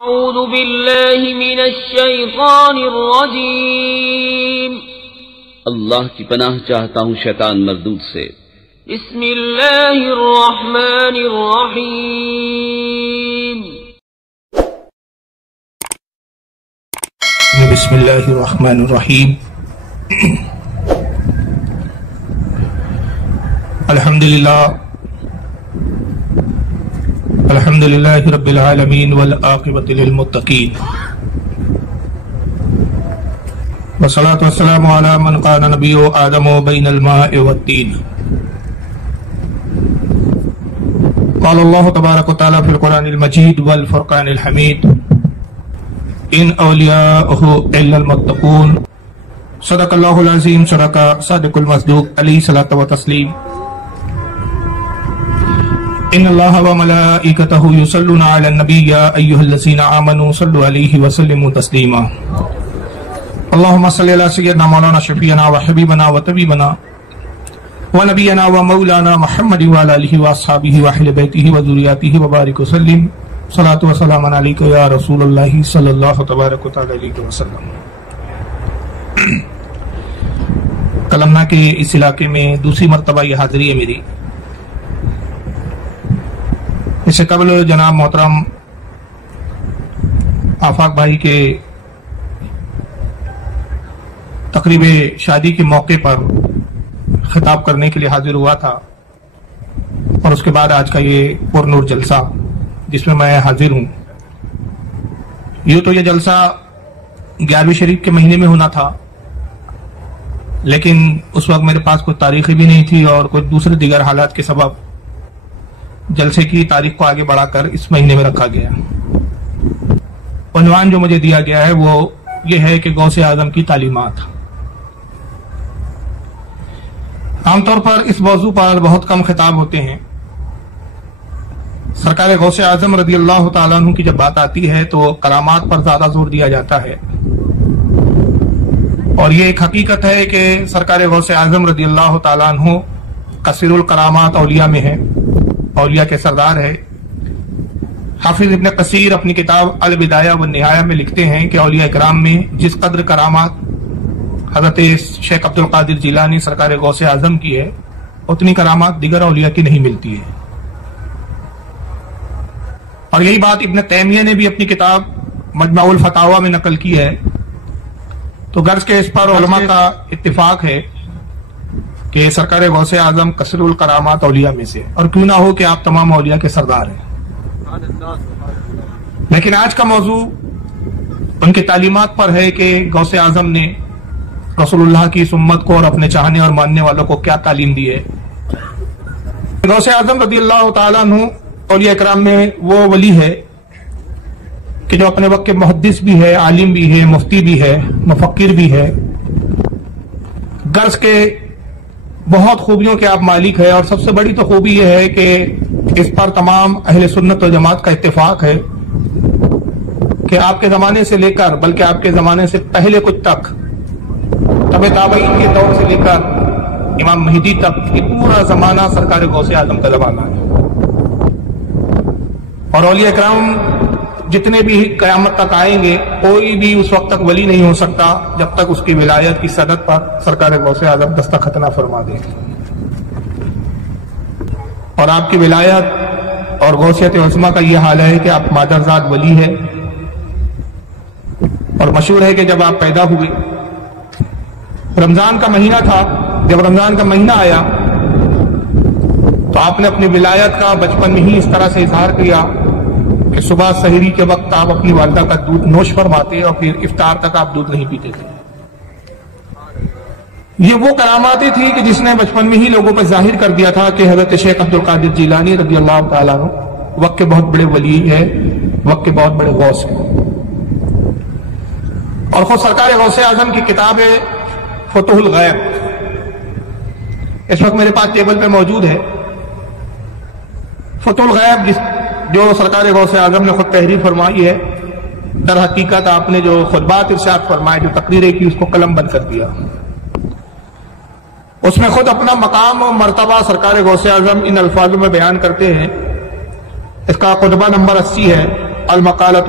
اعوذ باللہ من الشیطان الرجیم اللہ کی پناہ چاہتا ہوں شیطان مردود سے۔ بسم اللہ الرحمن الرحیم بسم اللہ الرحمن الرحیم الحمدللہ رب العالمین والعاقبۃ للمتقین والصلاة والسلام علی من قال نبی آدم بین الماء والطین۔ قال اللہ تبارک و تعالی فی القرآن المجید والفرقان الحمید ان اولیاءہ الا المتقون۔ صدق اللہ العظیم، صدق صادق المصدوق، علیہ الصلاۃ والتسلیم۔ ان اللہ وملائکتہ یصلون علی النبی یا ایھا الذین آمنوا صلوا علیہ وسلموا تسلیما۔ اللہم صلی علی سیدنا مولانا شفیعنا وحبیبنا وطبیبنا ونبینا ومولانا محمد وعلی آلہ واصحابہ واہل بیتہ وذریاتہ وبارک وسلم۔ صلاۃ و سلام علیک یا رسول اللہ صلی اللہ تبارک و تعالی علیہ وسلم۔ کلمنا کے اس علاقے میں دوسری مرتبہ یہ حاضری ہے میری۔ اس سے قبل جناب محترم آفاق بھائی کے تقریب شادی کے موقع پر خطاب کرنے کے لیے حاضر ہوا تھا، اور اس کے بعد آج کا یہ پر نور جلسہ جس میں میں حاضر ہوں۔ یوں تو یہ جلسہ 11ویں شریف کے مہینے میں ہونا تھا، لیکن اس وقت میرے پاس کوئی تاریخی بھی نہیں تھی، اور کچھ دوسرے دیگر حالات کے سبب جلسے کی تاریخ کو آگے بڑھا کر اس مہینے میں رکھا گیا۔ عنوان جو مجھے دیا گیا ہے وہ یہ ہے کہ غوث اعظم کی تعلیمات۔ عام طور پر اس موضوع پر بہت کم خطاب ہوتے ہیں۔ سرکار غوث اعظم رضی اللہ تعالیٰ عنہ کی جب بات آتی ہے تو کرامات پر زیادہ زور دیا جاتا ہے، اور یہ ایک حقیقت ہے کہ سرکار غوث اعظم رضی اللہ تعالیٰ عنہ کثیر الکرامات اولیاء میں ہے، اولیاء کے سردار ہے۔ حافظ ابن کثیر اپنی کتاب البدایہ والنہایہ میں لکھتے ہیں کہ اولیاء کرام میں جس قدر کرامات حضرت شیخ عبد القادر جیلانی سرکار غوث اعظم کی ہے، اتنی کرامات دیگر اولیاء کی نہیں ملتی ہے۔ اور یہی بات ابن تیمیہ نے بھی اپنی کتاب مجمع الفتاوی میں نقل کی ہے۔ تو غرض کے اس پر علماء کا اتفاق ہے کہ سرکار غوث اعظم کثیر الکرامات اولیاء میں سے، اور کیوں نہ ہو کہ آپ تمام اولیاء کے سردار ہیں۔ لیکن آج کا موضوع ان کی تعلیمات پر ہے کہ غوث اعظم نے رسول اللہ کی اس امت کو اور اپنے چاہنے اور ماننے والوں کو کیا تعلیم دی ہے۔ غوث اعظم رضی اللہ تعالیٰ عنہ اولیاء کرام میں وہ ولی ہے کہ جو اپنے وقت کے محدث بھی ہے، عالم بھی ہے، مفتی بھی ہے، مفکر بھی ہے۔ غرض کے بہت خوبیوں کے آپ مالک ہے، اور سب سے بڑی تو خوبی یہ ہے کہ اس پر تمام اہل سنت و جماعت کا اتفاق ہے کہ آپ کے زمانے سے لے کر، بلکہ آپ کے زمانے سے پہلے کچھ تک، تبع تابعین کے دور سے لے کر امام مہدی تک، یہ پورا زمانہ سرکار غوث اعظم کا زمانہ ہے۔ اور اولیاء کرام جتنے بھی قیامت تک آئیں گے، کوئی بھی اس وقت تک ولی نہیں ہو سکتا جب تک اس کی ولایت کی صدد پر سرکار غوث اعظم دستخط نہ فرما دے۔ اور آپ کی ولایت اور غوثیت عظمیٰ کا یہ حال ہے کہ آپ مادرزاد ولی ہے، اور مشہور ہے کہ جب آپ پیدا ہوئے، رمضان کا مہینہ تھا، جب رمضان کا مہینہ آیا تو آپ نے اپنی ولایت کا بچپن میں ہی اس طرح سے اظہار کیا کہ صبح سحری کے وقت آپ اپنی والدہ کا دودھ نوش فرماتے، اور پھر افطار تک آپ دودھ نہیں پیتے تھے۔ یہ وہ کراماتیں تھی کہ جس نے بچپن میں ہی لوگوں پر ظاہر کر دیا تھا کہ حضرت شیخ عبد القادر جیلانی رضی اللہ تعالیٰ عنہ وقت کے بہت بڑے ولی ہے، وقت کے بہت بڑے غوث ہیں۔ اور خود سرکار غوث اعظم کی کتاب ہے فتح الغیب، اس وقت میرے پاس ٹیبل پہ موجود ہے۔ فتح الغیب جو سرکار غوث اعظم نے خود تحریر فرمائی ہے، در حقیقت آپ نے جو خطبات ارشاد فرمائے، جو تقریریں کی، اس کو قلم بند کر دیا۔ اس میں خود اپنا مقام و مرتبہ سرکار غوث اعظم ان الفاظوں میں بیان کرتے ہیں۔ اس کا خطبہ نمبر 80 ہے، المقالۃ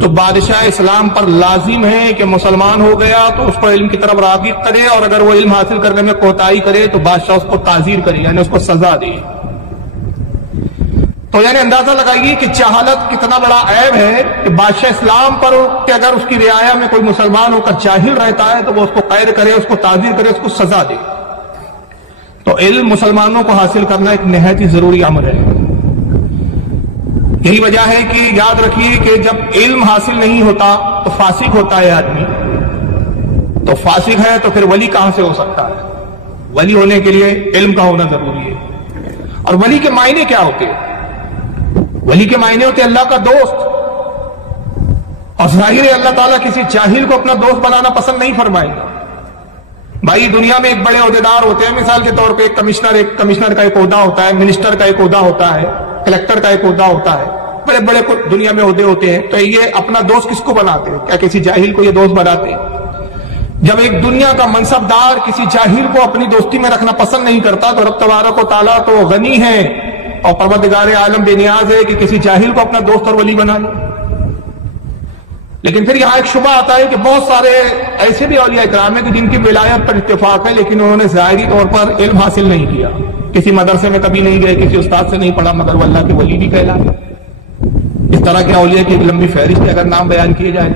تو بادشاہ اسلام پر لازم ہے کہ مسلمان ہو گیا تو اس کو علم کی طرف راغب کرے، اور اگر وہ علم حاصل کرنے میں کوتاہی کرے تو بادشاہ اس کو تعزیر کرے، یعنی اس کو سزا دے۔ تو یعنی اندازہ لگائیے کہ جہالت کتنا بڑا عیب ہے کہ بادشاہ اسلام پر کہ اگر اس کی رعایا میں کوئی مسلمان ہو کر جاہل رہتا ہے تو وہ اس کو قید کرے، اس کو تعزیر کرے، اس کو سزا دے۔ تو علم مسلمانوں کو حاصل کرنا ایک نہایت ہی ضروری امر ہے۔ یہی وجہ ہے کہ یاد رکھیے کہ جب علم حاصل نہیں ہوتا تو فاسق ہوتا ہے آدمی، تو فاسق ہے تو پھر ولی کہاں سے ہو سکتا ہے؟ ولی ہونے کے لیے علم کا ہونا ضروری ہے۔ اور ولی کے معنی کیا ہوتے ہیں؟ ولی کے معنی ہوتے ہیں اللہ کا دوست، اور ظاہر ہے اللہ تعالیٰ کسی جاہل کو اپنا دوست بنانا پسند نہیں فرمائے گا۔ بھائی دنیا میں ایک بڑے عہدیدار ہوتے ہیں، مثال کے طور پہ ایک کمشنر کا ایک عہدہ ہوتا ہے، منسٹر کا ایک عہدہ ہوتا ہے، کلیکٹر کا ایک عہدہ ہوتا ہے، بڑے بڑے دنیا میں عہدے ہوتے ہیں۔ تو یہ اپنا دوست کس کو بناتے ہیں؟ کیا کسی جاہل کو یہ دوست بناتے ہیں؟ جب ایک دنیا کا منصب دار کسی جاہل کو اپنی دوستی میں رکھنا پسند نہیں کرتا تو رب تبارک و تعالیٰ تو غنی ہے اور پروردگار عالم بے نیاز ہے کہ کسی جاہل کو اپنا دوست اور ولی بنا لے۔ لیکن پھر یہاں ایک شبہ آتا ہے کہ بہت سارے ایسے بھی اولیاء کرام ہیں کہ جن کی ولایت پر اتفاق ہے، لیکن انہوں نے ظاہری طور پر علم حاصل نہیں کیا، کسی مدرسے میں کبھی نہیں گئے، کسی استاد سے نہیں پڑھا، مگر وہ اللہ کے ولی بھی کہلاتے۔ اس طرح کے اولیاء کی ایک لمبی فہرست ہے اگر نام بیان کیے جائے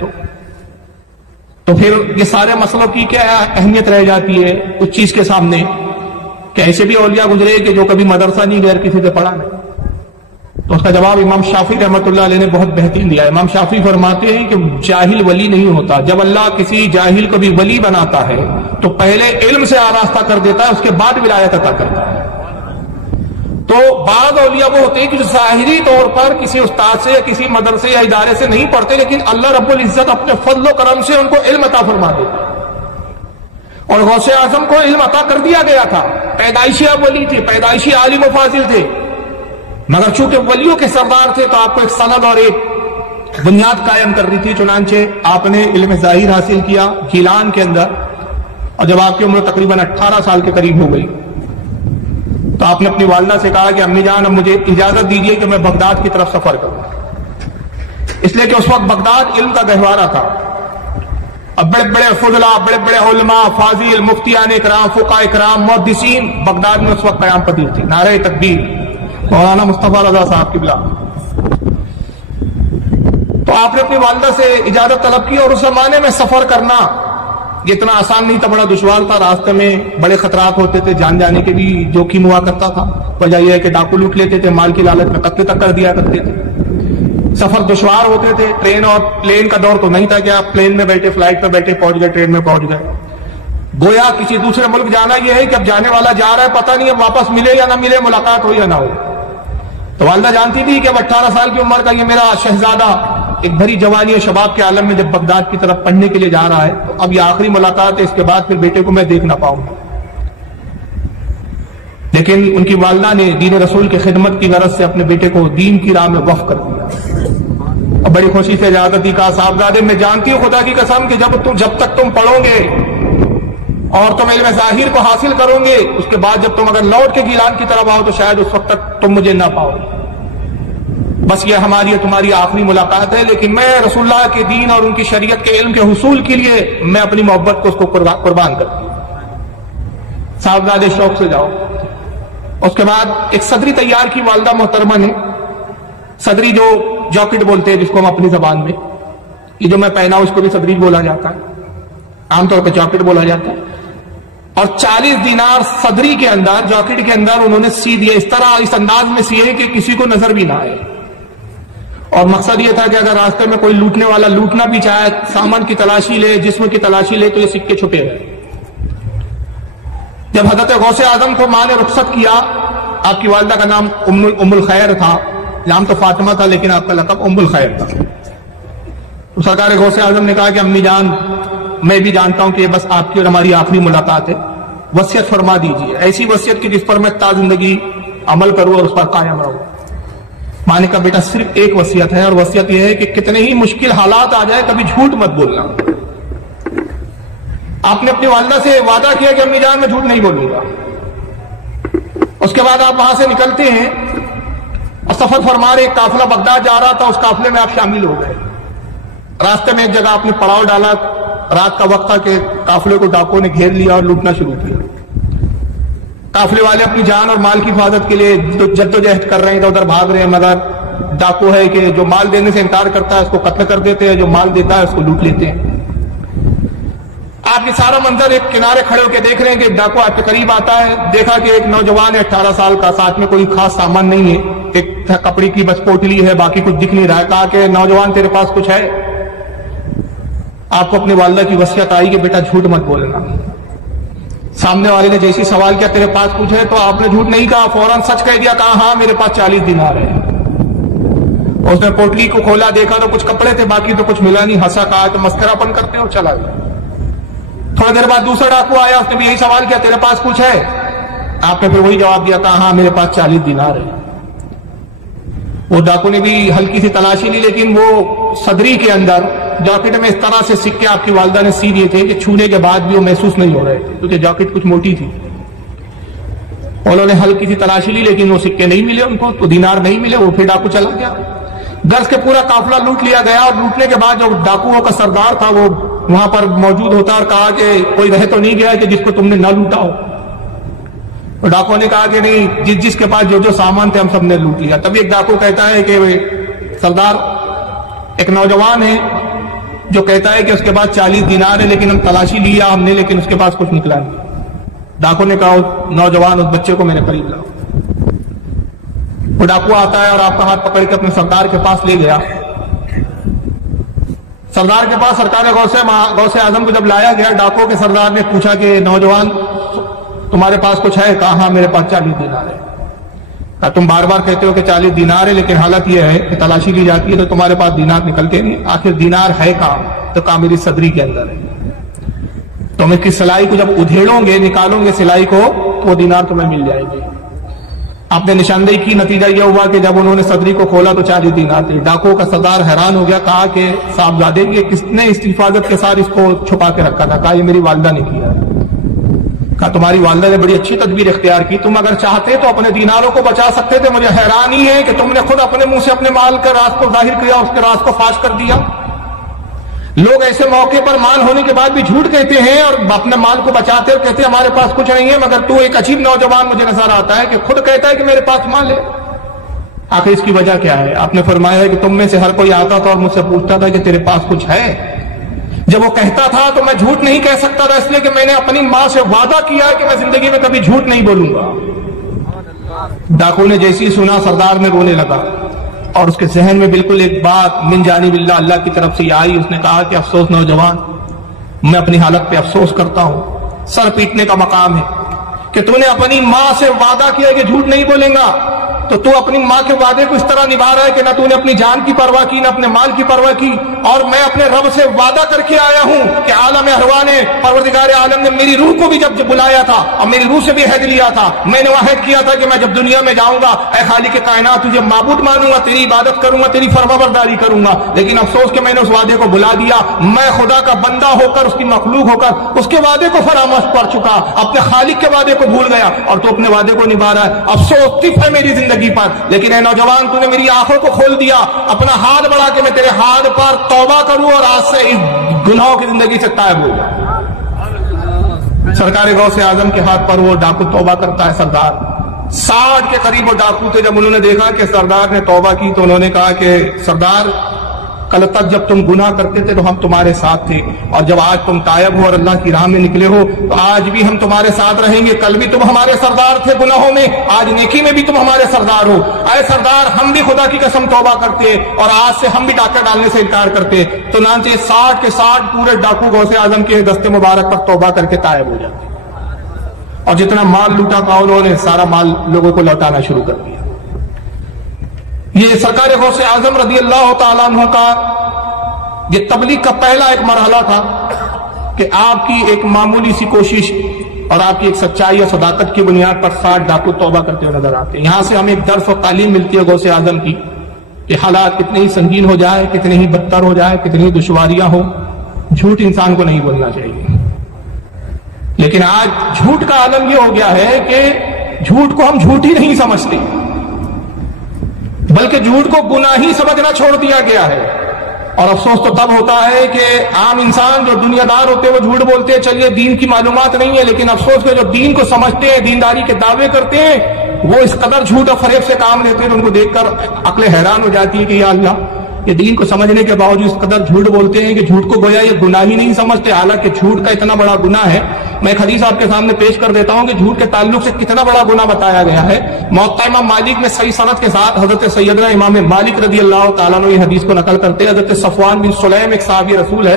تو پھر یہ سارے مسئلوں کی کیا اہمیت رہ جاتی ہے اس چیز کے سامنے کہ ایسے بھی اولیاء گزرے کہ جو کبھی مدرسہ نہیں گئے، کسی سے پڑھا نہیں۔ تو اس کا جواب امام شافعی رحمۃ اللہ علیہ نے بہت بہترین دیا۔ امام شافعی فرماتے ہیں کہ جاہل ولی نہیں ہوتا، جب اللہ کسی جاہل کو بھی ولی بناتا ہے تو پہلے علم سے آراستہ کر دیتا ہے، اس کے بعد ولایت عطا کرتا ہے۔ تو بعض اولیاء وہ ہوتے ہیں کہ جو ظاہری طور پر کسی استاد سے یا کسی مدرسے یا ادارے سے نہیں پڑھتے، لیکن اللہ رب العزت اپنے فضل و کرم سے ان کو علم عطا فرما دیتا ہے۔ اور غوث اعظم کو علم عطا کر دیا گیا تھا، پیدائشی ولی تھے، پیدائشی عالم و فاضل تھے، مگر چونکہ ولیوں کے سردار تھے تو آپ کو ایک سند اور ایک بنیاد قائم کرنی تھی۔ چنانچہ آپ نے علم ظاہر حاصل کیا گیلان کے اندر، اور جب آپ کی عمر تقریباً 18 سال کے قریب ہو گئی تو آپ نے اپنی والدہ سے کہا کہ امی جان اب مجھے اجازت دیجیے کہ میں بغداد کی طرف سفر کروں، اس لیے کہ اس وقت بغداد علم کا گہوارہ تھا۔ اب بڑے بڑے فضلاء، بڑے بڑے علماء، فاضل، مفتیان کرام، فقہاء کرام، محدثین بغداد میں اس وقت قیام پذیر تھے۔ نعرہ تکبیر، مولانا مصطفیٰ رضا صاحب قبلہ۔ تو آپ نے اپنی والدہ سے اجازت طلب کی، اور اس زمانے میں سفر کرنا یہ اتنا آسان نہیں تھا، بڑا دشوار تھا، راستے میں بڑے خطرات ہوتے تھے، جان جانے کے بھی جوخم ہوا کرتا تھا۔ وجہ یہ ہے کہ ڈاکو لوٹ لیتے تھے، مال کی لالچ میں قتل تک کر دیا کرتے تھے، سفر دشوار ہوتے تھے۔ ٹرین اور پلین کا دور تو نہیں تھا کہ آپ پلین میں بیٹھے، فلائٹ پہ بیٹھے پہنچ گئے، ٹرین میں پہنچ گئے۔ گویا کسی دوسرے ملک جانا یہ ہے کہ اب جانے والا جا رہا ہے، پتہ نہیں اب واپس ملے یا نہ ملے، ملاقات ہو یا نہ ہو۔ تو والدہ جانتی تھی کہ اب 18 سال کی عمر کا یہ میرا شہزادہ ایک بھری جوانی اور شباب کے عالم میں جب بغداد کی طرف پڑھنے کے لیے جا رہا ہے تو اب یہ آخری ملاقات ہے، اس کے بعد پھر بیٹے کو میں دیکھ نہ پاؤں گا۔ لیکن ان کی والدہ نے دین رسول کی خدمت کی غرض سے اپنے بیٹے کو دین کی راہ میں وقف کر دیا، اور بڑی خوشی سے اجازت دی، کہا صاحبزادے میں جانتی ہوں خدا کی قسم کہ جب تک تم پڑھو گے اور تم علم ظاہر کو حاصل کرو گے، اس کے بعد جب تم اگر لوٹ کے گیلان کی طرف آؤ تو شاید اس وقت تک تم مجھے نہ پاؤ، بس یہ ہماری اور تمہاری آخری ملاقات ہے۔ لیکن میں رسول اللہ کے دین اور ان کی شریعت کے علم کے حصول کے لیے میں اپنی محبت کو اس کو قربان کرتی ہوں، صاحبزادے شوق سے جاؤ۔ اس کے بعد ایک صدری تیار کی والدہ محترمہ نے، صدری جو جاکٹ بولتے ہیں جس کو ہم اپنی زبان میں، یہ جو میں پہنا ہوں اس کو بھی صدری بولا جاتا ہے، عام طور پہ جاکٹ بولا جاتا ہے، اور 40 دینار صدری کے اندر، جاکٹ کے اندر انہوں نے سی دیا، اس طرح اس انداز میں سیے کہ کسی کو نظر بھی نہ آئے، اور مقصد یہ تھا کہ اگر راستے میں کوئی لوٹنے والا لوٹنا بھی چاہے، سامان کی تلاشی لے، جسم کی تلاشی لے، تو یہ سکے چھپے رہے۔ جب حضرت غوث اعظم کو ماں نے رخصت کیا، آپ کی والدہ کا نام ام الخیر تھا، نام تو فاطمہ تھا لیکن آپ کا لقب ام الخیر تھا، تو سرکار غوث اعظم نے کہا کہ امی جان میں بھی جانتا ہوں کہ یہ بس آپ کی اور ہماری آخری ملاقات ہے، وصیت فرما دیجیے، ایسی وصیت کی جس پر میں تا زندگی عمل کروں اور اس پر قائم رہوں۔ ماں نے کہا بیٹا صرف ایک وصیت ہے، اور وصیت یہ ہے کہ کتنے ہی مشکل حالات آ جائے کبھی جھوٹ مت بولنا۔ آپ نے اپنی والدہ سے وعدہ کیا کہ امی جان میں جھوٹ نہیں بولوں گا۔ اس کے بعد آپ وہاں سے نکلتے ہیں اور سفر فرما رہے، ایک قافلہ بغداد جا رہا تھا، اس قافلے میں آپ شامل ہو گئے۔ راستے میں ایک جگہ آپ نے پڑاؤ ڈالا، رات کا وقت تھا کہ قافلے کو ڈاکوؤں نے گھیر لیا اور لوٹنا شروع کیا۔ قافلے والے اپنی جان اور مال کی حفاظت کے لیے جدوجہد کر رہے ہیں، ادھر بھاگ رہے ہیں، مگر ڈاکو ہے کہ جو مال دینے سے انکار کرتا ہے اس کو قتل کر دیتے ہیں، جو مال دیتا ہے اس کو لوٹ لیتے ہیں۔ آپ یہ سارا منظر ایک کنارے کھڑے ہو کے دیکھ رہے ہیں کہ ڈاکو آپ کے قریب آتا ہے۔ دیکھا کہ ایک نوجوان ہے 18 سال کا، ساتھ میں کوئی خاص سامان نہیں ہے، ایک کپڑے کی بس پوٹلی ہے، باقی کچھ دکھ نہیں رہا ہے۔ کہا کہ نوجوان تیرے پاس کچھ ہے؟ آپ کو اپنی والدہ کی وصیت آئی کہ بیٹا جھوٹ مت بولنا۔ سامنے والے نے جیسی سوال کیا تیرے پاس کچھ ہے، تو آپ نے جھوٹ نہیں کہا، فوراً سچ کہہ دیا، کہا ہاں میرے پاس 40 دینار ہے۔ اس نے پوٹلی کو کھولا، دیکھا تو کچھ کپڑے تھے، باقی تو کچھ ملا نہیں، ہنسا، کہا تو مسکرا پن کرتے ہیں اور چلا گیا۔ تھوڑی دیر بعد دوسرا ڈاکو آیا، اس نے بھی یہی سوال کیا تیرے پاس کچھ ہے؟ آپ نے پھر وہی جواب دیا، کہا ہاں میرے پاس 40 دینار ہے۔ وہ ڈاکو نے بھی ہلکی سی تلاشی لی، لیکن وہ صدری کے اندر جاکٹ میں اس طرح سے سکے آپ کی والدہ نے سی دیے تھے کہ چھونے کے بعد بھی وہ محسوس نہیں ہو رہے تھے، کیونکہ جاکٹ کچھ موٹی تھی۔ انہوں نے ہلکی سی تلاشی لی لیکن وہ سکے نہیں ملے ان کو، تو دینار نہیں ملے، وہ پھر ڈاکو چلا گیا۔ گرز کے پورا قافلہ لوٹ لیا گیا، اور لوٹنے کے بعد جو ڈاکوؤں کا سردار تھا وہ وہاں پر موجود ہوتا اور کہا کہ کوئی رہ تو نہیں گیا کہ جس کو تم نے نہ لوٹا ہو؟ ڈاکو نے کہا کہ نہیں، جس کے پاس جو جو سامان تھے ہم سب نے لوٹ لیا۔ تبھی ایک ڈاکو کہتا ہے کہ سردار، ایک نوجوان ہے جو کہتا ہے کہ اس کے پاس 40 دینار ہے، لیکن ہم تلاشی لیا ہم نے، لیکن اس کے پاس کچھ نکلا نہیں۔ ڈاکو نے کہا نوجوان، اس بچے کو میرے قریب لاؤ۔ وہ ڈاکو آتا ہے اور آپ کا ہاتھ پکڑ کے اپنے سردار کے پاس لے گیا۔ سردار کے پاس سرکار غوث اعظم کو جب لایا گیا، ڈاکو کے سردار نے پوچھا کہ نوجوان تمہارے پاس کچھ ہے؟ کہا ہاں میرے پاس 40 دینار ہے۔ کہا تم بار بار کہتے ہو کہ 40 دینار ہے، لیکن حالت یہ ہے کہ تلاشی لی جاتی ہے تو تمہارے پاس دینار نکلتے نہیں، آخر دینار ہے کہاں؟ تو کہا میری صدری کے اندر ہے۔ تم اس کی سلائی کو جب ادھیڑو گے، نکالو گے سلائی کو، تو وہ دینار تمہیں مل جائے گی۔ آپ نے نشاندہی کی، نتیجہ یہ ہوا کہ جب انہوں نے صدری کو کھولا تو 40 دینار تھے۔ ڈاکو کا سردار حیران ہو گیا، کہا کہ صاحبزادے یہ کس نے اس حفاظت کے ساتھ اس کو چھپا کے رکھا تھا؟ کہا یہ میری والدہ نے کیا۔ کہا تمہاری والدہ نے بڑی اچھی تدبیر اختیار کی، تم اگر چاہتے تو اپنے دیناروں کو بچا سکتے تھے، مجھے حیرانی ہے کہ تم نے خود اپنے منہ سے اپنے مال کا راز کو ظاہر کیا، اس کے راز کو فاش کر دیا۔ لوگ ایسے موقع پر مال ہونے کے بعد بھی جھوٹ کہتے ہیں اور اپنے مال کو بچاتے اور کہتے ہیں ہمارے پاس کچھ نہیں ہے، مگر تو ایک عجیب نوجوان مجھے نظر آتا ہے کہ خود کہتا ہے کہ میرے پاس مال ہے۔ آخر اس کی وجہ کیا ہے؟ آپ نے فرمایا ہے کہ تم میں سے ہر کوئی آتا تھا اور مجھ سے پوچھتا تھا کہ تیرے پاس کچھ ہے۔ جب وہ کہتا تھا تو میں جھوٹ نہیں کہہ سکتا تھا، اس لیے کہ میں نے اپنی ماں سے وعدہ کیا ہے کہ میں زندگی میں کبھی جھوٹ نہیں بولوں گا۔ ڈاکو نے جیسی سنا، سردار میں رونے لگا، اور اس کے ذہن میں بالکل ایک بات من جانب اللہ کی طرف سے آئی۔ اس نے کہا کہ افسوس نوجوان، میں اپنی حالت پہ افسوس کرتا ہوں، سر پیٹنے کا مقام ہے کہ تو نے اپنی ماں سے وعدہ کیا کہ جھوٹ نہیں بولیں گا، تو اپنی ماں کے وعدے کو اس طرح نبھا رہا ہے کہ نہ تو نے اپنی جان کی پرواہ کی، نہ اپنے مال کی پرواہ کی۔ اور میں اپنے رب سے وعدہ کر کے آیا ہوں کہ عالم ارواح نے، پروردگار عالم نے میری روح کو بھی جب بلایا تھا اور میری روح سے بھی عہد لیا تھا، میں نے عہد کیا تھا کہ میں جب دنیا میں جاؤں گا اے خالق کائنات تجھے معبود مانوں گا، تیری عبادت کروں گا، تیری فرمانبرداری کروں گا۔ لیکن افسوس کہ میں نے اس وعدے کو بلا دیا، میں خدا کا بندہ ہو کر، اس کی مخلوق ہو کر اس کے وعدے کو فراموش کر چکا، اپنے خالق کے وعدے کو بھول گیا، اور تو اپنے وعدے کو نبھا رہا ہے۔ افسوس طف ہے میری زندگی پر، لیکن اے نوجوان تو نے میری آنکھوں کو کھول دیا، اپنا ہاتھ بڑھا کے میں تیرے ہاتھ پر توبہ کروں اور آج سے اس گناہوں کی زندگی سے تائب ہو جاؤں۔ سرکار غوث اعظم کے ہاتھ پر وہ ڈاکو توبہ کرتا ہے۔ سردار 60 کے قریب وہ ڈاکو تھے، جب انہوں نے دیکھا کہ سردار نے توبہ کی تو انہوں نے کہا کہ سردار، کل تک جب تم گناہ کرتے تھے تو ہم تمہارے ساتھ تھے، اور جب آج تم تائب ہو اور اللہ کی راہ میں نکلے ہو تو آج بھی ہم تمہارے ساتھ رہیں گے۔ کل بھی تم ہمارے سردار تھے گناہوں میں، آج نیکی میں بھی تم ہمارے سردار ہو۔ اے سردار، ہم بھی خدا کی قسم توبہ کرتے اور آج سے ہم بھی ڈاکہ ڈالنے سے انکار کرتے۔ تو چنانچہ 60 کے 60 پورے ڈاکو غوث اعظم کے دستے مبارک پر توبہ کر کے تائب ہو جاتے، اور جتنا مال لوٹا تھا انہوں نے سارا مال لوگوں کو لوٹانا شروع کر دیا۔ یہ سرکار غوث اعظم رضی اللہ تعالیٰ عنہ کا یہ تبلیغ کا پہلا ایک مرحلہ تھا کہ آپ کی ایک معمولی سی کوشش اور آپ کی ایک سچائی اور صداقت کی بنیاد پر 60 ڈاکو توبہ کرتے ہوئے نظر آتے ہیں۔ یہاں سے ہمیں ایک درس و تعلیم ملتی ہے غوث اعظم کی کہ حالات کتنے ہی سنگین ہو جائے، کتنے ہی بدتر ہو جائے، کتنی ہی دشواریاں ہوں، جھوٹ انسان کو نہیں بولنا چاہیے۔ لیکن آج جھوٹ کا عالم یہ ہو گیا ہے کہ جھوٹ کو ہم جھوٹ ہی نہیں سمجھتے، بلکہ جھوٹ کو گناہ ہی سمجھنا چھوڑ دیا گیا ہے۔ اور افسوس تو تب ہوتا ہے کہ عام انسان جو دنیا دار ہوتے ہیں وہ جھوٹ بولتے ہیں، چلیے دین کی معلومات نہیں ہے، لیکن افسوس کہ جو دین کو سمجھتے ہیں، دینداری کے دعوے کرتے ہیں، وہ اس قدر جھوٹ اور فریب سے کام لیتے ہیں، ان کو دیکھ کر عقل حیران ہو جاتی ہے کہ یا اللہ، یہ دین کو سمجھنے کے باوجود اس قدر جھوٹ بولتے ہیں کہ جھوٹ کو گویا یہ گناہ ہی نہیں سمجھتے، حالانکہ جھوٹ کا اتنا بڑا گناہ ہے۔ میں ایک حدیث آپ کے سامنے پیش کر دیتا ہوں کہ جھوٹ کے تعلق سے کتنا بڑا گناہ بتایا گیا ہے۔ موطا امام مالک میں صحیح سند کے ساتھ حضرت سیدنا امام مالک رضی اللہ تعالیٰ عنہ یہ حدیث کو نقل کرتے ہیں۔ حضرت صفوان بن سلیم ایک صحابی رسول ہے،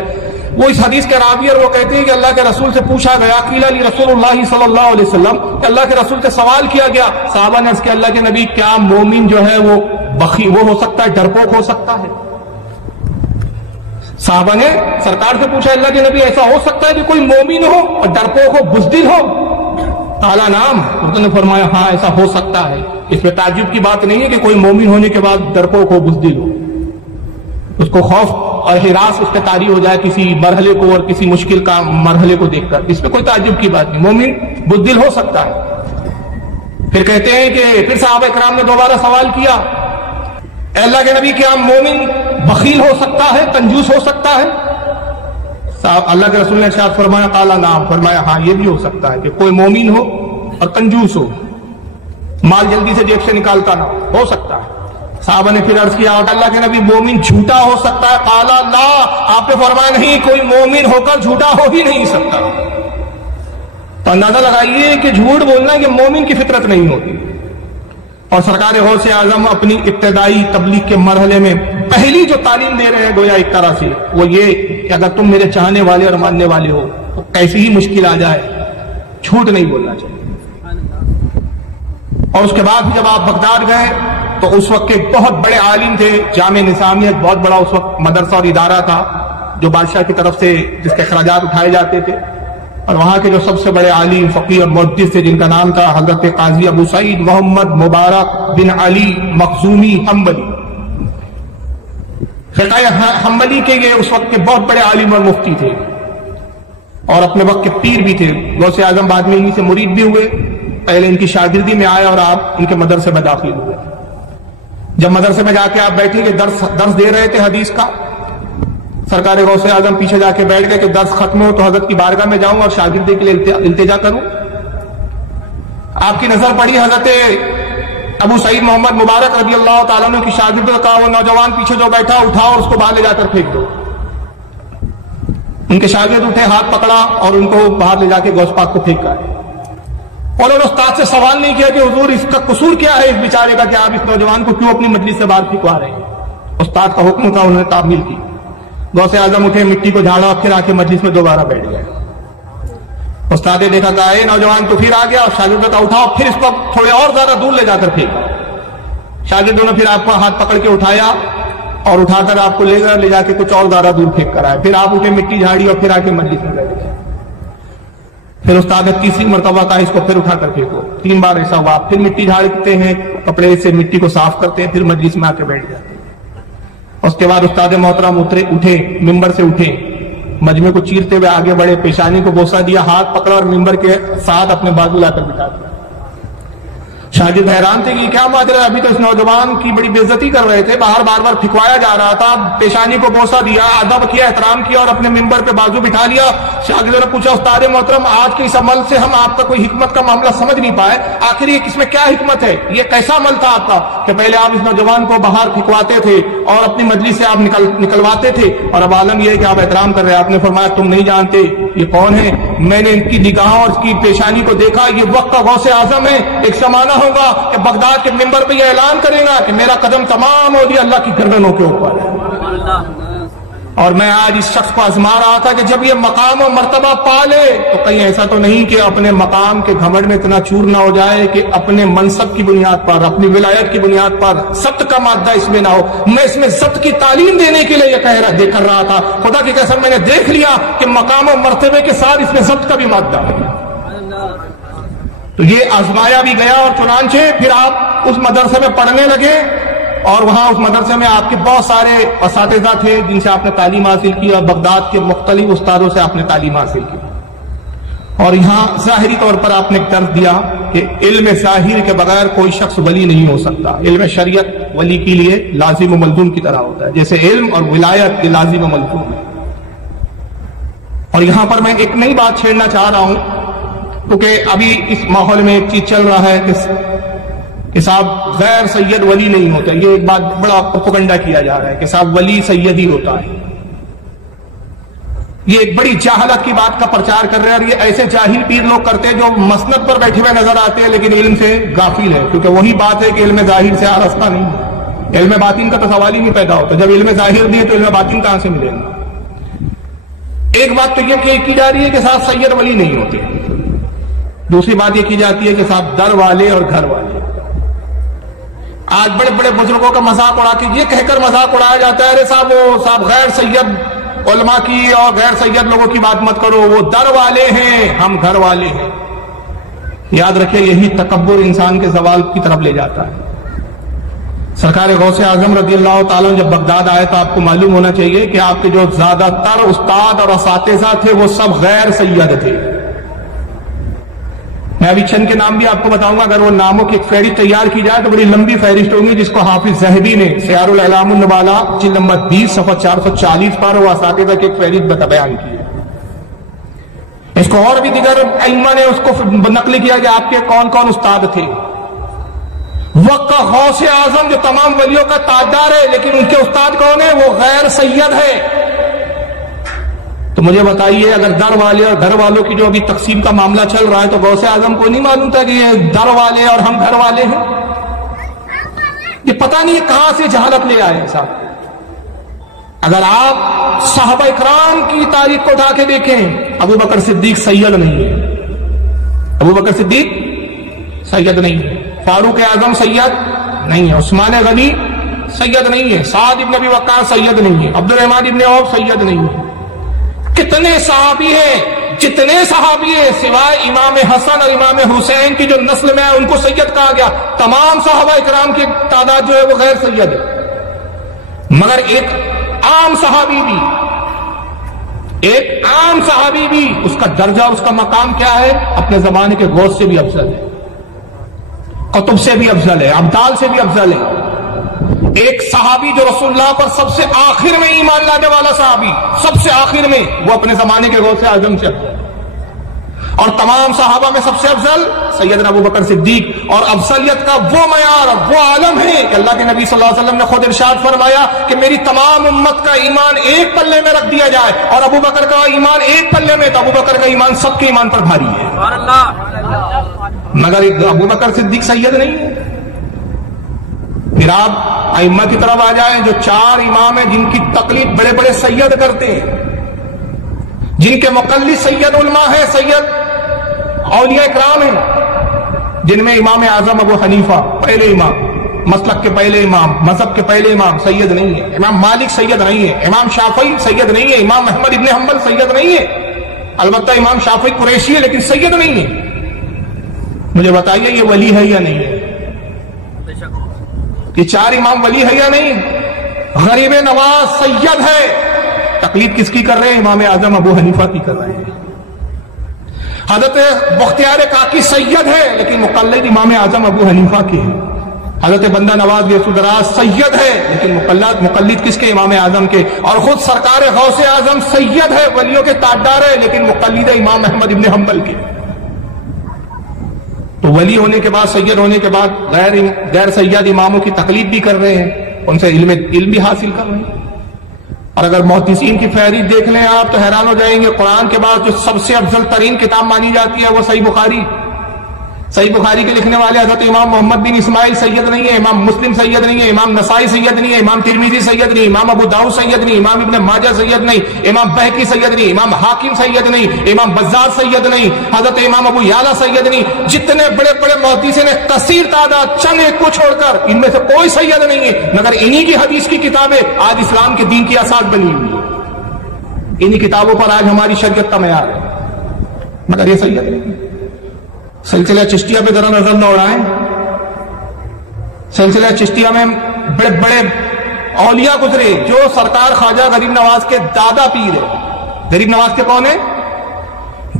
وہ اس حدیث کے راوی، اور وہ کہتے ہیں کہ اللہ کے رسول سے پوچھا گیا، قیل لی رسول اللہ صلی اللہ علیہ وسلم، کہ اللہ کے رسول سے سوال کیا گیا، صحابہ نے عرض کیا اللہ کے نبی کیا مومن جو ہے وہ بخیل وہ ہو سکتا ہے، ڈرپوک ہو سکتا ہے؟ صحابہ نے سرکار سے پوچھا اللہ کے نبی ایسا ہو سکتا ہے کہ کوئی مومن ہو اور ڈرپوک ہو، بزدل ہو؟ قالا نعم، حضرت نے فرمایا ہاں ایسا ہو سکتا ہے۔ اس میں تعجب کی بات نہیں ہے کہ کوئی مومن ہونے کے بعد ڈرپوک ہو، بزدل ہو، اس کو خوف اور ہراس اس پہ طاری ہو جائے کسی مرحلے کو اور کسی مشکل کا مرحلے کو دیکھ کر، اس میں کوئی تعجب کی بات نہیں، مومن بزدل ہو سکتا ہے۔ پھر کہتے ہیں کہ پھر صحابہ کرام نے دوبارہ سوال کیا، اے اللہ کے نبی کیا مومن بخیل ہو سکتا ہے، کنجوس ہو سکتا ہے؟ اللہ کے رسول نے ارشاد فرمایا قالا نعم، فرمایا ہاں یہ بھی ہو سکتا ہے کہ کوئی مومن ہو اور کنجوس ہو، مال جلدی سے جیب سے نکالتا نہ ہو سکتا ہے۔ صحابہ نے پھر عرض کیا اللہ کے نبی مومن جھوٹا ہو سکتا ہے؟ قالا لا، آپ نے فرمایا نہیں، کوئی مومن ہو کر جھوٹا ہو ہی نہیں سکتا۔ تو اندازہ لگائیے کہ جھوٹ بولنا کہ مومن کی فطرت نہیں ہوتی۔ اور سرکار غوث اعظم اپنی ابتدائی تبلیغ کے مرحلے میں پہلی جو تعلیم دے رہے ہیں گویا ایک طرح سے وہ یہ کہ اگر تم میرے چاہنے والے اور ماننے والے ہو تو کیسی ہی مشکل آ جائے جھوٹ نہیں بولنا چاہیے۔ اور اس کے بعد جب آپ بغداد گئے تو اس وقت کے بہت بڑے عالم تھے، جامع نظامیہ بہت بڑا اس وقت مدرسہ اور ادارہ تھا جو بادشاہ کی طرف سے جس کے اخراجات اٹھائے جاتے تھے، اور وہاں کے جو سب سے بڑے عالم فقیہ اور محدث تھے جن کا نام تھا حضرت قاضی ابو سعید محمد مبارک بن علی مخزومی حنبلی۔ فقہ حنبلی کے یہ اس وقت کے بہت بڑے عالم اور مفتی تھے اور اپنے وقت کے پیر بھی تھے۔ غوث اعظم بعد میں انہی سے مرید بھی ہوئے، پہلے ان کی شاگردی میں آئے اور آپ ان کے مدرسے میں داخل ہوئے۔ جب مدرسے میں جا کے آپ بیٹھے کہ درس دے رہے تھے حدیث کا، سرکار غوث اعظم پیچھے جا کے بیٹھ گئے کہ درس ختم ہو تو حضرت کی بارگاہ میں جاؤں اور شاگردی کے لیے التجا کروں۔ آپ کی نظر پڑی حضرت ابو سعید محمد مبارک رضی اللہ تعالیٰ عنہ کی شاگرد کا، وہ نوجوان پیچھے جو بیٹھا اٹھا اور اس کو باہر لے جا کر پھینک دو۔ ان کے شاگرد اٹھے، ہاتھ پکڑا اور ان کو باہر لے جا کے غوث پاک کو پھینکا۔ اور انہوں نے استاد سے سوال نہیں کیا کہ حضور اس کا قصور کیا ہے اس بیچارے کا کہ آپ اس نوجوان کو کیوں اپنی مجلس سے باہر پھینکوا رہے ہیں؟ استاد کا حکم تھا، انہوں نے تعمیل کی۔ غوث اعظم اٹھے، مٹی کو جھاڑا، پھر آ کے مجلس میں دوبارہ بیٹھ گئے۔ استاد نے دیکھا کہ اے نوجوان تو پھر آ گیا، اور شاگردوں کا اٹھاؤ، پھر اس کو تھوڑے اور زیادہ دور لے جا کر پھینکا۔ شاگردوں نے پھر آپ کو ہاتھ پکڑ کے اٹھایا اور اٹھا کر آپ کو لے جا کے کچھ اور زیادہ دور پھینک کر آئے۔ پھر آپ اٹھے، مٹی جھاڑی اور پھر آ کے مجلس میں بیٹھ گئے۔ پھر استاد نے تیسری مرتبہ کہا اس کو پھر اٹھا کر پھینکو۔ 3 بار ایسا ہوا، پھر مٹی جھاڑتے ہیں، کپڑے سے مٹی کو صاف کرتے ہیں، پھر مجلس میں آ کے بیٹھ جاتے ہیں۔ اس کے بعد استاد محترم اٹھے، ممبر سے اٹھے، مجمع کو چیرتے ہوئے آگے بڑھے، پیشانی کو بوسہ دیا، ہاتھ پکڑا اور ممبر کے ساتھ اپنے بازو لا کر بٹھا دیا۔ شاگرد حیران تھے کہ کیا ماجرا ہے، ابھی تو اس نوجوان کی بڑی بے عزتی کر رہے تھے، باہر بار بار پھینکوایا جا رہا تھا، پیشانی کو بوسہ دیا، ادب کیا، احترام کیا اور اپنے ممبر پہ بازو بٹھا لیا۔ شاگردوں نے پوچھا استاد محترم آج کے اس عمل سے ہم آپ کا کوئی حکمت کا معاملہ سمجھ نہیں پائے، آخر یہ اس میں کیا حکمت ہے؟ یہ کیسا عمل تھا آپ کا کہ پہلے آپ اس نوجوان کو باہر پھینکواتے تھے اور اپنی مجلس سے آپ نکلواتے تھے، اور اب عالم یہ ہے کہ آپ احترام کر رہے ہیں۔ آپ نے فرمایا تم نہیں جانتے یہ کون ہے، میں نے ان کی نگاہوں اور اس کی پیشانی کو دیکھا، یہ وقت کا غوث اعظم ہے۔ ایک زمانہ ہوگا کہ بغداد کے ممبر پہ یہ اعلان کرے گا کہ میرا قدم تمام اولیاء اللہ کی گردنوں کے اوپر ہے۔ اور میں آج اس شخص کو آزما رہا تھا کہ جب یہ مقام و مرتبہ پا لے تو کہیں ایسا تو نہیں کہ اپنے مقام کے گھمنڈ میں اتنا چور نہ ہو جائے کہ اپنے منصب کی بنیاد پر، اپنی ولایت کی بنیاد پر ضبط کا مادہ اس میں نہ ہو۔ میں اس میں ضبط کی تعلیم دینے کے لیے یہ کر رہا تھا، خدا کی قسم میں نے دیکھ لیا کہ مقام و مرتبے کے ساتھ اس میں ضبط کا بھی مادہ ہے۔ تو یہ آزمایا بھی گیا، اور چنانچہ پھر آپ اس مدرسے میں پڑھنے لگے، اور وہاں اس مدرسے میں آپ کے بہت سارے اساتذہ تھے جن سے آپ نے تعلیم حاصل کی، اور بغداد کے مختلف استادوں سے آپ نے تعلیم حاصل کی۔ اور یہاں ظاہری طور پر آپ نے ایک درس دیا کہ علم ظاہر کے بغیر کوئی شخص ولی نہیں ہو سکتا. علم شریعت ولی کے لیے لازم و ملزوم کی طرح ہوتا ہے، جیسے علم اور ولایت لازم و ملزوم ہے. اور یہاں پر میں ایک نئی بات چھیڑنا چاہ رہا ہوں، کیونکہ ابھی اس ماحول میں ایک چیز چل رہا ہے کہ صاحب غیر سید ولی نہیں ہوتا. یہ ایک بات بڑا پروپیگنڈا کیا جا رہا ہے کہ صاحب ولی سید ہی ہوتا ہے. یہ ایک بڑی جہالت کی بات کا پرچار کر رہے ہیں، اور یہ ایسے جاہل پیر لوگ کرتے ہیں جو مسند پر بیٹھے ہوئے نظر آتے ہیں لیکن علم سے غافل ہے. کیونکہ وہی بات ہے کہ علم ظاہر سے آراستہ نہیں ہے، علم باطن کا تو سوال ہی نہیں پیدا ہوتا. جب علم ظاہر نہیں ہے تو علم باطن کہاں سے ملے گا؟ ایک بات تو یہ کی جا رہی ہے کہ صاحب سید ولی نہیں ہوتے. دوسری بات یہ کی جاتی ہے کہ صاحب در والے اور گھر والے. آج بڑے بڑے بزرگوں کا مذاق اڑا کے یہ کہہ کر مذاق اڑایا جاتا ہے ارے صاحب وہ صاحب غیر سید علماء کی اور غیر سید لوگوں کی بات مت کرو، وہ در والے ہیں، ہم گھر والے ہیں. یاد رکھیں یہی تکبر انسان کے زوال کی طرف لے جاتا ہے. سرکار غوث اعظم رضی اللہ تعالیٰ جب بغداد آئے تو آپ کو معلوم ہونا چاہیے کہ آپ کے جو زیادہ تر استاد اور اساتذہ تھے وہ سب غیر سید تھے. میں ابھی چند کے نام بھی آپ کو بتاؤں گا. اگر وہ ناموں کی ایک فہرست تیار کی جائے تو بڑی لمبی فہرست ہوگی، جس کو حافظ ذہبی نے سیار الاعلام النبالا جلد نمبر 20 صفحہ 440 پر وہ اساتذہ کی ایک فہرست بیان کی ہے. اس کو اور بھی دیگر ائمہ نے اس کو نقل کیا کہ آپ کے کون کون استاد تھے. وقت کا غوث اعظم جو تمام ولیوں کا تاجدار ہے لیکن ان کے استاد کون ہے؟ وہ غیر سید ہے. تو مجھے بتائیے اگر در والے اور گھر والوں کی جو ابھی تقسیم کا معاملہ چل رہا ہے تو غوث اعظم کو نہیں معلوم تھا کہ یہ در والے اور ہم گھر والے ہیں؟ یہ پتہ نہیں کہاں سے جہالت لے آئے صاحب. اگر آپ صحابہ اکرام کی تاریخ کو اٹھا کے دیکھیں، ابو بکر صدیق سید نہیں ہے، ابو بکر صدیق سید نہیں ہے، فاروق اعظم سید نہیں ہے، عثمان غنی سید نہیں ہے، سعد ابن ابی وقاص سید نہیں ہے، عبد الرحمن ابن عوف سید نہیں ہے. کتنے صحابی ہیں، جتنے صحابی ہیں سوائے امام حسن اور امام حسین کی جو نسل میں ہے ان کو سید کہا گیا. تمام صحابہ اکرام کی تعداد جو ہے وہ غیر سید ہے. مگر ایک عام صحابی بھی اس کا درجہ اس کا مقام کیا ہے؟ اپنے زمانے کے غوث سے بھی افضل ہے، قطب سے بھی افضل ہے، ابدال سے بھی افضل ہے. ایک صحابی جو رسول اللہ پر سب سے آخر میں ایمان لانے والا صحابی، سب سے آخر میں، وہ اپنے زمانے کے غوث اعظم سے افضل. اور تمام صحابہ میں سب سے افضل سیدنا ابو بکر صدیق. اور افضلیت کا وہ معیار، وہ عالم ہے کہ اللہ کے نبی صلی اللہ علیہ وسلم نے خود ارشاد فرمایا کہ میری تمام امت کا ایمان ایک پلے میں رکھ دیا جائے، اور ابو بکر کا ایمان ایک پلے میں، تو ابو بکر کا ایمان سب کے ایمان پر بھاری ہے. مگر ابو بکر صدیق سید نہیں ہے. پھر آپ ائمہ کی طرف آ جائیں، جو 4 امام ہیں جن کی تقلید بڑے بڑے سید کرتے ہیں، جن کے مقلد سید علماء ہیں، سید اولیاء اکرام ہیں، جن میں امام اعظم ابو حنیفہ پہلے امام، مسلک کے پہلے امام، مذہب کے پہلے امام سید نہیں ہے. امام مالک سید نہیں ہے، امام شافعی سید نہیں ہے، امام احمد ابن حنبل سید نہیں ہے. البتہ امام شافعی قریشی ہے لیکن سید نہیں ہے. مجھے بتائیے یہ ولی ہے یا نہیں ہے؟ یہ 4 امام ولی ہے یا نہیں؟ غریب نواز سید ہے. تقلید کس کی کر رہے ہیں؟ امام اعظم ابو حنیفہ کی کر رہے ہیں. حضرت بختیار کاکی سید ہے لیکن مقلد امام اعظم ابو حنیفہ کے ہیں. حضرت بندہ نواز غیث الدراز سید ہے لیکن مقلد کس کے؟ امام اعظم کے. اور خود سرکار غوث اعظم سید ہے، ولیوں کے تاجدار ہے، لیکن مقلد امام احمد ابن حنبل کے. تو ولی ہونے کے بعد، سید ہونے کے بعد غیر سید اماموں کی تقلید بھی کر رہے ہیں، ان سے علم بھی حاصل کر رہے ہیں. اور اگر محدثین کی فہرست دیکھ لیں آپ تو حیران ہو جائیں گے. قرآن کے بعد جو سب سے افضل ترین کتاب مانی جاتی ہے وہ صحیح بخاری. صحیح بخاری کے لکھنے والے حضرت امام محمد بن اسماعیل سید نہیں ہے، امام مسلم سید نہیں ہے، امام نسائی سید نہیں ہے، امام ترمذی سید نہیں، امام ابو داؤد سید نہیں، امام ابن ماجہ سید نہیں، امام بہقی سید نہیں، امام حاکم سید نہیں، امام بزار سید نہیں، حضرت امام ابو یعلا سید نہیں. جتنے بڑے بڑے محدثین نے کثیر تعداد، چند ایک کو چھوڑ کر ان میں سے کوئی سید نہیں ہے. مگر انہی کی حدیث کی کتابیں آج اسلام کے دین کی اساس بنی ہوئی ہے. انہی کتابوں پر آج ہماری شریعت کا معیار ہے، مگر یہ سید نہیں. سلسلہ چشتیہ پہ ذرا نظر نہ اڑائیں. سلسلہ چشتیہ میں بڑے بڑے اولیاء گزرے جو سرکار خواجہ غریب نواز کے دادا پیر ہے. غریب نواز کے کون ہیں؟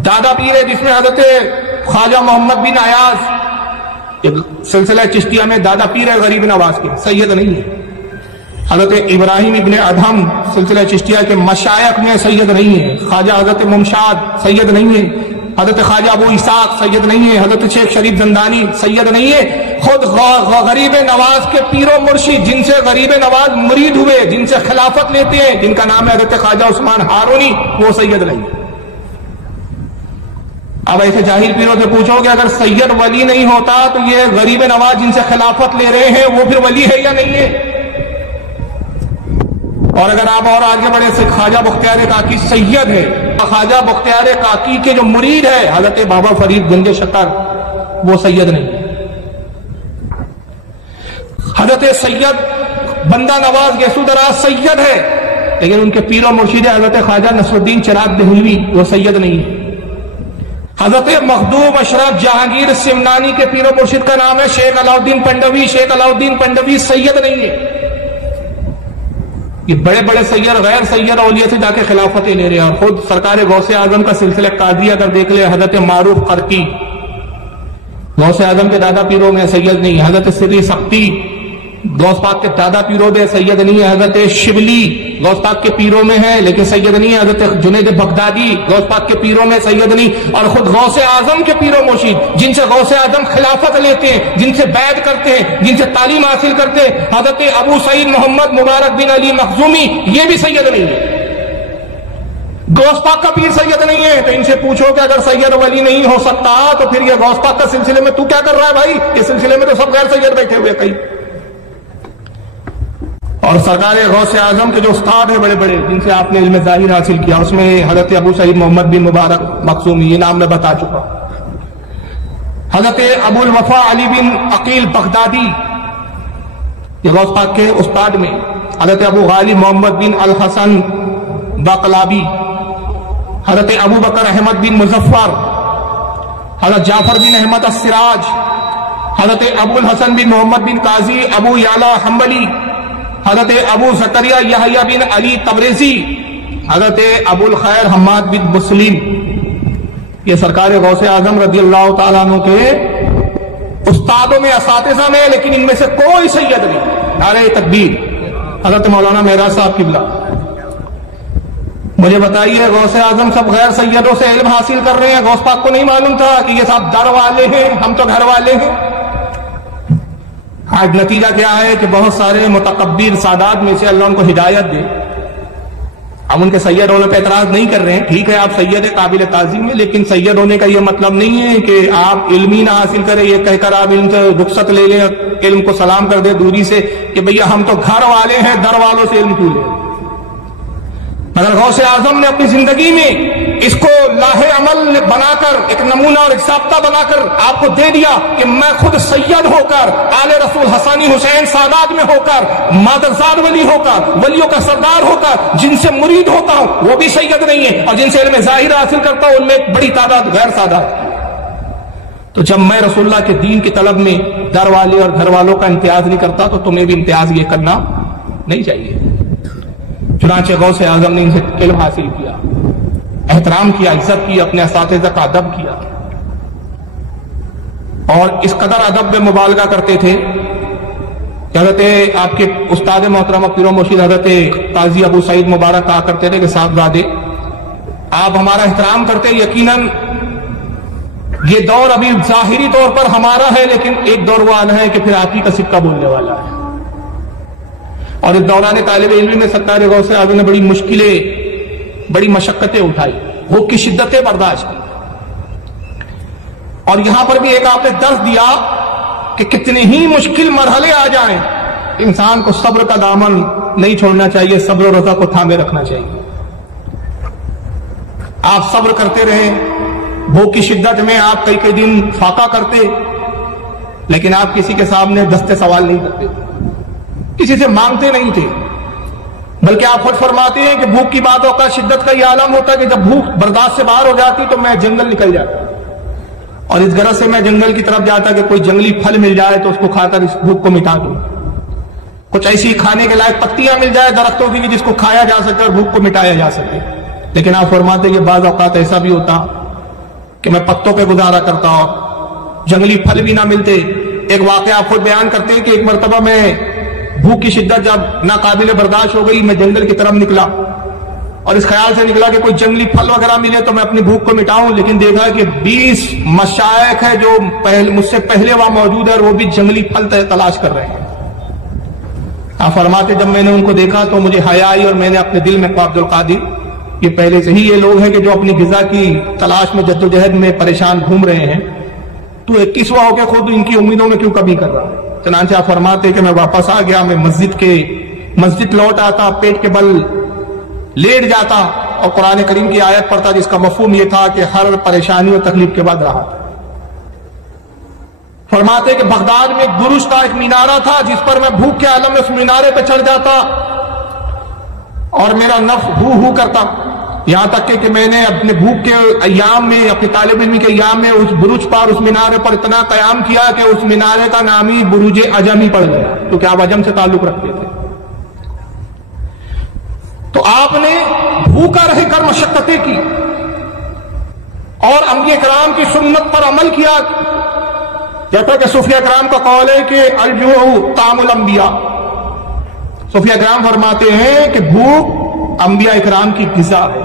دادا پیر ہے جس میں حضرت خواجہ محمد بن ایاز، ایک سلسلہ چشتیہ میں دادا پیر ہے غریب نواز کے، سید نہیں ہے۔ حضرت ابراہیم ابن ادہم سلسلہ چشتیہ کے مشائخ میں سید نہیں ہے۔ خواجہ حضرت ممشاد سید نہیں ہے۔ حضرت خواجہ ابو اسحاق سید نہیں ہے۔ حضرت شیخ شریف زندانی سید نہیں ہے۔ خود غریب نواز کے پیر و مرشد جن سے غریب نواز مرید ہوئے، جن سے خلافت لیتے ہیں، جن کا نام ہے حضرت خواجہ عثمان ہارونی، وہ سید نہیں ہے۔ اب ایسے جاہل پیروں سے پوچھو کہ اگر سید ولی نہیں ہوتا تو یہ غریب نواز جن سے خلافت لے رہے ہیں وہ پھر ولی ہے یا نہیں ہے؟ اور اگر آپ اور آگے بڑھے سے خواجہ بختیار کاکی سید ہے، خواجہ بختیار کاکی کے جو مرید ہے حضرت بابا فرید گنج شکر، وہ سید نہیں ہے۔ حضرت سید بندہ نواز گیسو دراز سید ہے، لیکن ان کے پیر و مرشد حضرت خواجہ نصر الدین چراغ دہلوی، وہ سید نہیں ہے۔ حضرت مخدوم اشرف جہانگیر سمنانی کے پیر و مرشد کا نام ہے شیخ علاؤدین پنڈوی، شیخ علاؤدین پنڈوی سید نہیں ہے۔ یہ بڑے بڑے سید غیر سید اولیاء سے جا کے خلافتیں لے رہے ہیں، اور خود سرکار غوث اعظم کا سلسلہ قاضی اگر دیکھ لے، حضرت معروف قرقی غوث اعظم کے دادا پیروں میں سید نہیں ہے۔ حضرت سری سختی غوث پاک کے دادا پیروں میں سید نہیں ہے۔ حضرت شبلی غوث پاک کے پیروں میں ہے لیکن سید نہیں ہے۔ حضرت جنید بغدادی غوث پاک کے پیروں میں سید نہیں، اور خود غوث اعظم کے پیر و مرشد جن سے غوث اعظم خلافت لیتے ہیں، جن سے بیعت کرتے ہیں، جن سے تعلیم حاصل کرتے ہیں، حضرت ابو سعید محمد مبارک بن علی مخزومی، یہ بھی سید نہیں ہے۔ غوث پاک کا پیر سید نہیں ہے، تو ان سے پوچھو کہ اگر سید ولی نہیں ہو سکتا تو پھر یہ غوث پاک کا سلسلے میں تو کیا کر رہا ہے بھائی؟ یہ سلسلے میں تو سب غیر سید بیٹھے ہوئے کئی۔ اور سرکار غوث اعظم کے جو استاد ہیں بڑے بڑے جن سے آپ نے علم ظاہر حاصل کیا، اس میں حضرت ابو سعید محمد بن مبارک مخزومی، یہ نام میں بتا چکا۔ حضرت ابو الوفا علی بن عقیل بغدادی، یہ غوث پاک کے استاد میں۔ حضرت ابو غالب محمد بن الحسن باقلابی، حضرت ابو بکر احمد بن مظفر، حضرت جعفر بن احمد السراج، حضرت ابو الحسن بن محمد بن قاضی ابو یعلا حنبلی، حضرت ابو زکریا یحییٰ بن علی تبریزی، حضرت ابو الخیر حماد بن مسلم، یہ سرکار غوث اعظم رضی اللہ تعالیٰ عنہ کے استادوں میں، اساتذہ میں، لیکن ان میں سے کوئی سید نہیں۔ نعرہ تکبیر۔ حضرت مولانا معراج صاحب قبلہ، مجھے بتائیے غوث اعظم سب غیر سیدوں سے علم حاصل کر رہے ہیں، غوث پاک کو نہیں معلوم تھا کہ یہ سب در والے ہیں، ہم تو گھر والے ہیں؟ آج نتیجہ کیا ہے کہ بہت سارے متکبر سادات میں سے اللہ ان کو ہدایت دے، ہم ان کے سید ہونے پہ اعتراض نہیں کر رہے ہیں، ٹھیک ہے آپ سید قابل تعظیم ہیں، لیکن سید ہونے کا یہ مطلب نہیں ہے کہ آپ علم ہی نہ حاصل کریں، یہ کہہ کر آپ علم سے رخصت لے لیں، علم کو سلام کر دیں دوری سے کہ بھیا ہم تو گھر والے ہیں، در والوں سے علم کیوں لیں۔ مگر غوث اعظم نے اپنی زندگی میں اس کو لاہ عمل بنا کر، ایک نمونہ اور ایک ضابطہ بنا کر آپ کو دے دیا کہ میں خود سید ہو کر، آل رسول حسانی حسین سادات میں ہو کر، مادرزاد ولی ہو کر، ولیوں کا سردار ہو کر جن سے مرید ہوتا ہوں وہ بھی سید نہیں ہے، اور جن سے علم ظاہر حاصل کرتا ہوں ان میں ایک بڑی تعداد غیر سادات ہے۔ تو جب میں رسول اللہ کے دین کی طلب میں در والے اور گھر والوں کا امتیاز نہیں کرتا تو تمہیں بھی امتیاز یہ کرنا نہیں چاہیے۔ چنانچہ غوث اعظم نے ان سے علم حاصل کیا، احترام کیا، عزت کی، اپنے اساتذہ کا ادب کیا، اور اس قدر ادب میں مبالغہ کرتے تھے کہ حضرت آپ کے استاد محترم پیر و مرشد حضرت قاضی ابو سعید مبارک کہا کرتے تھے کہ صاحبزادے آپ ہمارا احترام کرتے، یقیناً یہ دور ابھی ظاہری طور پر ہمارا ہے، لیکن ایک دور وہ آنا ہے کہ پھر آپ ہی کا سکہ بولنے والا ہے۔ اور اس دوران طالب علم میں سرکار غوث اعظم نے بڑی مشکلیں، بڑی مشقتیں اٹھائی، بھوک کی شدتیں برداشت کی، اور یہاں پر بھی ایک آپ نے درس دیا کہ کتنے ہی مشکل مرحلے آ جائیں انسان کو صبر کا دامن نہیں چھوڑنا چاہیے، صبر و رضا کو تھامے رکھنا چاہیے۔ آپ صبر کرتے رہے، بھوک کی شدت میں آپ کئی دن فاقہ کرتے، لیکن آپ کسی کے سامنے دستے سوال نہیں کرتے، کسی سے مانگتے نہیں تھے، بلکہ آپ خود فرماتے ہیں کہ بھوک کی بات ہوتا، شدت کا یہ عالم ہوتا کہ جب بھوک برداشت سے باہر ہو جاتی تو میں جنگل نکل جاتا، اور اس غرض سے میں جنگل کی طرف جاتا کہ کوئی جنگلی پھل مل جائے تو اس کو کھا کر اس بھوک کو مٹا دوں، کچھ ایسی کھانے کے لائق پتیاں مل جائے درختوں کی جس کو کھایا جا سکے اور بھوک کو مٹایا جا سکے۔ لیکن آپ فرماتے کہ بعض اوقات ایسا بھی ہوتا کہ میں پتوں پہ گزارا کرتا ہوں، جنگلی پھل بھی نہ ملتے۔ ایک واقعہ آپ خود بیان کرتے ہیں کہ ایک مرتبہ میں بھوک کی شدت جب ناقابل برداشت ہو گئی، میں جنگل کی طرف نکلا اور اس خیال سے نکلا کہ کوئی جنگلی پھل وغیرہ ملے تو میں اپنی بھوک کو مٹاؤں، لیکن دیکھا کہ 20 مشائخ ہیں جو مجھ سے پہلے وہاں موجود ہے اور وہ بھی جنگلی پھل تلاش کر رہے ہیں۔ آپ فرماتے جب میں نے ان کو دیکھا تو مجھے حیا آئی اور میں نے اپنے دل میں کہا عبد القادر یہ پہلے سے ہی یہ لوگ ہیں کہ جو اپنی غذا کی تلاش میں جدوجہد میں پریشان گھوم رہے ہیں، تو 21واں ہو کے خود ان کی امیدوں میں کیوں کمی کر رہا ہے؟ چنانچہ آپ فرماتے کہ میں واپس آ گیا، میں مسجد لوٹ آتا، پیٹ کے بل لیٹ جاتا اور قرآن کریم کی آیت پڑھتا جس کا مفہوم یہ تھا کہ ہر پریشانی اور تکلیف کے بعد راحت۔ فرماتے کہ بغداد میں ایک برج تھا، ایک مینارہ تھا جس پر میں بھوک کے عالم میں اس مینارے پہ چڑھ جاتا اور میرا نفس ہو کرتا، یہاں تک کہ میں نے اپنے بھوک کے ایام میں، اپنے طالب علمی کے ایام میں اس برج پر، اس مینارے پر اتنا قیام کیا کہ اس مینارے کا نام ہی برج عجم ہی پڑ گیا، کیونکہ آپ عجم سے تعلق رکھتے تھے۔ تو آپ نے بھوکا رہ کر مشقتیں کی اور انبیاء کرام کی سنت پر عمل کیا، جیسا کہ صوفیہ کرام کا قول ہے کہ الجوع طعام الانبیاء۔ صوفیہ کرام فرماتے ہیں کہ بھوک انبیاء کرام کی غذا ہے۔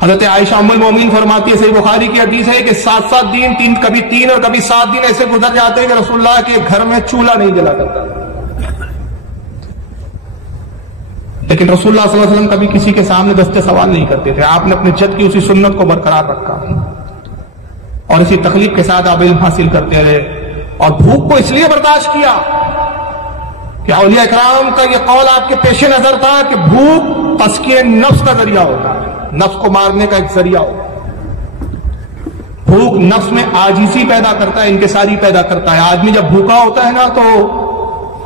حضرت عائشہ ام المومنین فرماتی ہے، صحیح بخاری کی حدیث ہے کہ 7 دن کبھی 3 اور کبھی 7 دن ایسے گزر جاتے ہیں کہ رسول اللہ کے گھر میں چولہا نہیں جلا کرتا، لیکن رسول اللہ صلی اللہ علیہ وسلم کبھی کسی کے سامنے دست سوال نہیں کرتے تھے۔ آپ نے اپنے جد کی اسی سنت کو برقرار رکھا اور اسی تکلیف کے ساتھ آپ علم حاصل کرتے رہے، اور بھوک کو اس لیے برداشت کیا کہ اولیاء کرام کا یہ قول آپ کے پیش نظر تھا کہ بھوک تزکیہ نفس کا ذریعہ ہوتا ہے، نفس کو مارنے کا ایک ذریعہ ہوتا ہے۔ بھوک نفس میں عاجزی پیدا کرتا ہے، انکساری پیدا کرتا ہے۔ آدمی جب بھوکا ہوتا ہے نا تو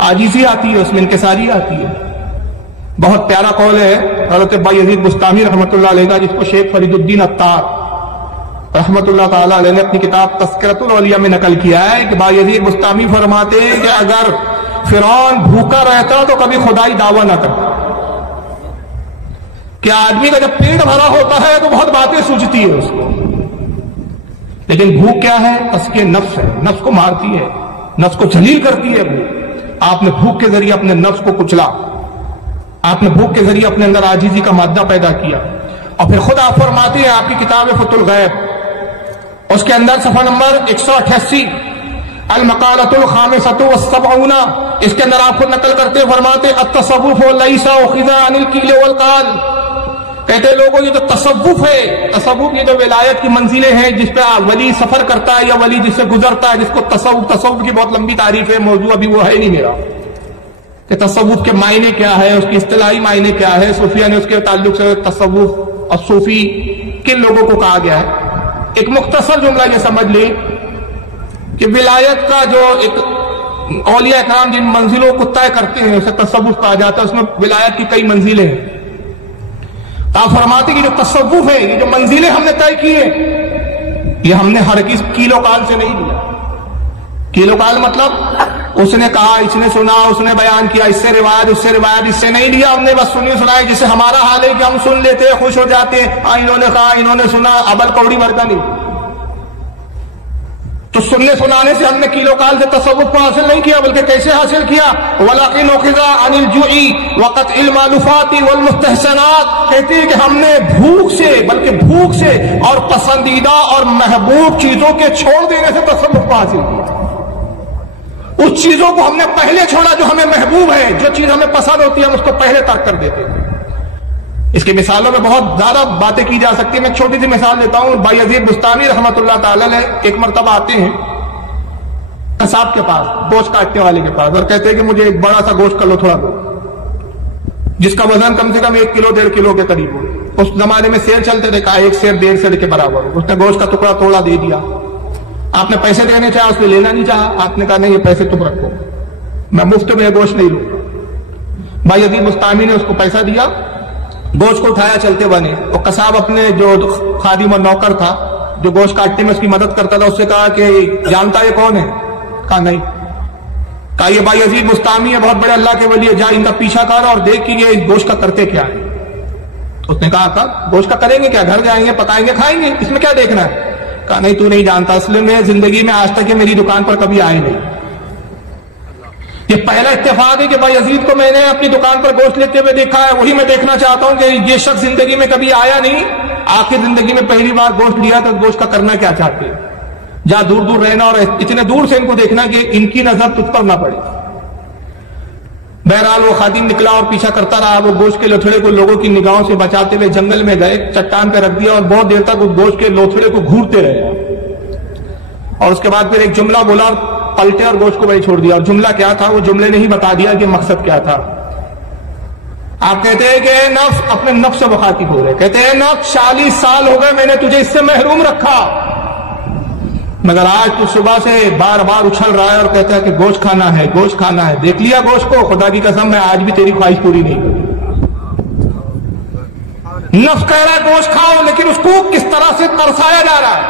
عاجزی آتی ہے، اس میں انکساری آتی ہے۔ بہت پیارا قول ہے حضرت بایزید بستامی رحمۃ اللہ علیہ کا، جس کو شیخ فرید الدین عطار رحمۃ اللہ تعالی علیہ نے اپنی کتاب تذکرۃ الاولیاء میں نقل کیا ہے کہ بایزید بستامی فرماتے ہیں کہ اگر فرعون بھوکا رہتا تو کبھی خدائی دعویٰ نہ کرتا، کہ آدمی کا جب پیٹ بھرا ہوتا ہے تو بہت باتیں سوچتی ہے اس کو، لیکن بھوک کیا ہے؟ تزکیہ نفس ہے، نفس کو مارتی ہے، نفس کو ذلیل کرتی ہے بھوک۔ آپ نے بھوک کے ذریعے اپنے نفس کو کچلا، آپ نے بھوک کے ذریعے اپنے اندر عاجزی کا مادہ پیدا کیا، اور پھر خود آپ فرماتے ہیں آپ کی کتاب فتح الغیب اس کے اندر صفحہ نمبر 188 المقالۃ الخامسۃ والسبعون، اس کے اندر آپ خود نقل کرتے فرماتے التصوف لیس اخذ عن القیل والقال، کہتے لوگوں یہ جو تصوف ہے، تصوف یہ جو ولایت کی منزلیں ہیں جس پہ ولی سفر کرتا ہے یا ولی جس سے گزرتا ہے، جس کو تصوف کی بہت لمبی تعریف ہے، موضوع ابھی وہ ہے نہیں میرا کہ تصوف کے معنی کیا ہے، اس کی اصطلاحی معنی کیا ہے، صوفیہ نے اس کے تعلق سے تصوف اور صوفی کن لوگوں کو کہا گیا ہے۔ ایک مختصر جملہ یہ سمجھ لیں کہ ولایت کا جو ایک اولیاء کرام جن منزلوں کو طے کرتے ہیں اسے تصوف کہا جاتا ہے، اس میں ولایت کی کئی منزلیں ہیں۔ آپ فرماتے کہ جو تصوف ہے، یہ جو منزلیں ہم نے طے کی ہے، یہ ہم نے ہر کس کیلو کال سے نہیں دیا۔ کیلو کال مطلب اس نے کہا، اس نے سنا، اس نے بیان کیا، اس سے روایت، اس سے روایت، اس سے نہیں لیا ہم نے، بس سنی سنائی، جسے ہمارا حال ہے کہ ہم سن لیتے ہیں، خوش ہو جاتے ہیں، انہوں نے کہا، انہوں نے سنا، ابل کوڑی بھرتا نہیں۔ تو سننے سنانے سے ہم نے کیلو کال سے تصوف کو حاصل نہیں کیا، بلکہ کیسے حاصل کیا؟ وَلَقِنْ أُخِذَ عَنِ الْجُوعِ وَقَطْعِ الْمَأْلُوفَاتِ وَالْمُسْتَحْسَنَاتِ، کہتے ہیں کہ ہم نے بھوک سے، بلکہ بھوک سے اور پسندیدہ اور محبوب چیزوں کے چھوڑ دینے سے تصوف کو حاصل کیا۔ اس چیزوں کو ہم نے پہلے چھوڑا جو ہمیں محبوب ہے، جو چیز ہمیں پسند ہوتی ہے ہم اس کو پہلے ترک کر دیتے ہیں۔ اس کی مثالوں میں بہت زیادہ باتیں کی جا سکتی ہیں، میں چھوٹی سی مثال دیتا ہوں۔ بایزید بستانی رحمۃ اللہ تعالی علیہ ایک مرتبہ آتے ہیں قصاب کے پاس، گوشت کاٹنے والے کے پاس، اور کہتے ہیں کہ مجھے ایک بڑا سا گوشت کر لو، تھوڑا دو، جس کا وزن کم سے کم 1 کلو 1.5 کلو کے قریب ہو۔ اس زمانے میں سیر چلتے تھے، کہا 1 سیر 1.5 سیر کے برابر ہو۔ اس نے گوشت کا ٹکڑا توڑا دے دیا۔ آپ نے پیسے دینے چاہا، اس نے لینا نہیں چاہا، آپ نے کہا نہیں یہ پیسے تم رکھو، میں مفت میں یہ گوشت نہیں لوں گا۔ بایزید بستانی نے اس کو پیسہ دیا، گوشت کو اٹھایا، چلتے بنے۔ اور قصاب اپنے جو خادم اور نوکر تھا جو گوشت کاٹنے میں اس کی مدد کرتا تھا، اس سے کہا کہ جانتا یہ کون ہے؟ کہا نہیں۔ کہا یہ بایزید بستانی ہے، بہت بڑے اللہ کے ولی ہے، جا ان کا پیچھا کر اور دیکھ کہ یہ گوشت کا کرتے کیا ہے۔ اس نے کہا گوشت کا کریں گے کیا؟ گھر جائیں گے، پکائیں گے، کھائیں گے، اس میں کیا دیکھنا ہے؟ کہا نہیں تو نہیں جانتا، اصل میں زندگی میں آج تک یہ میری دکان پر کبھی آئے نہیں. یہ پہلا اتفاق ہے کہ بھائی یزید کو میں نے اپنی دکان پر گوشت لیتے ہوئے دیکھا ہے، وہی میں دیکھنا چاہتا ہوں کہ یہ شخص زندگی میں کبھی آیا نہیں، آخر زندگی میں پہلی بار گوشت لیا تو گوشت کا کرنا کیا چاہتے ہیں، جہاں دور دور رہنا اور اتنے دور سے ان کو دیکھنا کہ ان کی نظر تجھ پر نہ پڑے. بہرحال وہ خادم نکلا اور پیچھا کرتا رہا. وہ گوشت کے لوتھڑے کو لوگوں کی نگاہوں سے بچاتے ہوئے جنگل میں گئے، چٹان پہ رکھ دیا اور بہت دیر تک اس گوشت کے لوتھڑے کو گھورتے رہے اور اس کے بعد پھر ایک جملہ بولا اور پلٹے اور گوشت کو وہی چھوڑ دیا. اور جملہ کیا تھا وہ جملے نے ہی بتا دیا کہ مقصد کیا تھا. آپ کہتے ہیں کہ اے نفس، اپنے نفس سے مخاطب ہو رہے، کہتے ہیں نفس 40 سال ہو گئے میں نے تجھے اس سے محروم رکھا، مگر آج تو صبح سے بار بار اچھل رہا ہے اور کہتا ہے کہ گوشت کھانا ہے، گوشت کھانا ہے. دیکھ لیا گوشت کو، خدا کی قسم میں آج بھی تیری خواہش پوری نہیں کروں. نفس کہہ رہا ہے گوشت کھاؤ، لیکن اس کو کس طرح سے ترسایا جا رہا ہے،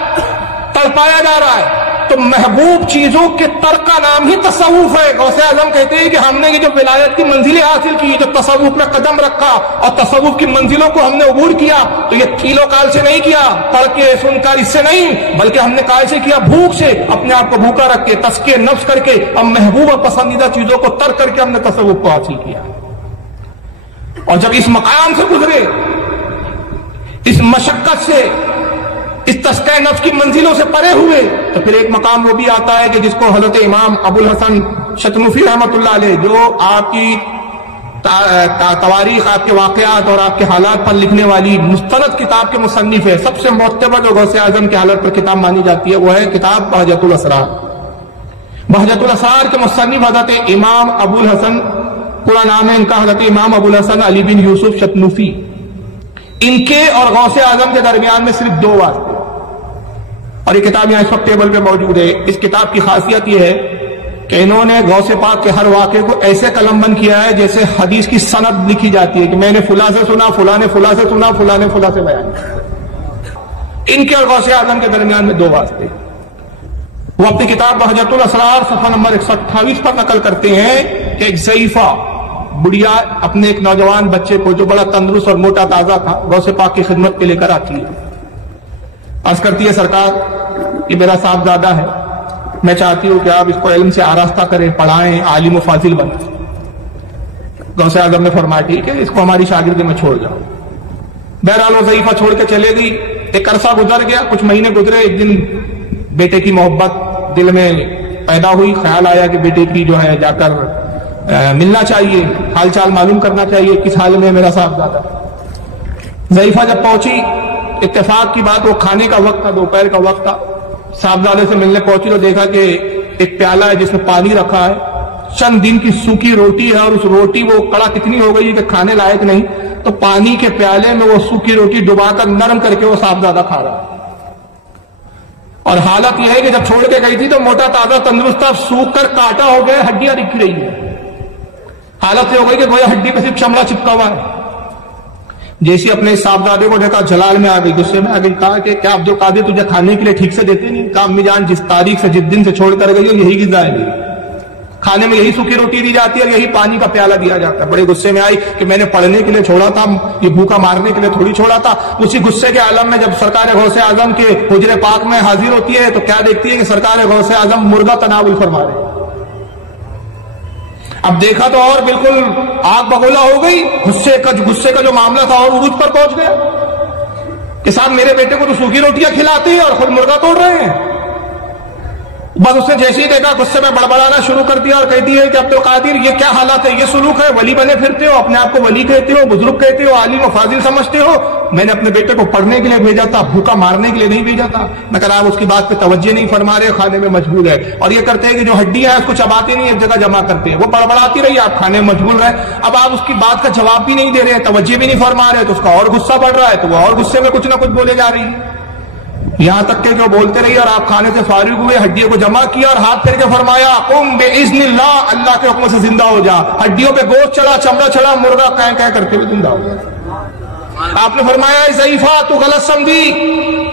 تڑپایا جا رہا ہے. تو محبوب چیزوں کے ترک کا نام ہی تصوف ہے. غوث اعظم کہتے ہیں کہ ہم نے یہ جو ولایت کی منزلیں حاصل کی، جو تصوف میں قدم رکھا اور تصوف کی منزلوں کو ہم نے عبور کیا، تو یہ کیلو کال سے نہیں کیا، پڑھ کے سن کر اس سے نہیں، بلکہ ہم نے کال سے کیا، بھوک سے، اپنے آپ کو بھوکا رکھ کے، تزکیہ نفس کر کے، ہم محبوب اور پسندیدہ چیزوں کو ترک کر کے ہم نے تصوف کو حاصل کیا. اور جب اس مقام سے گزرے، اس مشقت سے، اس تزکیہ نفس کی منزلوں سے پرے ہوئے، تو پھر ایک مقام وہ بھی آتا ہے کہ جس کو حضرت امام ابو الحسن شتنوفی رحمۃ اللہ علیہ، جو آپ کی تواریخ، آپ کے واقعات اور آپ کے حالات پر لکھنے والی مستند کتاب کے مصنف ہے، سب سے معتبر جو غوث اعظم کے حالات پر کتاب مانی جاتی ہے وہ ہے کتاب بہجت الاسرار. بہجت الاسرار کے مصنف حضرت امام ابو الحسن، پورا نام ہے ان کا حضرت امام ابو الحسن علی بن یوسف شتنوفی. ان کے اور غوث اعظم کے درمیان میں صرف 2 واسطے، اور یہ کتاب یہاں اس وقت ٹیبل پہ موجود ہے. اس کتاب کی خاصیت یہ ہے کہ انہوں نے غوث پاک کے ہر واقعے کو ایسے قلم بند کیا ہے جیسے حدیث کی سند لکھی جاتی ہے کہ میں نے فلاں سے سنا، فلاں نے فلاں سے سنا، فلاں نے فلاں سے بیان کیا. ان کے اور غوث اعظم کے درمیان میں 2 واسطے. وہ اپنی کتاب بہجت الاسرار صفحہ نمبر 128 پر نقل کرتے ہیں کہ ایک ضعیفہ بڑھیا اپنے ایک نوجوان بچے کو جو بڑا تندرست اور موٹا تازہ تھا غوث پاک کی خدمت پہ لے کر آتی ہے. عرض کرتی ہے سرکار یہ میرا صاحبزادہ ہے، میں چاہتی ہوں کہ آپ اس کو علم سے آراستہ کریں، پڑھائیں، عالم و فاضل بنیں. غوث اعظم نے فرمایا ٹھیک ہے، اس کو ہماری شاگردی میں چھوڑ جاؤ. بہرحال وہ ضعیفہ چھوڑ کے چلے گئی. ایک عرصہ گزر گیا، کچھ مہینے گزرے. ایک دن بیٹے کی محبت دل میں پیدا ہوئی، خیال آیا کہ بیٹے کی جو ہے جا کر ملنا چاہیے، حال چال معلوم کرنا چاہیے، کس حال میں میرا صاحبزادہ. ضعیفہ جب پہنچی، اتفاق کی بات وہ کھانے کا وقت تھا، دوپہر کا وقت تھا. صاحبزادے سے ملنے پہنچی تو دیکھا کہ ایک پیالہ ہے جس میں پانی رکھا ہے، چند دن کی سوکھی روٹی ہے، اور اس روٹی وہ کڑک اتنی ہو گئی کہ کھانے لائق نہیں. تو پانی کے پیالے میں وہ سوکھی روٹی ڈبا کر نرم کر کے وہ صاحبزادہ کھا رہا. اور حالت یہ ہے کہ جب چھوڑ کے گئی تھی تو موٹا تازہ تندرست تھا، سوکھ کر کاٹا ہو گیا، ہڈیاں دکھ رہی ہیں. حالت یہ ہو گئی کہ گویا ہڈی پہ صرف چمڑا چپکا ہوا ہے. جیسے اپنے صاحبزادے کو دیکھا جلال میں آ گئی، غصے میں آ گئی. کہا کہ کیا عبد القادر تجھے کھانے کے لیے ٹھیک سے دیتے نہیں؟ کہا امی جان جس تاریخ سے، جس دن سے چھوڑ کر گئی ہو یہی غذا ہے، کھانے میں یہی سوکھی روٹی دی جاتی ہے اور یہی پانی کا پیالہ دیا جاتا ہے. بڑے غصے میں آئی کہ میں نے پڑھنے کے لیے چھوڑا تھا، یہ بھوکا مارنے کے لیے تھوڑی چھوڑا تھا. اسی غصے کے عالم میں جب سرکار غوث اعظم کے حجرے پاک میں حاضر ہوتی ہے تو کیا دیکھتی ہے کہ سرکار غوث اعظم مرغا تناول فرما رہے. اب دیکھا تو اور بالکل آگ بگولا ہو گئی، غصے کا جو معاملہ تھا اور عروج پر پہنچ گیا کہ صاحب میرے بیٹے کو تو سوکھی روٹیاں کھلاتے ہیں اور خود مرغا توڑ رہے ہیں. بس اس نے جیسے ہی دیکھا غصے میں بڑبڑانا شروع کر دیا اور کہتی ہے کہ عبد القادر یہ کیا حالات ہے، یہ سلوک ہے، ولی بنے پھرتے ہو، اپنے آپ کو ولی کہتے ہو، بزرگ کہتے ہو، عالم و فاضل سمجھتے ہو. میں نے اپنے بیٹے کو پڑھنے کے لیے بھیجا تھا، بھوکا مارنے کے لیے نہیں بھیجا تھا. مگر آپ اس کی بات پہ توجہ نہیں فرما رہے، کھانے میں مشغول ہے. اور یہ کرتے ہیں کہ جو ہڈیاں ہیں اس کو چباتے نہیں، ایک جگہ جمع کرتے ہیں. وہ بڑبڑاتی رہی، آپ کھانے میں مشغول رہے. اب آپ اس کی بات کا جواب بھی نہیں دے رہے ہیں، توجہ بھی نہیں فرما رہے، تو اس کا اور غصہ بڑھ رہا ہے، تو وہ اور غصے میں کچھ نہ کچھ بولے جا رہی ہے. یہاں تک کہ جو بولتے رہی اور آپ کھانے سے فارغ ہوئے، ہڈیوں کو جمع کیا اور ہاتھ پھیر کے فرمایا قم باذن اللہ، اللہ کے حکم سے زندہ ہو جا. ہڈیوں پہ گوشت چڑھا، چمڑا چڑھا، مرغا کہیں کہیں کرتے ہوئے زندہ ہو گیا. آپ نے فرمایا ضعیفہ تو غلط سمجھی،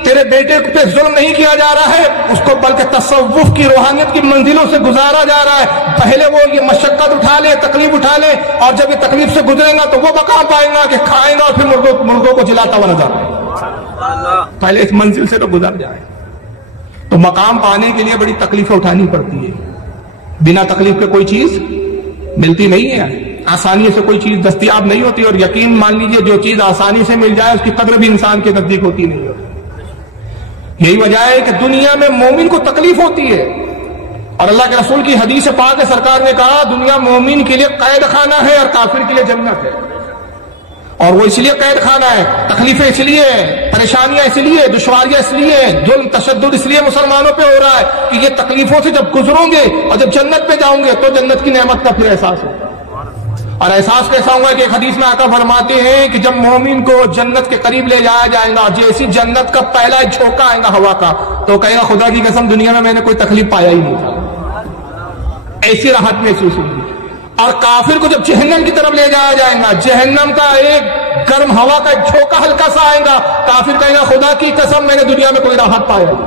تیرے بیٹے پہ ظلم نہیں کیا جا رہا ہے، اس کو بلکہ تصوف کی روحانیت کی منزلوں سے گزارا جا رہا ہے. پہلے وہ یہ مشقت اٹھا لے، تکلیف اٹھا لے، اور جب یہ تکلیف سے گزرے گا تو وہ مقام پائے گا کہ کھائے گا اور پھر مرغوں کو جلاتا ہوا نظر آئے. پہلے اس منزل سے تو گزر جائے. تو مقام پانے کے لیے بڑی تکلیفیں اٹھانی پڑتی ہے. بنا تکلیف کے کوئی چیز ملتی نہیں ہے، آسانی سے کوئی چیز دستیاب نہیں ہوتی، اور یقین مان لیجئے جو چیز آسانی سے مل جائے اس کی قدر بھی انسان کے نزدیک ہوتی نہیں ہوتی. یہی وجہ ہے کہ دنیا میں مومن کو تکلیف ہوتی ہے، اور اللہ کے رسول کی حدیث پاک سرکار نے کہا دنیا مومن کے لیے قید خانہ ہے اور کافر کے لیے جنت ہے. اور وہ اس لیے قید خانہ ہے، تکلیفیں اس لیے، پریشانیاں اس لیے، دشواریاں اس لیے، ظلم تشدد اس لیے مسلمانوں پہ ہو رہا ہے کہ یہ تکلیفوں سے جب گزروں گے اور جب جنت پہ جاؤں گے تو جنت کی نعمت کا پھر احساس ہوگا. اور احساس کیسا ہوگا کہ ایک حدیث میں آقا فرماتے ہیں کہ جب مومن کو جنت کے قریب لے جایا جائے گا، جیسی جنت کا پہلا جھونکا آئے گا ہوا کا، تو کہے گا خدا کی قسم دنیا میں نے کوئی تکلیف پایا ہی نہیں تھا، ایسی راحت محسوس ہوگی. اور کافر کو جب جہنم کی طرف لے جایا جائے گا، جہنم کا ایک گرم ہوا کا ایک جھونکا ہلکا سا آئے گا، کافر کہے گا خدا کی قسم میں نے دنیا میں کوئی راحت پایا نہیں.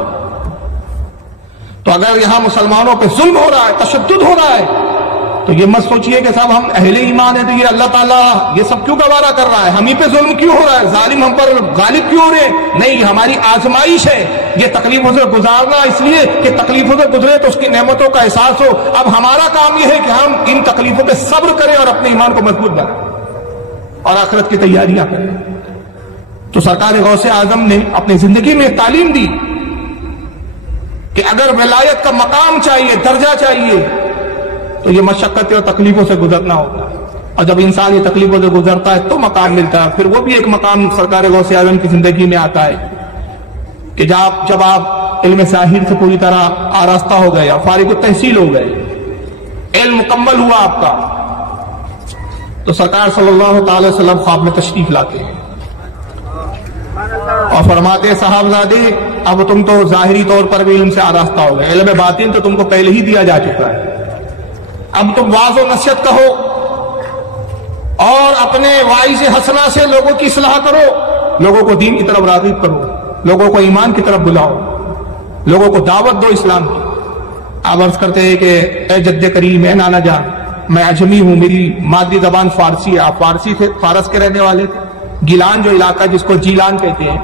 تو اگر یہاں مسلمانوں پہ ظلم ہو رہا ہے، تشدد ہو رہا ہے، تو یہ مت سوچئے کہ صاحب ہم اہل ایمان ہیں تو یہ اللہ تعالیٰ یہ سب کیوں گوارا کر رہا ہے، ہم ہی پہ ظلم کیوں ہو رہا ہے، ظالم ہم پر غالب کیوں ہو رہے ہیں. نہیں، یہ ہماری آزمائش ہے، یہ تکلیفوں سے گزارنا اس لیے کہ تکلیفوں سے گزرے تو اس کی نعمتوں کا احساس ہو. اب ہمارا کام یہ ہے کہ ہم ان تکلیفوں پہ صبر کریں اور اپنے ایمان کو مضبوط بنائیں اور آخرت کی تیاریاں کریں. تو سرکار غوث اعظم نے اپنی زندگی میں تعلیم دی کہ اگر ولایت کا مقام چاہیے، درجہ چاہیے، تو یہ مشقتیں اور تکلیفوں سے گزرنا ہوتا ہے. اور جب انسان یہ تکلیفوں سے گزرتا ہے تو مقام ملتا ہے. پھر وہ بھی ایک مقام سرکار غوث اعظم کی زندگی میں آتا ہے کہ جب آپ علم ظاہر سے پوری طرح آراستہ ہو گئے اور فارغ التحصیل ہو گئے، علم مکمل ہوا آپ کا، تو سرکار صلی اللہ تعالی وسلم خواب میں تشریف لاتے ہیں اور فرماتے صاحبزادے اب تم تو ظاہری طور پر بھی علم سے آراستہ ہو گئے، علم باطن تو تم کو پہلے ہی دیا جا چکا ہے، اب تم واعظ و نصیحت کہو اور اپنے واعظ حسنہ سے لوگوں کی اصلاح کرو، لوگوں کو دین کی طرف راغب کرو، لوگوں کو ایمان کی طرف بلاؤ، لوگوں کو دعوت دو اسلام کی. آپ عرض کرتے ہیں کہ اے جد کریم، اے نانا جان، میں عجمی ہوں، میری مادری زبان فارسی ہے. آپ فارسی تھے، فارس کے رہنے والے تھے. گیلان جو علاقہ جس کو جیلان کہتے ہیں،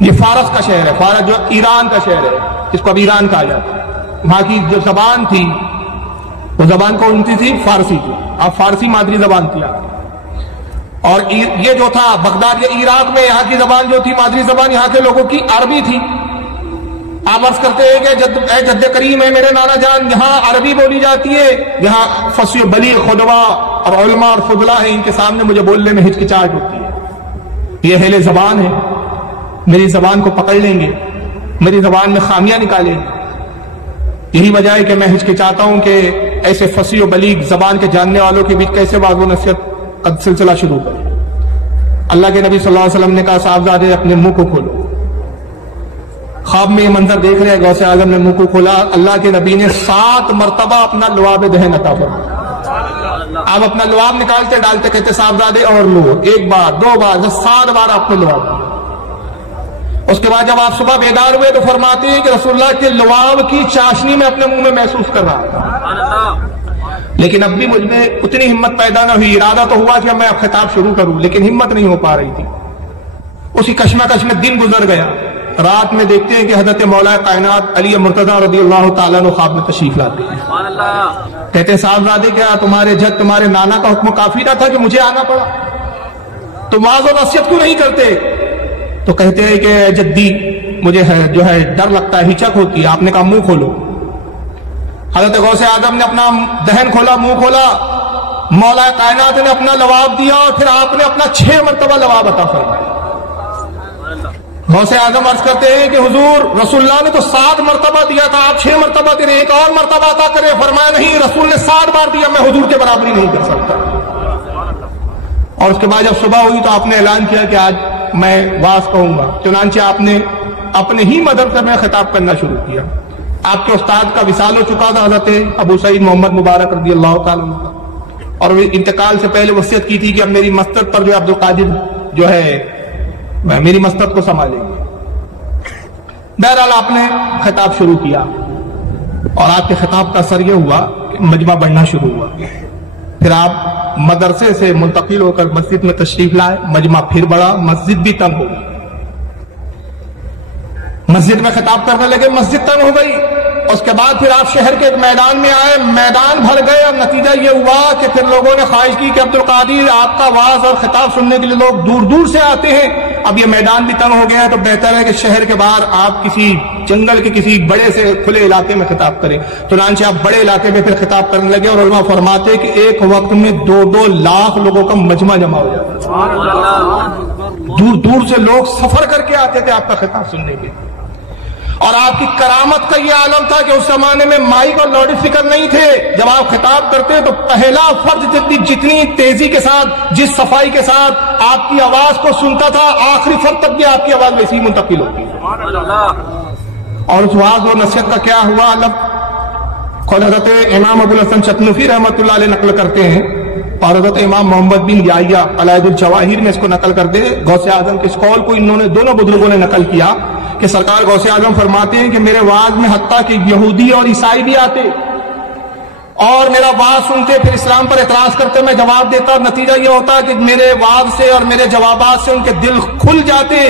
یہ فارس کا شہر ہے. فارس جو ایران کا شہر ہے، جس کو اب ایران کہا جاتا ہے. وہاں کی جو زبان تھی وہ زبان کون سی تھی؟ فارسی تھی. اب فارسی مادری زبان تھی آپ. اور یہ جو تھا بغداد یا عراق میں، یہاں کی زبان جو تھی مادری زبان یہاں کے لوگوں کی عربی تھی. آپ عرض کرتے ہیں کہ اے جد کریم، اے میرے نانا جان، یہاں عربی بولی جاتی ہے، یہاں فصیح بلیغ خطبہ اور علماء اور فضلاء ہیں، ان کے سامنے مجھے بولنے میں ہچکچاہٹ ہوتی ہے. یہ اہل زبان ہے، میری زبان کو پکڑ لیں گے، میری زبان میں خامیاں نکالیں گے. یہی وجہ ہے کہ میں ہچکچاتا ہوں کہ ایسے فصیح و بلیغ زبان کے جاننے والوں کے بیچ کیسے واعظ و نصیحت کا سلسلہ شروع کریں. اللہ کے نبی صلی اللہ علیہ وسلم نے کہا صاحبزادے اپنے منہ کو کھولو. خواب میں یہ منظر دیکھ رہے ہیں، غوث اعظم نے منہ کو کھولا، اللہ کے نبی نے 7 مرتبہ اپنا لعاب دہن عطا فرمایا. آپ اپنا لعاب نکالتے ڈالتے کہتے صاحبزادے اور لو، 1 بار 2 بار 7 بار آپ نے لعاب. اس کے بعد جب آپ صبح بیدار ہوئے تو فرماتے ہیں کہ رسول اللہ کے لعاب کی چاشنی میں اپنے منہ میں محسوس کر رہا تھا، لیکن اب بھی مجھ میں اتنی ہمت پیدا نہ ہوئی. ارادہ تو ہوا کہ میں اب خطاب شروع کروں، لیکن ہمت نہیں ہو پا رہی تھی. اسی کشمکش میں دن گزر گیا. رات میں دیکھتے ہیں کہ حضرت مولا کائنات علی مرتضیٰ رضی اللہ تعالیٰ عنہ خواب میں تشریف لاتے ہیں. کہتے ہیں صاحبزادے کیا تمہارے جد تمہارے نانا کا حکم کافی نہ تھا کہ مجھے آنا پڑا؟ تم واعظ و نصیحت کیوں نہیں کرتے؟ تو کہتے ہیں کہ جدی مجھے جو ہے ڈر لگتا ہے، ہچک ہوتی ہے. آپ نے کہا منہ کھولو. حضرت غوث اعظم نے اپنا دہن کھولا، منہ کھولا، مولا کائنات نے اپنا لعاب دیا اور پھر آپ نے اپنا 6 مرتبہ لعاب عطا فرمایا. غوث اعظم عرض کرتے ہیں کہ حضور رسول اللہ نے تو 7 مرتبہ دیا تھا، آپ 6 مرتبہ دے رہے ہیں، ایک اور مرتبہ عطا کرے. فرمایا نہیں، رسول نے 7 بار دیا، میں حضور کے برابری نہیں کر سکتا. اور اس کے بعد جب صبح ہوئی تو آپ نے اعلان کیا کہ آج میں واعظ کہوں گا. چنانچہ آپ نے اپنے ہی مدرسے میں خطاب کرنا شروع کیا. آپ کے استاد کا وصال ہو چکا تھا حضرت ابو سعید محمد مبارک رضی اللہ تعالیٰ عنہ، اور وہ انتقال سے پہلے وصیت کی تھی کہ اب میری مسجد پر جو عبد القادر جو ہے میری مسجد کو سنبھالیں گے. بہرحال آپ نے خطاب شروع کیا اور آپ کے خطاب کا اثر یہ ہوا کہ مجمع بڑھنا شروع ہوا. پھر آپ مدرسے سے منتقل ہو کر مسجد میں تشریف لائے. مجمع پھر بڑھا، مسجد بھی تنگ ہو گئی. مسجد میں خطاب کرنے لگے، مسجد تنگ ہو گئی. اس کے بعد پھر آپ شہر کے میدان میں آئے، میدان بھر گئے، اور نتیجہ یہ ہوا کہ پھر لوگوں نے خواہش کی کہ عبدالقادر آپ کا واعظ اور خطاب سننے کے لیے لوگ دور دور سے آتے ہیں، اب یہ میدان بھی تنگ ہو گیا ہے تو بہتر ہے کہ شہر کے باہر آپ کسی جنگل کے کسی بڑے سے کھلے علاقے میں خطاب کریں. چنانچہ آپ بڑے علاقے میں پھر خطاب کرنے لگے، اور علماء فرماتے کہ ایک وقت میں 2-2 لاکھ لوگوں کا مجمع جمع ہو جاتا تھا. دور دور سے لوگ سفر کر کے آتے تھے آپ کا خطاب سننے کے. اور آپ کی کرامت کا یہ عالم تھا کہ اس زمانے میں مائک اور لاؤڈ اسپیکر نہیں تھے. جب آپ خطاب کرتے تو پہلا فرد جتنی تیزی کے ساتھ، جس صفائی کے ساتھ آپ کی آواز کو سنتا تھا، آخری فرد تک بھی آپ کی آواز ویسی منتقل ہوتی. اور اس واعظ و نصیحت کا کیا ہوا خود حضرت امام ابو الحسن چتنوفی رحمۃ اللہ علیہ نقل کرتے ہیں، اور حضرت امام محمد بن یحییٰ علیہ الجواہر میں اس کو نقل کرتے. غوث اعظم کے اس قول کو انہوں نے دونوں بزرگوں نے نقل کیا کہ سرکار غوث اعظم فرماتے ہیں کہ میرے واعظ میں حتیٰ کہ یہودی اور عیسائی بھی آتے اور میرا واعظ سنتے، پھر اسلام پر اعتراض کرتے، میں جواب دیتا، اور نتیجہ یہ ہوتا کہ میرے واعظ سے اور میرے جوابات سے ان کے دل کھل جاتے،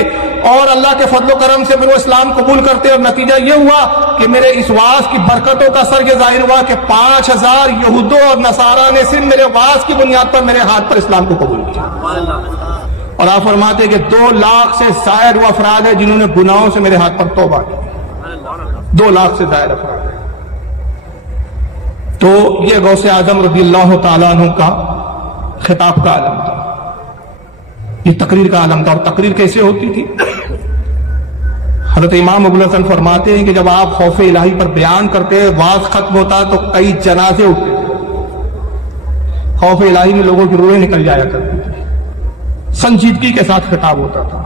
اور اللہ کے فضل و کرم سے پھر وہ اسلام قبول کرتے. اور نتیجہ یہ ہوا کہ میرے اس واعظ کی برکتوں کا اثر یہ ظاہر ہوا کہ 5000 یہودوں اور نصارا نے صرف میرے واعظ کی بنیاد پر میرے ہاتھ پر اسلام کو قبول کیا. اور آپ فرماتے کہ 2 لاکھ سے زائد وہ افراد ہیں جنہوں نے گناہوں سے میرے ہاتھ پر توبہ کی. 2 لاکھ سے زائد افراد ہیں. تو یہ غوث اعظم رضی اللہ تعالیٰ عنہ کا خطاب کا عالم تھا، یہ تقریر کا عالم تھا. اور تقریر کیسے ہوتی تھی؟ حضرت امام ابو الحسن فرماتے ہیں کہ جب آپ خوف الہی پر بیان کرتے، واعظ ختم ہوتا تو کئی جنازے اٹھتے تھے. خوف الہی میں لوگوں کی روحیں نکل جایا کرتی تھی. سنجیدگی کے ساتھ خطاب ہوتا تھا،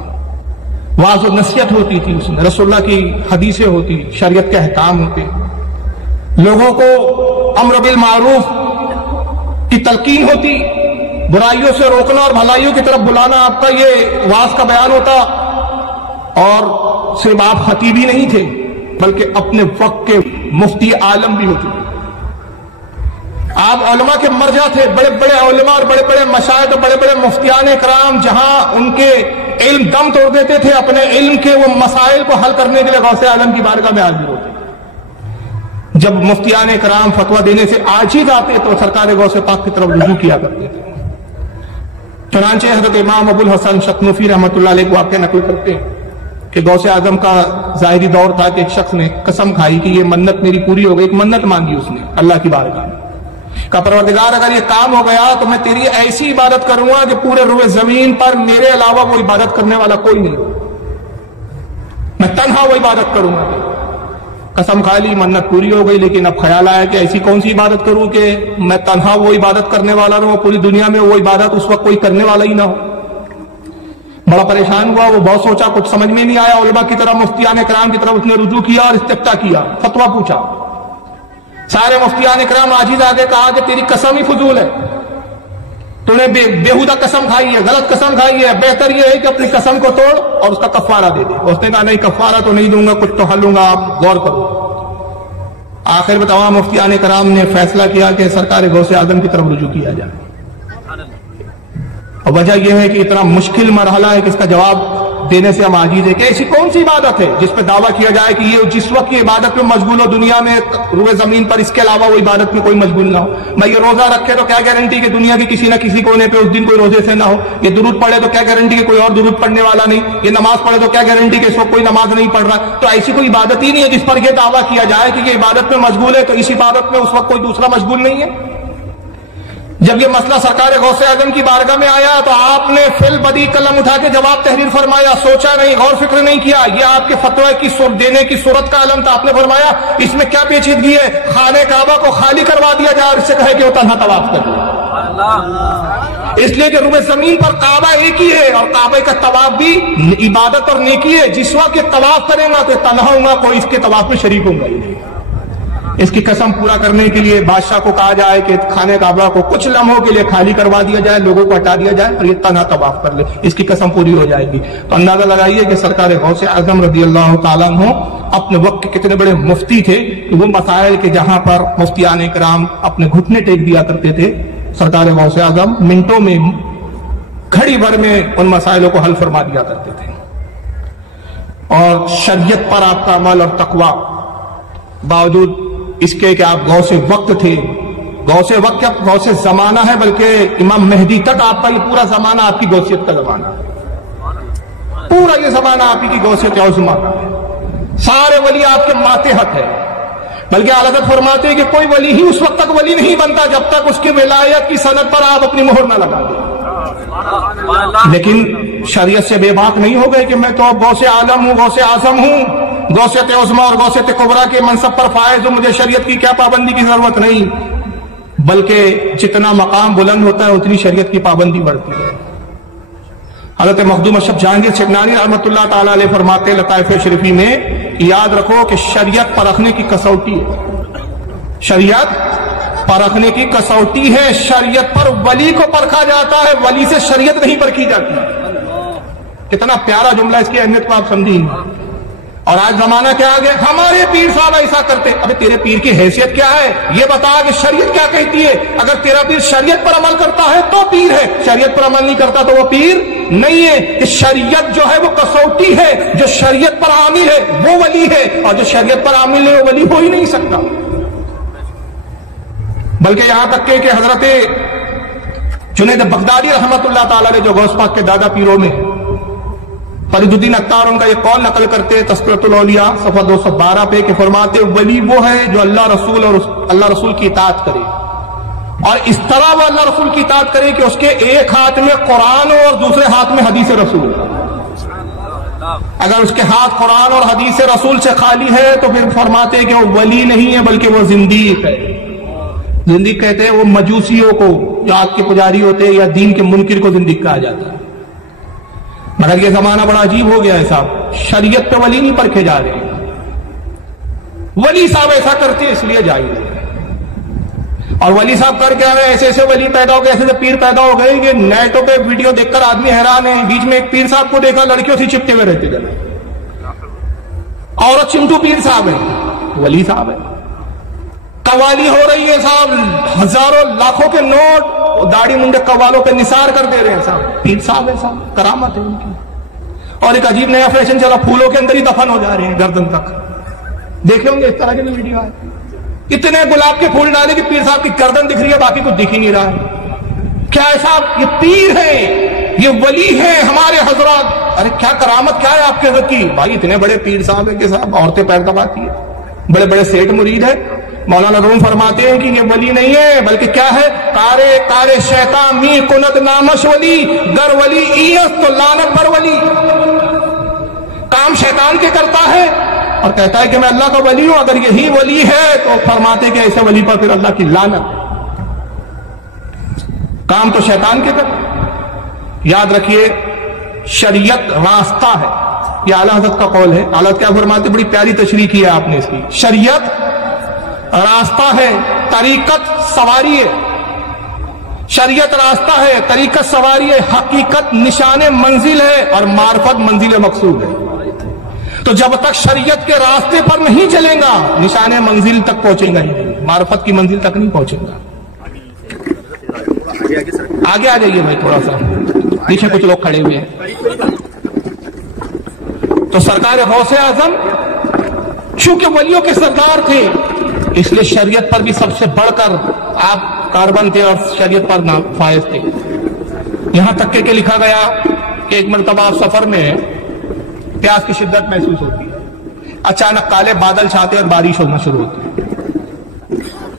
واعظ و نصیحت ہوتی تھی، اس میں رسول اللہ کی حدیثیں ہوتی، شریعت کے احکام ہوتے، لوگوں کو امر بالمعروف کی تلقین ہوتی، برائیوں سے روکنا اور بھلائیوں کی طرف بلانا آپ کا یہ واعظ کا بیان ہوتا. اور صرف آپ خطیب ہی نہیں تھے بلکہ اپنے وقت کے مفتی عالم بھی ہوتے. آپ علماء کے مرجع تھے، بڑے بڑے علماء اور بڑے بڑے مشائخ اور بڑے بڑے مفتیان کرام جہاں ان کے علم دم توڑ دیتے تھے، اپنے علم کے وہ مسائل کو حل کرنے کے لیے غوث اعظم کی بارگاہ میں حاضر ہوتے. جب مفتیان کرام فتویٰ دینے سے عاجز آتے تو سرکار غوث پاک کی طرف رجوع کیا کرتے تھے. چنانچہ حضرت امام ابو الحسن چتنوفی رحمۃ اللہ علیہ کو واقعہ نقل کرتے ہیں کہ غوث اعظم کا ظاہری دور تھا کہ ایک شخص نے قسم کھائی کہ یہ منت میری پوری ہو گئی. ایک منت مانگی اس نے اللہ کی بارگاہ میں، کہ پروردگار اگر یہ کام ہو گیا تو میں تیری ایسی عبادت کروں گا کہ پورے روئے زمین پر میرے علاوہ وہ عبادت کرنے والا کوئی نہیں، میں تنہا وہ عبادت کروں گا. قسم کھا لی، منت پوری ہو گئی، لیکن اب خیال آیا کہ ایسی کون سی عبادت کروں کہ میں تنہا وہ عبادت کرنے والا رہوں، پوری دنیا میں وہ عبادت اس وقت کوئی کرنے والا ہی نہ ہو. بڑا پریشان ہوا، وہ بہت سوچا، کچھ سمجھ میں نہیں آیا. علماء کی طرف، مفتیان کرام کی طرف اس نے رجوع کیا اور استفتاء کیا، فتویٰ پوچھا. سارے مفتیان کرام عاجز آگے کہا کہ تیری قسم ہی فضول ہے، تو نے بےہودہ قسم کھائی ہے، غلط قسم کھائی ہے، بہتر یہ ہے کہ اپنی قسم کو توڑ اور اس کا کفارہ دے دے. اس نے کہا نہیں، کفارہ تو نہیں دوں گا، کچھ تو حل لوں گا، آپ غور کرو. آخر میں تمام مفتیان کرام نے فیصلہ کیا کہ سرکار غوث اعظم کی طرف رجوع کیا جائے. اور وجہ یہ ہے کہ اتنا مشکل مرحلہ ہے کہ اس کا جواب دینے سے ہم عاجز ہے کہ ایسی کون سی عبادت ہے جس پہ دعویٰ کیا جائے کہ یہ جس وقت یہ عبادت میں مشغول ہو دنیا میں روئے زمین پر، اس کے علاوہ وہ عبادت میں کوئی مشغول نہ ہو. میں یہ روزہ رکھے تو کیا گارنٹی کہ دنیا کے کسی نہ کسی کونے پہ اس دن کوئی روزے سے نہ ہو. یہ درود پڑھے تو کیا گارنٹی کہ کوئی اور درود پڑھنے والا نہیں. یہ نماز پڑھے تو کیا گارنٹی کہ اس وقت کوئی نماز نہیں پڑھ رہا. تو ایسی کوئی عبادت ہی نہیں ہے جس پر یہ دعویٰ کیا جائے کہ یہ عبادت میں مشغول ہے تو اس عبادت میں اس وقت کوئی دوسرا مشغول نہیں ہے. جب یہ مسئلہ سرکار غوث اعظم کی بارگاہ میں آیا تو آپ نے فی البدیہہ قلم اٹھا کے جواب تحریر فرمایا، سوچا نہیں، غور فکر نہیں کیا. یہ آپ کے فتویٰ کی دینے کی صورت کا علم تھا. آپ نے فرمایا اس میں کیا پیچیدگی ہے، خانہ کعبہ کو خالی کروا دیا جائے اور اس سے کہے کہ وہ تنہا طواف کر دے. اس لیے کہ روئے زمین پر کعبہ ایک ہی ہے اور کعبہ کا طواف بھی عبادت اور نیکی ہے. جس وقت یہ طواف کرے گا تو تنہا ہوں گا، کوئی اس کے طواف میں شریک ہوں گا ہی نہیں. اس کی قسم پورا کرنے کے لیے بادشاہ کو کہا جائے کہ خانہ کعبہ کو کچھ لمحوں کے لیے خالی کروا دیا جائے، لوگوں کو ہٹا دیا جائے اور یہ تنہا طواف کر لے، اس کی قسم پوری ہو جائے گی. تو اندازہ لگائیے کہ سرکار غوث اعظم رضی اللہ تعالیٰ عنہ اپنے وقت کے کتنے بڑے مفتی تھے. وہ مسائل کے جہاں پر مفتیان کرام اپنے گھٹنے ٹیک دیا کرتے تھے، سرکار غوث اعظم منٹوں میں، گھڑی بھر میں ان مسائلوں کو حل فرما دیا کرتے تھے. اور شریعت پر آپ کا عمل اور تقوی، باوجود اس کے کہ آپ غوث وقت تھے، غوث وقت کیا غوث زمانہ ہے، بلکہ امام مہدی تک آپ کا یہ پورا زمانہ آپ کی غوثیت کا زمانہ ہے، پورا یہ زمانہ آپ کی غوثیت عظمیٰ کا ہے، سارے ولی آپ کے ماتحت ہے، بلکہ اعلیٰ حضرت فرماتے ہیں کہ کوئی ولی ہی اس وقت تک ولی نہیں بنتا جب تک اس کی ولایت کی سند پر آپ اپنی مہر نہ لگا دیں۔ لیکن شریعت سے بے باک نہیں ہو گئے کہ میں تو اب غوث عالم ہوں، غوث اعظم ہوں، غوثیت عظمیٰ اور غوثیت کبریٰ کے منصب پر فائز ہوں، مجھے شریعت کی کیا پابندی کی ضرورت نہیں، بلکہ جتنا مقام بلند ہوتا ہے اتنی شریعت کی پابندی بڑھتی ہے۔ حضرت مخدوم اشرف جہانگیر چغنانی رحمۃ اللہ تعالی علیہ فرماتے ہیں لطائف شریفی میں، یاد رکھو کہ شریعت پرکھنے کی کسوٹی ہے، شریعت پرکھنے کی کسوٹی ہے، شریعت پر ولی کو پرکھا جاتا ہے، ولی سے شریعت نہیں پرکھی جاتی۔ کتنا پیارا جملہ، اس کی اہمیت کو آپ سمجھیں۔ اور آج زمانہ کیا آ گیا، ہمارے پیر صاحب ایسا کرتے، ابھی تیرے پیر کی حیثیت کیا ہے یہ بتا کہ شریعت کیا کہتی ہے۔ اگر تیرا پیر شریعت پر عمل کرتا ہے تو پیر ہے، شریعت پر عمل نہیں کرتا تو وہ پیر نہیں ہے۔ کہ شریعت جو ہے وہ کسوٹی ہے، جو شریعت پر عامل ہے وہ ولی ہے، اور جو شریعت پر عامل ہے وہ ولی ہو ہی نہیں سکتا۔ بلکہ یہاں تک کہ حضرت جنید بغدادی رحمۃ اللہ تعالی علیہ جو غوث پاک کے دادا پیروں میں فرید الدین عطار ان کا یہ قول نقل کرتے تذکرۃ الاولیاء صفحہ 212 پہ کہ فرماتے ولی وہ ہے جو اللہ رسول اور اللہ رسول کی اطاعت کرے، اور اس طرح وہ اللہ رسول کی اطاعت کرے کہ اس کے ایک ہاتھ میں قرآن ہو اور دوسرے ہاتھ میں حدیث رسول۔ اگر اس کے ہاتھ قرآن اور حدیث رسول سے خالی ہے تو پھر فرماتے ہیں کہ وہ ولی نہیں ہے بلکہ وہ زندیق ہے۔ زندیق کہتے ہیں وہ مجوسیوں کو جو آگ کے پجاری ہوتے ہیں یا دین کے منکر کو زندیق کہا جاتا ہے۔ مگر یہ زمانہ بڑا عجیب ہو گیا ہے صاحب، شریعت پہ ولی نہیں پرکھے جا رہے، ولی صاحب ایسا کرتے اس لیے جائز ہے، اور ولی صاحب کر کے ایسے ایسے ولی پیدا ہو گئے، ایسے ایسے پیر پیدا ہو گئے کہ نیٹوں پہ ویڈیو دیکھ کر آدمی حیران ہے۔ بیچ میں ایک پیر صاحب کو دیکھا لڑکیوں سے چپتے ہوئے رہتے جاتے، عورت چمٹو پیر صاحب ہے، ولی صاحب ہے، قوالی ہو رہی ہے صاحب، ہزاروں لاکھوں کے نوٹ داڑھی منڈے قوالوں پہ نثار کر دے رہے ہیں صاحب، پیر صاحب ہے صاحب، کرامت ہے ان کی۔ اور ایک عجیب نیا فیشن چلا، پھولوں کے اندر ہی دفن ہو جا رہے ہیں گردن تک، دیکھ ہوں گے اس طرح کی ویڈیو ہے، اتنے گلاب کے پھول ڈالے کہ پیر صاحب کی گردن دکھ رہی ہے باقی کچھ دکھ ہی نہیں رہا ہے۔ کیا ہے صاحب، یہ پیر ہے، یہ ولی ہے ہمارے حضرات۔ ارے کیا کرامت کیا ہے آپ کے حضرت کی؟ بھائی اتنے بڑے پیر صاحب ہیں کہ صاحب عورتیں پیر دباتی ہیں، بڑے بڑے سیٹ مرید ہے۔ مولانا روم فرماتے ہیں کہ یہ ولی نہیں ہے بلکہ کیا ہے، کارے کارے شیطان می کنت نامش ولی گر ولی ایس تو لعنت بر ولی۔ کام شیطان کے کرتا ہے اور کہتا ہے کہ میں اللہ کا ولی ہوں، اگر یہی ولی ہے تو فرماتے کہ ایسے ولی پر پھر اللہ کی لعنت ہے۔ کام تو شیطان کے کرتا ہے۔ یاد رکھیے شریعت راستہ ہے، یہ اعلیٰ حضرت کا قول ہے۔ اعلیٰ کیا فرماتے، بڑی پیاری تشریح کی ہے آپ نے اس کی، شریعت راستہ ہے، طریقت سواری ہے۔ شریعت راستہ ہے، طریقت سواری ہے، حقیقت نشان منزل ہے اور معرفت منزل مقصود ہے۔ تو جب تک شریعت کے راستے پر نہیں چلیں گا نشان منزل تک پہنچیں گا ہی نہیں، معرفت کی منزل تک نہیں پہنچیں گا۔ آگے آ جائیے بھائی، تھوڑا سا پیچھے کچھ لوگ کھڑے ہوئے ہیں۔ تو سرکار غوث اعظم چونکہ ولیوں کے سردار تھے اس لیے شریعت پر بھی سب سے بڑھ کر آپ کاربن تھے اور شریعت پر فائز تھے۔ یہاں تک کہ لکھا گیا کہ ایک مرتبہ آپ سفر میں پیاس کی شدت محسوس ہوتی ہے، اچانک کالے بادل چھاتے اور بارش ہونا شروع ہوتی ہے،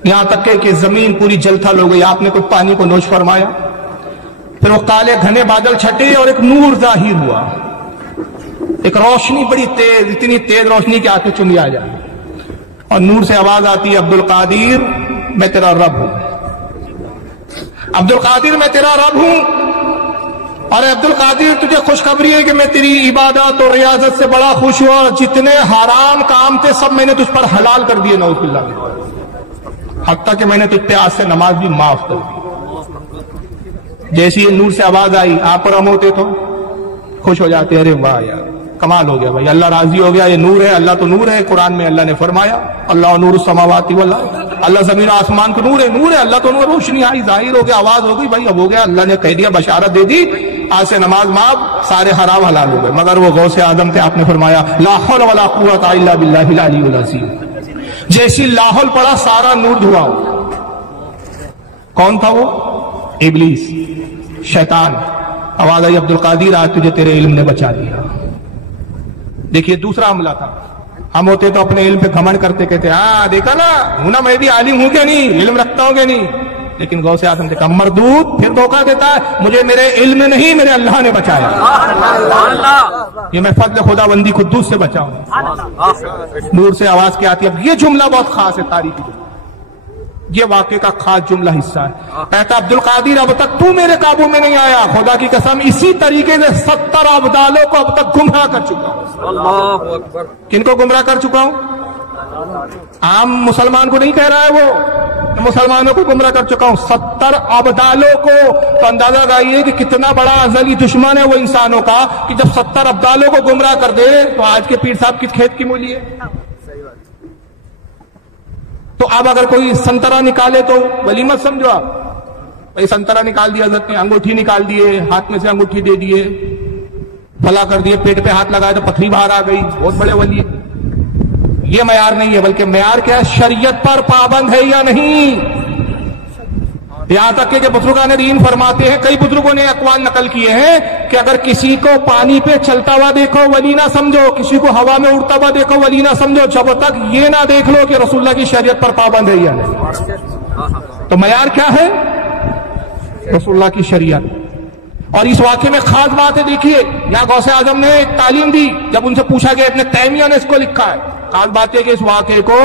یہاں تک کہ زمین پوری جل تھل ہو گئی۔ آپ نے کچھ پانی کو نوش فرمایا، پھر وہ کالے گھنے بادل چھٹے اور ایک نور ظاہر ہوا، ایک روشنی بڑی تیز، اتنی تیز روشنی کہ آنکھیں چندی آ جائے، اور نور سے آواز آتی ہے، عبد القادر میں تیرا رب ہوں، عبد القادر میں تیرا رب ہوں، اور عبد القادر تجھے خوشخبری ہے کہ میں تیری عبادت اور ریاضت سے بڑا خوش ہوا، جتنے حرام کام تھے سب میں نے تجھ پر حلال کر دیے، نعوذ باللہ، حتیٰ کہ میں نے تجھ پہ آج سے نماز بھی معاف کر دی۔ جیسی یہ نور سے آواز آئی آپ پر ہم ہوتے تو خوش ہو جاتے، ارے واہ یار کمال ہو گیا بھائی، اللہ راضی ہو گیا، یہ نور ہے، اللہ تو نور ہے، قرآن میں اللہ نے فرمایا اللہ نور السماوات والارض، اللہ زمین و آسمان کو نور ہے، نور ہے، اللہ تو نور، روشنی آئی، ظاہر ہو گیا، آواز ہو گئی، بھائی اب ہو گیا، اللہ نے کہہ دیا، بشارت دے دی آج سے نماز معاف، سارے حرام حلال ہو گئے، مگر وہ غوث اعظم تھے، آپ نے فرمایا لا حول ولا قوت الا باللہ العلی العظیم، جیسی لاہور پڑا سارا نور دھوا ہو۔ کون تھا وہ؟ ابلیس، شیطان۔ آواز آئی عبد القادر آج تجھے تیرے علم نے بچا دیا۔ دیکھیے دوسرا حملہ تھا، ہم ہوتے تو اپنے علم پہ گھمنڈ کرتے، کہتے ہاں دیکھا نا ہوں نا میں بھی عالم ہوں کہ نہیں، علم رکھتا ہوں کہ نہیں، لیکن غوث اعظم سے کم مردود پھر دھوکہ دیتا ہے، مجھے میرے علم میں نہیں میرے اللہ نے بچایا، یہ میں فضل خدا بندی قدوس سے بچا ہوں۔ نور سے آواز کیا آتی ہے۔ اب یہ جملہ بہت خاص ہے تاریخی، یہ واقعے کا خاص جملہ حصہ ہے۔ کہتا عبد القادر اب تک تو میرے قابو میں نہیں آیا، خدا کی قسم اسی طریقے سے 70 ابدالوں کو اب تک گمراہ کر چکا ہوں۔ کن کو گمراہ کر چکا ہوں؟ عام مسلمان کو نہیں کہہ رہا ہے وہ، مسلمانوں کو گمراہ کر چکا ہوں 70 ابدالوں کو۔ تو اندازہ لگائیے کہ کتنا بڑا ازلی دشمن ہے وہ انسانوں کا، کہ جب 70 ابدالوں کو گمراہ کر دے تو آج کے پیر صاحب کس کھیت کی مولی ہے؟ تو اب اگر کوئی سنترا نکالے تو ولی مت سمجھو آپ، بھائی سنترا نکال دیا حضرت نے، انگوٹھی نکال دیے، ہاتھ میں سے انگوٹھی دے دیے، بھلا کر دیے، پیٹ پہ ہاتھ لگائے تو پتھری باہر آ گئی، بہت بڑے ولی ہے۔ یہ معیار نہیں ہے، بلکہ معیار کیا ہے؟ شریعت پر پابند ہے یا نہیں۔ یہاں تک کہ بزرگان دین فرماتے ہیں، کئی بزرگوں نے اقوال نقل کیے ہیں کہ اگر کسی کو پانی پہ چلتا ہوا دیکھو ولی نہ سمجھو، کسی کو ہوا میں اڑتا ہوا دیکھو ولی نہ سمجھو، جب تک یہ نہ دیکھ لو کہ رسول اللہ کی شریعت پر پابند ہے یا نہیں۔ تو معیار کیا ہے؟ رسول اللہ کی شریعت۔ اور اس واقعے میں خاص بات ہے، دیکھیے یہاں غوث اعظم نے ایک تعلیم دی، جب ان سے پوچھا گیا، ابن تیمیہ نے اس کو لکھا ہے۔ خاص بات ہے کہ اس واقعے کو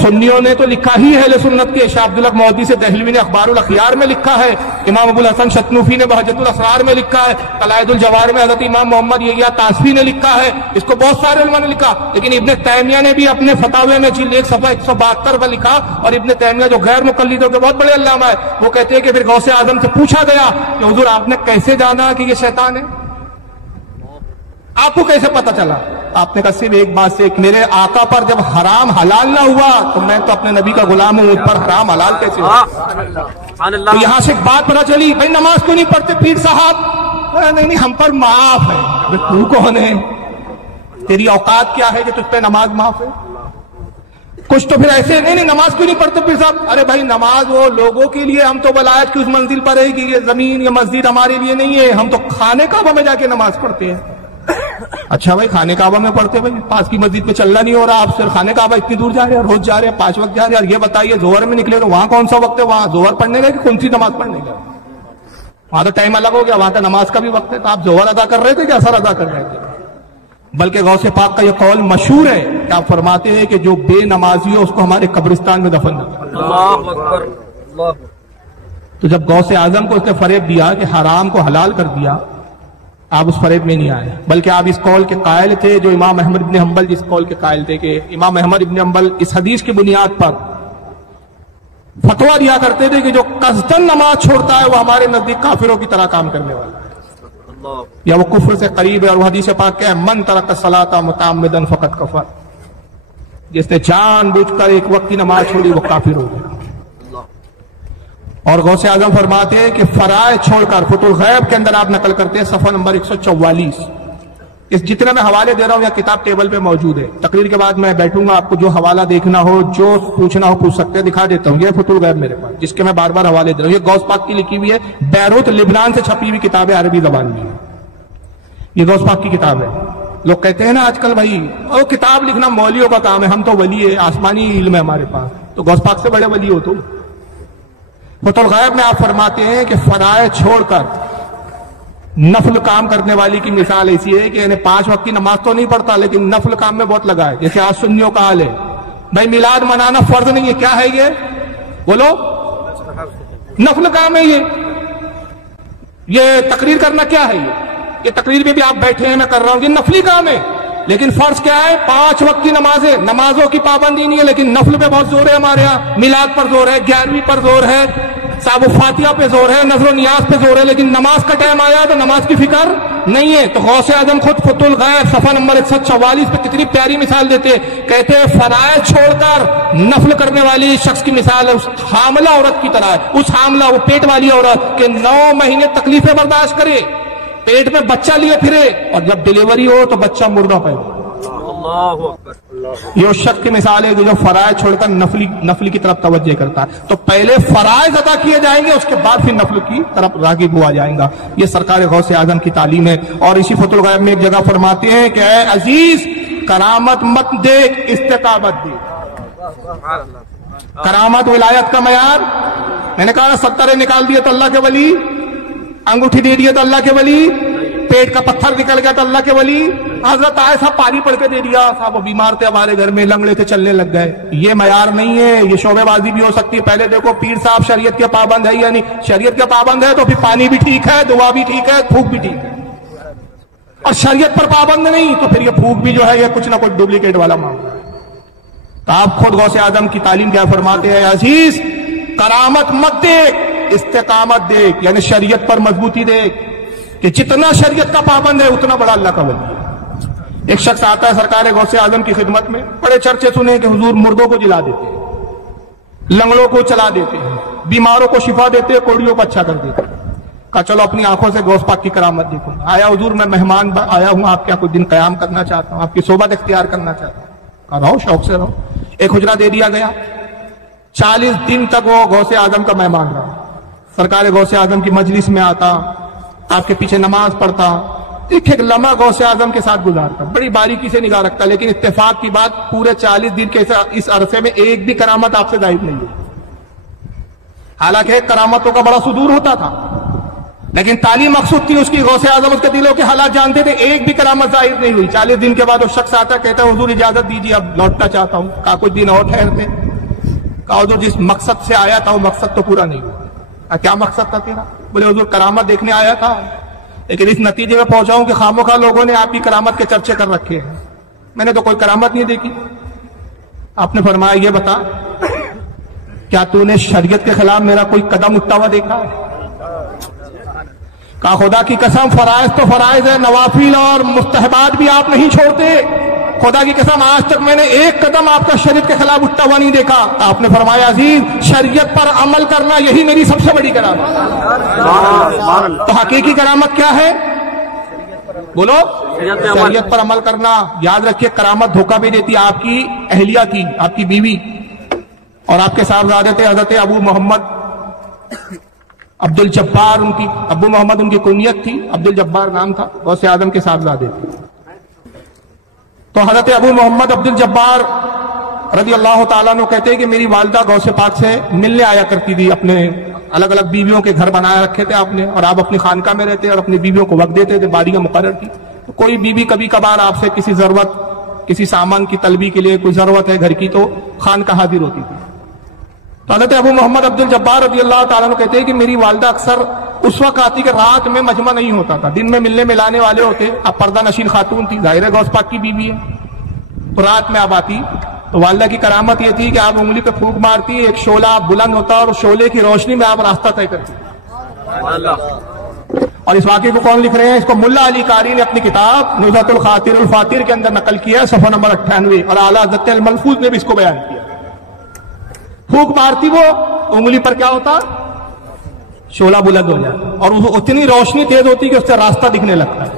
سنیوں نے تو لکھا ہی ہے، اہل سنت کے شاہ عبداللہ مودودی سے دہلوی نے اخبار الاخیار میں لکھا ہے، امام ابو الحسن شتنوفی نے بہجت الاسرار میں لکھا ہے، قلائد الجوار میں حضرت امام محمد یحییٰ تاسفی نے لکھا ہے، اس کو بہت سارے علماء نے لکھا، لیکن ابن تیمیہ نے بھی اپنے فتاوے میں جلد 1 صفحہ 172 پر لکھا۔ اور ابن تیمیہ جو غیر مقلدوں کے بہت بڑے علامہ ہے، وہ کہتے ہیں کہ پھر غوث اعظم سے پوچھا گیا کہ حضور آپ نے کیسے جانا کہ یہ شیطان ہے، آپ کو کیسے پتا چلا؟ آپ نے کہا صرف ایک بات سے، میرے آقا پر جب حرام حلال نہ ہوا تو میں تو اپنے نبی کا غلام ہوں، مجھ پر حرام حلال کیسے ہوا؟ تو یہاں سے ایک بات پتا چلی، بھائی نماز کیوں نہیں پڑھتے پیر صاحب؟ نہیں ہم پر معاف ہے۔ تو کون ہے؟ تیری اوقات کیا ہے کہ تجھ پہ نماز معاف ہے؟ کچھ تو پھر ایسے نہیں نماز کیوں نہیں پڑھتے پیر صاحب؟ ارے بھائی نماز وہ لوگوں کے لیے، ہم تو ولایت کی اس منزل پر ہے کہ یہ زمین یا مسجد ہمارے لیے نہیں ہے، ہم تو خانے کعبہ میں جا کے نماز پڑھتے ہیں۔ اچھا بھائی خانے کعبہ میں پڑھتے، بھائی پاس کی مسجد پہ چلنا نہیں ہو رہا، آپ صرف خانے کعبہ اتنی دور جا رہے ہیں، روز جا رہے ہیں، 5 وقت جا رہے ہیں، اور یہ بتائیے ظہر میں نکلے تو وہاں کون سا وقت ہے؟ وہاں ظہر پڑھنے گئے کہ کون سی نماز پڑھنے گئے؟ وہاں تو ٹائم الگ ہو گیا، وہاں تو نماز کا بھی وقت ہے، تو آپ ظہر ادا کر رہے تھے کہ اثر ادا کر رہے تھے؟ بلکہ غوث پاک کا یہ قول مشہور ہے کہ آپ فرماتے ہیں کہ جو بے نمازی ہے اس کو ہمارے قبرستان میں دفن کرنا۔ اللہ اکبر۔ تو جب غوث اعظم کو اس نے فریب دیا کہ حرام کو حلال کر دیا، آپ اس فریب میں نہیں آئے، بلکہ آپ اس قول کے قائل تھے جو امام احمد بن حنبل جس قول کے قائل تھے، کہ امام احمد بن حنبل اس حدیث کی بنیاد پر فتویٰ دیا کرتے تھے کہ جو قصدن نماز چھوڑتا ہے وہ ہمارے نزدیک کافروں کی طرح کام کرنے والا ہے، یا وہ کفر سے قریب ہے۔ اور وہ حدیث پاک کیا ہے؟ من ترک الصلاۃ متعمدا فقد کفر، جس نے جان بوجھ کر ایک وقت کی نماز چھوڑی وہ کافر ہو گیا۔ اور غوث اعظم فرماتے ہیں کہ فرائض چھوڑ کر، فتح الغیب کے اندر آپ نقل کرتے ہیں صفحہ نمبر 144، اس جتنے میں حوالے دے رہا ہوں یا کتاب ٹیبل پہ موجود ہے، تقریر کے بعد میں بیٹھوں گا، آپ کو جو حوالہ دیکھنا ہو جو پوچھنا ہو پوچھ سکتے ہیں، دکھا دیتا ہوں، یہ فتح الغیب میرے پاس جس کے میں بار بار حوالے دے رہا ہوں، یہ غوث پاک کی لکھی ہوئی ہے، بیروت لبنان سے چھپی ہوئی کتاب ہے، عربی زبان میں، یہ غوث پاک کی کتاب ہے۔ لوگ کہتے ہیں نا آج کل بھائی وہ کتاب لکھنا مولیوں کا کام ہے، ہم تو ولی ہے، آسمانی علم ہے ہمارے پاس، تو غوث پاک سے بڑے ولی ہو تم۔ فتح الغیب میں آپ فرماتے ہیں کہ فرائض چھوڑ کر نفل کام کرنے والی کی مثال ایسی ہے کہ 5 وقت کی نماز تو نہیں پڑھتا لیکن نفل کام میں بہت لگا ہے، جیسے آج سنیوں کا حال ہے، بھائی میلاد منانا فرض نہیں ہے، کیا ہے یہ؟ بولو، نفل کام ہے یہ تقریر کرنا کیا ہے؟ یہ تقریر میں بھی آپ بیٹھے ہیں، میں کر رہا ہوں، یہ نفلی کام ہے، لیکن فرض کیا ہے؟ 5 وقت کی نماز ہے، نمازوں کی پابندی نہیں ہے، لیکن نفل پہ بہت زور ہے ہمارے ہاں، میلاد پر زور ہے، 11ویں پر زور ہے، صاحب فاتحہ پہ زور ہے، نذر و نیاز پہ زور ہے، لیکن نماز کا ٹائم آیا تو نماز کی فکر نہیں ہے۔ تو غوث اعظم خود فتح الغیب صفحہ نمبر 144 پہ کتنی پیاری مثال دیتے، کہتے ہیں فرائض چھوڑ کر نفل کرنے والی شخص کی مثال ہے اس حاملہ عورت کی طرح ہے، اس حاملہ وہ پیٹ والی عورت کہ 9 مہینے تکلیفیں برداشت کرے، پیٹ میں بچہ لیے پھرے اور جب ڈلیوری ہو تو بچہ مردہ پیدا. یہ اس شخص کی مثال ہے جو فرائض چھوڑ کر نفلی کی طرف توجہ کرتا ہے. تو پہلے فرائض ادا کیے جائیں گے، اس کے بعد پھر نفل کی طرف راغب ہوا جائے گا. یہ سرکار غوث اعظم کی تعلیم ہے. اور اسی فتح الغیب میں ایک جگہ فرماتے ہیں کہ اے عزیز، کرامت مت دیکھ، استقامت دیکھ. کرامت ولایت کا معیار، میں نے کہا 70 نکال دیے تو اللہ کے ولی، انگوٹھی دے دیے تو اللہ کے ولی، پیٹ کا پتھر نکل گیا تو اللہ کے ولی. حضرت آئے صاحب پانی پڑھ کے دے دیا، صاحب وہ بیمار تھے ہمارے گھر میں، لنگڑے تھے چلنے لگ گئے. یہ معیار نہیں ہے، یہ شعبے بازی بھی ہو سکتی ہے. پہلے دیکھو پیر صاحب شریعت کے پابند ہے یا نہیں. شریعت کے پابند ہے تو پھر پانی بھی ٹھیک ہے، دعا بھی ٹھیک ہے، پھوک بھی ٹھیک ہے. اور شریعت پر پابند نہیں تو پھر یہ پھوک بھی جو ہے یہ کچھ نہ کچھ ڈپلیکیٹ والا معاملہ ہے. تو آپ خود غوث اعظم کی تعلیم کیا فرماتے ہیں؟ عزیز، کرامت مت دیکھ، استقامت دیکھ، یعنی شریعت پر مضبوطی دیکھ کہ جتنا شریعت کا پابند ہے اتنا بڑا اللہ کا ولی ہے. ایک شخص آتا ہے سرکار غوث اعظم کی خدمت میں، بڑے چرچے سنے کہ حضور مردوں کو جلا دیتے ہیں، لنگڑوں کو چلا دیتے ہیں، بیماروں کو شفا دیتے ہیں، کوڑیوں کو اچھا کر دیتے ہیں. کہا چلو اپنی آنکھوں سے غوث پاک کی کرامت دیکھوں. آیا حضور میں مہمان آیا ہوں، آپ کیا کچھ دن قیام کرنا چاہتا ہوں، آپ کی صحبت اختیار کرنا چاہتا ہوں. کہا رہو، شوق سے رہو. ایک حجرہ دے دیا گیا. 40 دن تک وہ غوث اعظم کا مہمان رہا. سرکار غوث اعظم کی مجلس میں آتا، آپ کے پیچھے نماز پڑھتا، ایک ایک لمحہ غوث اعظم کے ساتھ گزارتا، بڑی باریکی سے نگاہ رکھتا. لیکن اتفاق کی بات، پورے 40 دن کے اس عرصے میں ایک بھی کرامت آپ سے غائب نہیں ہوئی. حالانکہ کرامتوں کا بڑا صدور ہوتا تھا، لیکن تعلیم مقصود تھی اس کی. غوث اعظم اس کے دلوں کے حالات جانتے تھے. ایک بھی کرامت ظاہر نہیں ہوئی. 40 دن کے بعد وہ شخص آتا، کہتا ہے حضور اجازت دیجیے، اب لوٹنا چاہتا ہوں. کہا کچھ دن اور ٹھہرتے. کہا حضور جس مقصد سے آیا تھا وہ مقصد تو پورا نہیں ہوا. کیا مقصد تھا تیرا؟ بولے حضور کرامت دیکھنے آیا تھا، لیکن اس نتیجے میں پہنچا ہوں کہ خاموخواہ لوگوں نے آپ کی کرامت کے چرچے کر رکھے ہیں، میں نے تو کوئی کرامت نہیں دیکھی. آپ نے فرمایا یہ بتا، کیا تو نے شریعت کے خلاف میرا کوئی قدم اٹھتا ہوا دیکھا ہے؟ کہا خدا کی قسم، فرائض تو فرائض ہے، نوافل اور مستحبات بھی آپ نہیں چھوڑتے. خدا کی قسم آج تک میں نے ایک قدم آپ کا شریعت کے خلاف اٹھتا ہوا نہیں دیکھا. آپ نے فرمایا عزیز، شریعت پر عمل کرنا یہی میری سب سے بڑی کرامت ہے. تو حقیقی کرامت کیا ہے؟ بولو، شریعت پر عمل کرنا. یاد رکھیے کرامت دھوکہ بھی دیتی. آپ کی اہلیہ تھی، آپ کی بیوی، اور آپ کے صاحبزادے تھے حضرت ابو محمد عبد الجبار. ان کی ابو محمد ان کی کنیت تھی، عبد الجبار نام تھا. غوث اعظم کے صاحبزادے تھے. تو حضرت ابو محمد عبد الجبار رضی اللہ تعالیٰ عنہ کہتے ہیں کہ میری والدہ غوث پاک سے ملنے آیا کرتی تھی. اپنے الگ الگ بیویوں کے گھر بنایا رکھے تھے آپ نے، اور آپ اپنی خانقاہ میں رہتے اور اپنی بیویوں کو وقت دیتے تھے، باریاں مقرر تھی. تو کوئی بیوی کبھی کبھار آپ سے کسی ضرورت، کسی سامان کی طلبی کے لیے کوئی ضرورت ہے گھر کی، تو خانقاہ حاضر ہوتی تھی. تو حضرت ابو محمد عبد الجبار رضی اللہ تعالیٰ عنہ کہتے ہیں کہ میری والدہ اکثر اس وقت آتی کہ رات میں مجمع نہیں ہوتا تھا، دن میں ملنے ملانے والے ہوتے. اب پردہ نشین خاتون تھی، ظاہر ہے غوث پاک کی بیوی ہے، تو رات میں اب آتی. تو والدہ کی کرامت یہ تھی کہ آپ انگلی پہ پھونک مارتی، ایک شعلہ بلند ہوتا اور شعلے کی روشنی میں آپ راستہ طے کرتی. اور اس واقعے کو کون لکھ رہے ہیں؟ اس کو ملا علی قاری نے اپنی کتاب نزہۃ الخاطر الفاتر کے اندر نقل کیا ہے، صفحہ نمبر 98. اور اعلیٰ حضرت الملفوظ نے بھی اس کو بیان کیا. پھونک مارتی وہ، انگلی پر کیا ہوتا؟ شعلہ بلند ہو جاتا، اور اتنی روشنی تیز ہوتی کہ اس سے راستہ دکھنے لگتا ہے.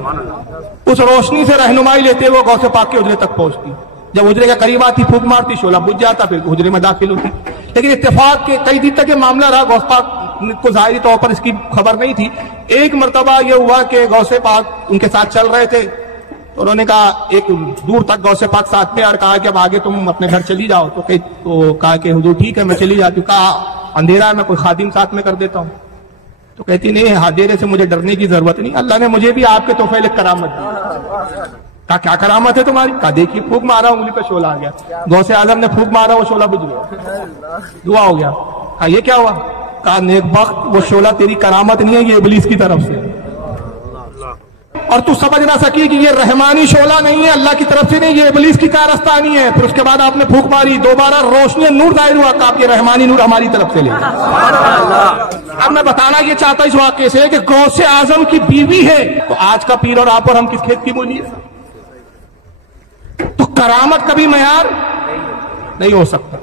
اس روشنی سے رہنمائی لیتے ہوئے غوث پاک کے حجرے تک پہنچتی. جب حجرے کے قریب آتی پھونک مارتی، شعلہ بجھ جاتا، پھر حجرے میں داخل ہوتی. لیکن اتفاق کے کئی دن تک یہ معاملہ رہا. غوث پاک کو ظاہری طور پر اس کی خبر نہیں تھی. ایک مرتبہ یہ ہوا کہ غوث پاک ان کے ساتھ چل رہے تھے، تو انہوں نے کہا ایک دور تک غوث پاک ساتھ میں، اور کہا کہ اب آگے تم اپنے گھر چلی جاؤ. تو کہا کہ حضور ٹھیک ہے میں چلی جاتی ہوں. کہا اندھیرا ہے، میں کوئی خادم ساتھ میں کر دیتا ہوں. تو کہتی نہیں، اندھیرے سے مجھے ڈرنے کی ضرورت نہیں، اللہ نے مجھے بھی آپ کے تحفے ایک کرامت دی. کہا کیا کرامت ہے تمہاری؟ کہا دیکھیے پھونک مارا، انگلی پہ شعلہ آ گیا. غوث اعظم نے پھونک مارا، وہ شعلہ بجھ گیا، دعا ہو گیا. کہا یہ کیا ہوا؟ کہا نیک بخت، وہ شعلہ تیری کرامت نہیں ہے، یہ ابلیس کی طرف سے، اور تو سمجھ نہ سکی کہ یہ رحمانی شعلہ نہیں ہے، اللہ کی طرف سے نہیں، یہ ابلیس کی کارستانی ہے. پھر اس کے بعد آپ نے پھونک ماری، دوبارہ روشنی نور ظاہر ہوا. کہ آپ یہ رحمانی نور ہماری طرف سے لے. اب میں بتانا یہ چاہتا اس واقعے سے کہ غوث اعظم کی بیوی ہے، تو آج کا پیر اور آپ اور ہم کس کھیت کی مولی ہے؟ تو کرامت کبھی معیار نہیں ہو سکتا،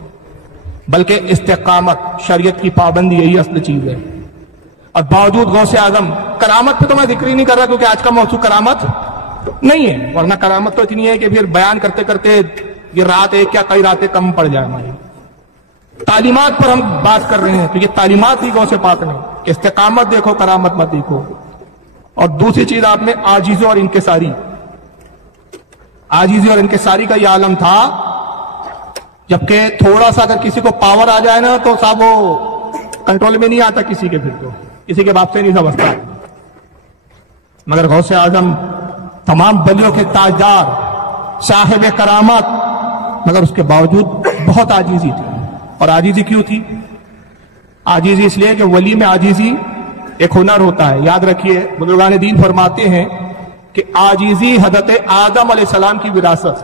بلکہ استقامت، شریعت کی پابندی، یہی اصل چیز ہے. اور باوجود غوث اعظم، کرامت پہ تو میں ذکر ہی نہیں کر رہا کیونکہ آج کا موضوع کرامت نہیں ہے، ورنہ کرامت تو اتنی ہے کہ پھر بیان کرتے کرتے یہ رات ایک کیا کئی راتیں کم پڑ جائے ہماری۔ تعلیمات پر ہم بات کر رہے ہیں تو یہ تعلیمات ہی غوث پاک نے کہ استقامت دیکھو، کرامت مت دیکھو۔ اور دوسری چیز آپ نے عاجزی اور انکساری، عاجزی اور انکساری کا یہ عالم تھا، جبکہ تھوڑا سا اگر کسی کو پاور آ جائے نا تو صاحب وہ کنٹرول میں نہیں آتا کسی کے، پھر تو کسی کے باپ سے نہیں سمجھتا۔ مگر غوث اعظم تمام بلیوں کے تاجدار، صاحب کرامت، مگر اس کے باوجود بہت عاجزی تھی۔ اور عاجزی کیوں تھی؟ عاجزی اس لیے کہ ولی میں عاجزی ایک ہنر ہوتا ہے۔ یاد رکھیے بزرگان دین فرماتے ہیں کہ عاجزی حضرت آدم علیہ السلام کی وراثت،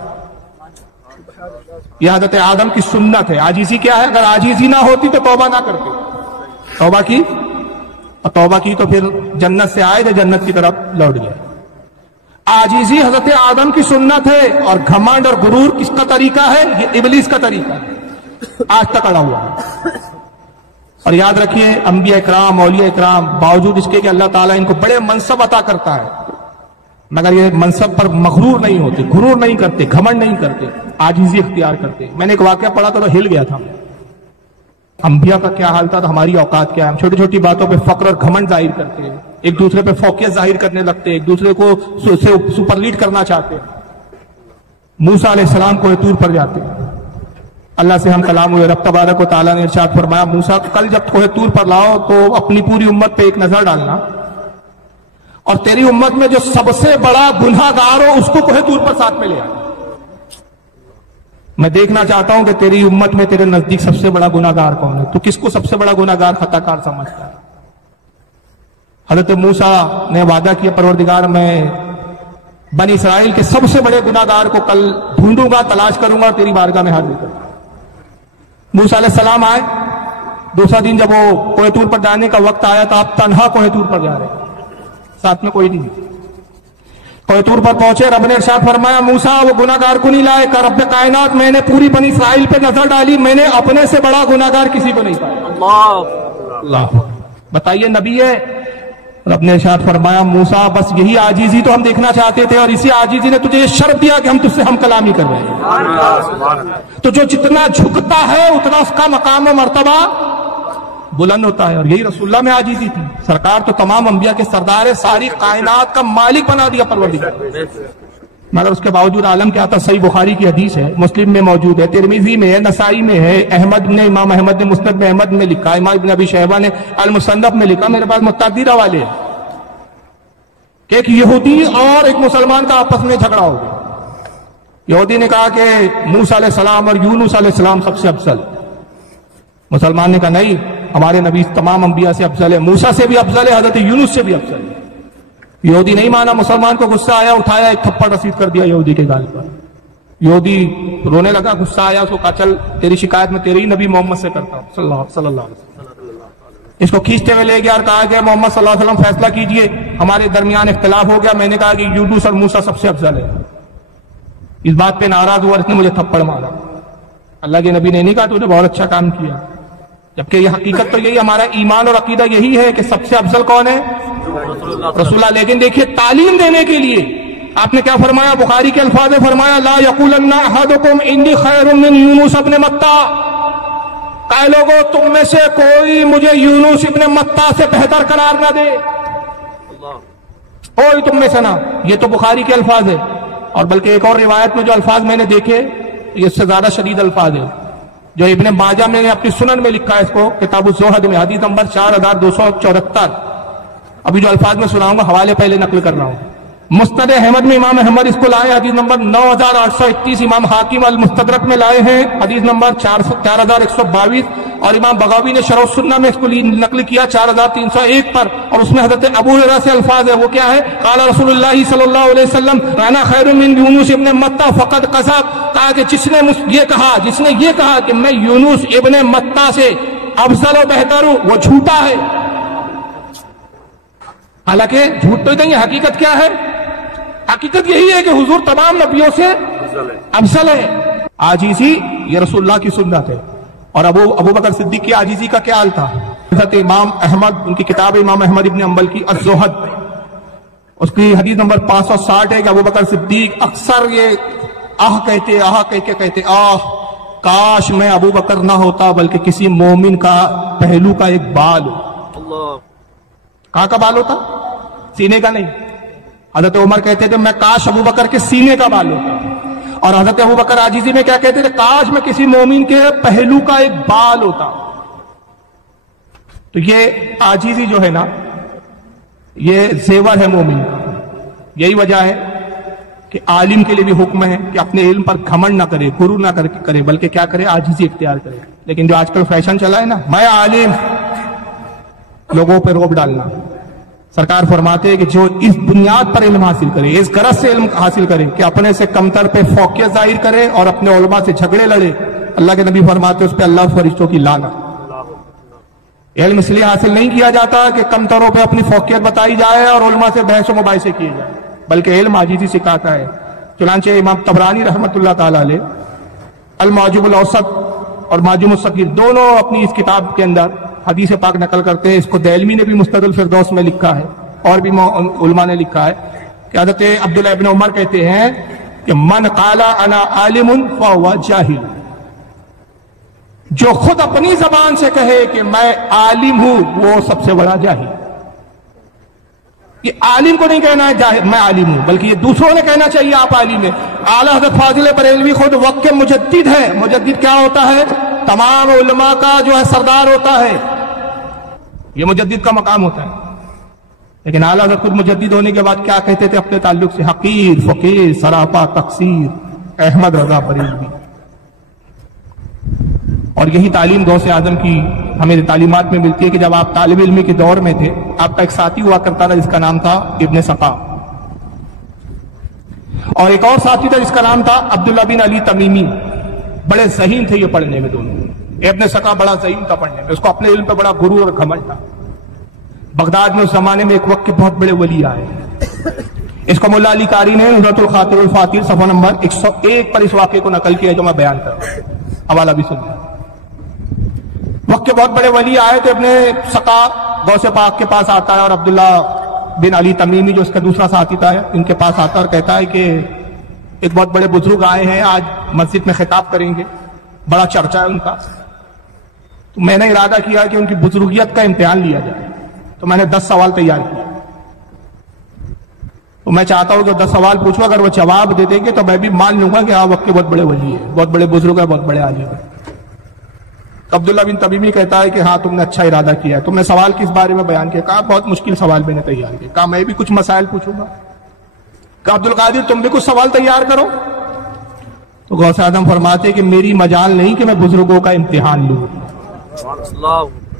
یہ حضرت آدم کی سنت ہے۔ عاجزی کیا ہے؟ اگر عاجزی نہ ہوتی تو توبہ نہ کرتے، توبہ کی اور توبہ کی تو پھر جنت سے آئے تو جنت کی طرف لوٹ گئے۔ عاجزی حضرت آدم کی سنت ہے، اور گھمنڈ اور غرور کس کا طریقہ ہے؟ یہ ابلیس کا طریقہ ہے، آج تک اڑا ہوا ہے۔ اور یاد رکھیے انبیاء اکرام، اولیاء اکرام، باوجود اس کے کہ اللہ تعالیٰ ان کو بڑے منصب عطا کرتا ہے، مگر یہ منصب پر مغرور نہیں ہوتے، غرور نہیں کرتے، گھمنڈ نہیں کرتے، عاجزی اختیار کرتے۔ میں نے ایک واقعہ پڑھا تو ہل گیا تھا، انبیاء کا کیا حال تھا تو ہماری اوقات کیا ہے۔ ہم چھوٹی چھوٹی باتوں پہ فخر اور گھمنڈ ظاہر کرتے ہیں، ایک دوسرے پہ فوقیت ظاہر کرنے لگتے ہیں، ایک دوسرے کو سپر لیڈ کرنا چاہتے ہیں۔ موسیٰ علیہ السلام کوہ طور پر جاتے ہیں، اللہ سے ہم کلام ہوئے، رب تبارک و تعالیٰ نے ارشاد فرمایا موسیٰ کل جب کوہ طور پر لاؤ تو اپنی پوری امت پہ ایک نظر ڈالنا، اور تیری امت میں جو سب سے بڑا گناہ گار ہو اس کو کوہ طور پر ساتھ میں لے آنا۔ میں دیکھنا چاہتا ہوں کہ تیری امت میں تیرے نزدیک سب سے بڑا گناہ گار کون ہے، تو کس کو سب سے بڑا گناہ گار خطا کار سمجھتا ہے؟ حضرت موسیٰ نے وعدہ کیا پروردگار میں بنی اسرائیل کے سب سے بڑے گناہ گار کو کل ڈھونڈوں گا، تلاش کروں گا اور تیری بارگاہ میں حاضر کروں گا۔ موسیٰ علیہ السلام آئے، دوسرا دن جب وہ کوہ طور پر جانے کا وقت آیا تو آپ تنہا کوہ طور پر جا رہے ہیں، ساتھ میں کوئی نہیں۔ کوہ طور پر پہنچے، رب نے ارشاد فرمایا موسیٰ وہ گناہ گار کو نہیں لائے، کہ رب کائنات میں نے پوری بنی اسرائیل پہ نظر ڈالی، میں نے اپنے سے بڑا گناہ گار کسی کو نہیں پایا۔ اللہ بتائیے نبی ہے، رب نے ارشاد فرمایا موسیٰ بس یہی عاجزی تو ہم دیکھنا چاہتے تھے، اور اسی عاجزی نے تجھے یہ شرف دیا کہ ہم تجھ سے ہم کلامی کر رہے ہیں۔ تو جو جتنا جھکتا ہے اتنا اس کا مقام و مرتبہ بلند ہوتا ہے، اور یہی رسول اللہ میں عاجزی تھی۔ سرکار تو تمام انبیاء کے سردار ہے، ساری کائنات کا مالک بنا دیا پروردگار، مگر اس کے باوجود عالم کیا تھا؟ صحیح بخاری کی حدیث ہے، مسلم میں موجود ہے، ترمذی میں ہے، نسائی میں ہے، احمد نے امام احمد نے مسند میں احمد میں لکھا، امام ابن ابی شیبہ نے المصنف میں لکھا، میرے پاس متعدد حوالے ہیں کہ ایک یہودی اور ایک مسلمان کا آپس میں جھگڑا ہو گیا۔ یہودی نے کہا کہ موسیٰ علیہ السلام اور یونس علیہ السلام سب سے افضل، مسلمان نے کہا نہیں، ہمارے نبی تمام انبیاء سے افضل ہے، موسیٰ سے بھی افضل ہے، حضرت یونس سے بھی افضل ہے۔ یہودی نہیں مانا، مسلمان کو غصہ آیا، اٹھایا ایک تھپڑ رسید کر دیا یہودی کے گال پر۔ یہودی رونے لگا، غصہ آیا، اس کو کہا چل تیری شکایت میں تیرے ہی نبی محمد سے کرتا ہوں صلی اللہ علیہ وسلم۔ اس کو کھینچتے ہوئے لے گیا اور کہا کہ محمد صلی اللہ علیہ وسلم فیصلہ کیجئے، ہمارے درمیان اختلاف ہو گیا، میں نے کہا کہ یونس اور موسیٰ سب سے افضل ہے۔ اس بات پہ ناراض ہوا، اس نے مجھے تھپڑ مارا۔ اللہ کے نبی نے نہیں کہا تو نے بہت اچھا کام کیا، جبکہ یہ حقیقت تو یہی، ہمارا ایمان اور عقیدہ یہی ہے کہ سب سے افضل کون ہے؟ رسول اللہ۔ لیکن دیکھیے تعلیم دینے کے لیے آپ نے کیا فرمایا؟ بخاری کے الفاظ میں فرمایا لا یقولن احدکم انی خیر من یونس ابن متى، کہ لوگوں تم میں سے کوئی مجھے یونس ابن متى سے بہتر قرار نہ دے، کوئی تم میں سے نہ۔ یہ تو بخاری کے الفاظ ہے، اور بلکہ ایک اور روایت میں جو الفاظ میں نے دیکھے یہ اس سے زیادہ شدید الفاظ ہے، جو ابن ماجہ میں نے اپنی سنن میں لکھا ہے، اس کو کتاب الزہد میں حدیث نمبر 4274۔ ابھی جو الفاظ میں سناؤں گا حوالے پہلے نقل کر رہا ہوں۔ مسند احمد میں امام احمد اس کو لائے حدیث نمبر 9831، امام حاکم المستدرک میں لائے ہیں حدیث نمبر 4122، اور امام بغاوی نے شرح السنہ میں اس کو نقل کیا 4301 پر، اور اس میں حضرت ابو ہریرہ سے الفاظ ہے، وہ کیا ہے؟ قال رسول اللہ صلی اللہ علیہ وسلم انا خیر من یونس ابن متى فقد کذب، کہا کہ جس نے یہ کہا کہ میں یونس ابن متى سے افضل و بہتر ہوں، وہ جھوٹا ہے۔ حالانکہ جھوٹ تو نہیں، حقیقت کیا ہے؟ حقیقت یہی ہے کہ حضور تمام نبیوں سے افضل ہے۔ عاجزی یہ رسول اللہ کی سنت ہے، اور ابو بکر صدیق کی عاجزی کا کیا حال تھا؟ حضرت امام احمد، ان کی کتاب امام احمد ابن حنبل کی الزہد، اس کی حدیث نمبر 560 ہے کہ ابو بکر صدیق اکثر یہ کہتے کاش میں ابو بکر نہ ہوتا بلکہ کسی مومن کا پہلو کا ایک بال ہو۔ کہاں کا بال ہوتا؟ سینے کا نہیں۔ حضرت عمر کہتے تھے میں کاش ابو بکر کے سینے کا بال ہوتا، اور حضرت ابو بکر عاجزی میں کیا کہتے تھے؟ کاش میں کسی مومن کے پہلو کا ایک بال ہوتا۔ تو یہ عاجزی جو ہے نا، یہ زیور ہے مومن کا۔ یہی وجہ ہے کہ عالم کے لیے بھی حکم ہے کہ اپنے علم پر گھمنڈ نہ کرے، غرور نہ کرے، بلکہ کیا کرے؟ عاجزی اختیار کرے۔ لیکن جو آج کل فیشن چلا ہے نا، میں عالم، لوگوں پہ روب ڈالنا۔ سرکار فرماتے ہیں کہ جو اس بنیاد پر علم حاصل کرے، اس غرض سے علم حاصل کرے کہ اپنے سے کمتر پہ فوقیت ظاہر کرے اور اپنے علماء سے جھگڑے لڑے، اللہ کے نبی فرماتے ہیں اس پہ اللہ فرشتوں کی لعنت۔ علم اس لیے حاصل نہیں کیا جاتا کہ کمتروں پہ اپنی فوقیت بتائی جائے اور علماء سے بحث و مباحثے کیے جائے، بلکہ علم عاجزی سکھاتا ہے۔ چنانچہ امام طبرانی رحمۃ اللہ تعالی علیہ المعجم الاوسط اور معجم الصغیر دونوں اپنی اس کتاب کے اندر حدیث پاک نقل کرتے ہیں۔ اس کو دہلوی نے بھی مستدل الفردوس میں لکھا ہے، اور بھی علماء نے لکھا ہے کہ حضرت عبداللہ ابن عمر کہتے ہیں کہ من قال انا عالم فهو جاہل، جو خود اپنی زبان سے کہے کہ میں عالم ہوں وہ سب سے بڑا جاہل۔ یہ عالم کو نہیں کہنا ہے میں عالم ہوں، بلکہ یہ دوسروں نے کہنا چاہیے آپ عالم ہیں۔ اعلیٰ حضرت فاضل بریلوی خود وقت کے مجدد ہے۔ مجدد کیا ہوتا ہے؟ تمام علماء کا جو ہے سردار ہوتا ہے، یہ مجدد کا مقام ہوتا ہے۔ لیکن اعلیٰ حضرت خود مجدد ہونے کے بعد کیا کہتے تھے اپنے تعلق سے؟ حقیر، فقیر، سراپا، تقصیر، احمد رضا بریلوی۔ اور یہی تعلیم غوث اعظم کی ہمیں تعلیمات میں ملتی ہے کہ جب آپ طالب علمی کے دور میں تھے، آپ کا ایک ساتھی ہوا کرتا تھا جس کا نام تھا ابن سقا، اور ایک اور ساتھی تھا جس کا نام تھا عبداللہ بن علی تمیمی۔ بڑے ذہین تھے یہ پڑھنے میں دونوں۔ ابن سقا بڑا ذہین تھا پڑھنے میں، اس کو اپنے علم پہ بڑا غرور اور گھمنڈ تھا۔ بغداد میں اس زمانے میں ایک وقت کے بہت بڑے ولی آئے، اس کو مولا علی قاری نے نظرۃ الخاطر الفاتر صفحہ نمبر 101 پر اس واقعے کو نقل کیا جو میں بیان کر رہا ہوں، حوالہ بھی سن لیں۔ وقت کے بہت بڑے ولی آئے تو ابن سقا غوث پاک کے پاس آتا ہے، اور عبداللہ بن علی تمیمی جو اس کا دوسرا ساتھی تھا ان کے پاس آتا ہے اور کہتا ہے کہ ایک بہت بڑے بزرگ آئے ہیں، آج مسجد میں خطاب کریں گے، بڑا چرچا ہے ان کا۔ تو میں نے ارادہ کیا کہ ان کی بزرگیت کا امتحان لیا جائے، تو میں نے 10 سوال تیار کیے۔ تو میں چاہتا ہوں کہ 10 سوال پوچھوں، اگر وہ جواب دے دیں گے تو میں بھی مان لوں گا کہ ہاں وقت کے بہت بڑے ولی ہیں، بہت بڑے بزرگ ہیں، بہت بڑے عالم ہیں۔ عبداللہ بن تمیمی کہتا ہے کہ ہاں تم نے اچھا ارادہ کیا ہے، تم نے سوال کس بارے میں بیان کیا؟ کہا بہت مشکل سوال میں نے تیار کیا۔ کہا میں بھی کچھ مسائل پوچھوں گا۔ کہا عبد القادر تم بھی کچھ سوال تیار کرو۔ تو غوث اعظم فرماتے کہ میری مجال نہیں کہ میں بزرگوں کا امتحان لوں،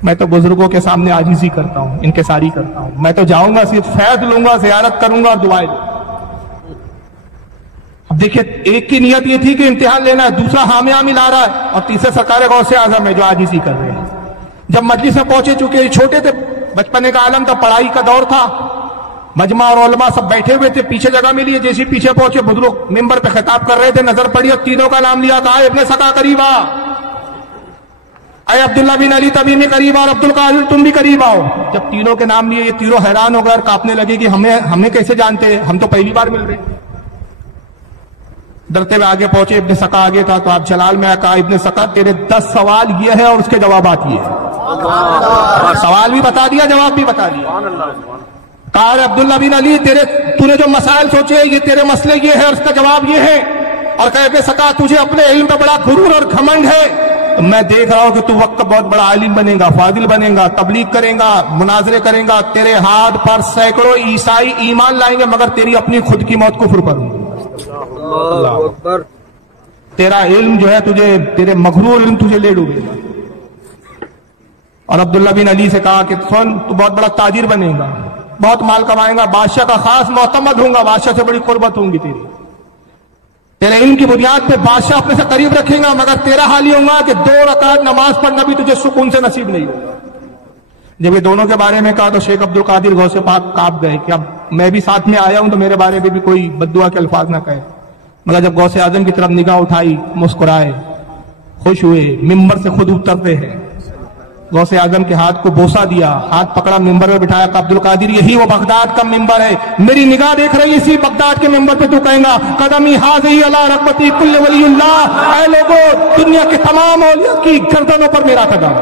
میں تو بزرگوں کے سامنے عاجزی کرتا ہوں، انکساری کرتا ہوں۔ میں تو جاؤں گا صرف فیض لوں گا، زیارت کروں گا اور دعائیں دوں گا۔ اب دیکھیے ایک کی نیت یہ تھی کہ امتحان لینا ہے، دوسرا حامیہ ملا رہا ہے، اور تیسرے سرکار غوث اعظم ہے جو عاجزی کر رہے ہیں۔ جب مجلس میں پہنچے، چونکہ چھوٹے تھے، بچپنے کا عالم تھا، پڑھائی کا دور تھا، مجمع اور علماء سب بیٹھے ہوئے تھے، پیچھے جگہ ملی، جیسے پیچھے پہنچے بزرگ ممبر پہ خطاب کر رہے تھے، نظر پڑی اور تینوں کا نام لیا، کہا ابن سقا قریب آ، اے عبداللہ بن علی تمیمی قریب آ، اور عبد القادر تم بھی قریب آؤ۔ جب تینوں کے نام لیے یہ تینوں حیران ہو گئے اور کانپنے لگے کہ ہمیں کیسے جانتے ہیں، ہم تو پہلی بار مل رہے ہیں۔ ڈرتے ہوئے آگے پہنچے، ابن سقا آگے تھا تو آپ جلال میں کہا ابن سقا تیرے 10 سوال یہ ہے اور اس کے جوابات یہ ہیں۔ سوال بھی بتا دیا، جواب بھی بتا دیا۔ کہا عبداللہ بن علی تو نے جو مسائل سوچے یہ تیرے مسئلے یہ ہے اور اس کا جواب یہ ہے، اور کہا ابن سقا تجھے اپنے علم پہ بڑا غرور اور گھمنڈ ہے، میں دیکھ رہا ہوں کہ تو وقت کا بہت بڑا عالم بنے گا، فاضل بنے گا، تبلیغ کرے گا، مناظرے کرے گا، تیرے ہاتھ پر سینکڑوں عیسائی ایمان لائیں گے مگر تیری اپنی خود کی موت کفر پر ہوگی۔ اللہ اکبر۔ تیرا علم جو ہے تیرے مغرور علم تجھے لے ڈوبے گا۔ اور عبداللہ بن علی سے کہا کہ سن تو بہت بڑا تاجر بنے گا، بہت مال کمائے گا، بادشاہ کا خاص معتمد ہوں گا، بادشاہ سے بڑی قربت ہوں گی تیرے علم کی بنیاد پہ بادشاہ اپنے سے قریب رکھے گا، مگر تیرا حال یہ ہوگا کہ 2 رکعت نماز پڑھنا بھی تجھے سکون سے نصیب نہیں ہوگا۔ جب یہ دونوں کے بارے میں کہا تو شیخ عبد القادر غوث پاک کانپ گئے کہ اب میں بھی ساتھ میں آیا ہوں تو میرے بارے میں بھی کوئی بددعا کے الفاظ نہ کہے۔ مگر جب غوث اعظم کی طرف نگاہ اٹھائی، مسکرائے، خوش ہوئے، ممبر سے خود اترتے ہیں، غوث اعظم کے ہاتھ کو بوسہ دیا، ہاتھ پکڑا، ممبر میں بٹھایا کہ عبد القادر یہی وہ بغداد کا ممبر ہے، میری نگاہ دیکھ رہی اسی بغداد کے ممبر پہ تو کہیں گا قدمی حاضی علی رغبتی کل ولی اللہ، اے لوگوں دنیا کے تمام اولیاء کی گردنوں پر میرا قدم،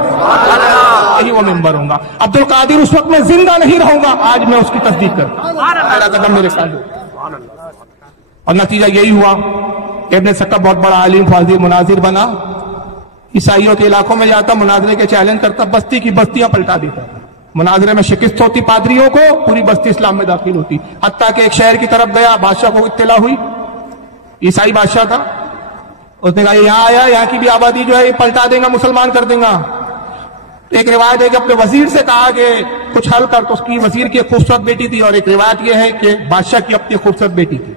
یہی وہ ممبر ہوں گا۔ عبد القادر اس وقت میں زندہ نہیں رہوں گا، آج میں اس کی تصدیق کرتا ہوں، میرا قدم میرے ساتھ۔ اور نتیجہ یہی ہوا، ابن سکہ بہت بڑا عالم فاضل مناظر بنا، عیسائیوں کے علاقوں میں جاتا، مناظرے کے چیلنج کرتا، بستی کی بستیاں پلٹا دیتا، مناظرے میں شکست ہوتی پادریوں کو، پوری بستی اسلام میں داخل ہوتی، حتیٰ کہ ایک شہر کی طرف گیا، بادشاہ کو اطلاع ہوئی، عیسائی بادشاہ تھا، اس نے کہا یہاں آیا، یہاں کی بھی آبادی جو ہے پلٹا دیں گا، مسلمان کر دیں گا۔ ایک روایت ہے کہ اپنے وزیر سے کہا کہ کچھ حل کر، تو اس کی وزیر کی ایک خوبصورت بیٹی تھی، اور ایک روایت یہ ہے کہ بادشاہ کی اپنی خوبصورت بیٹی تھی،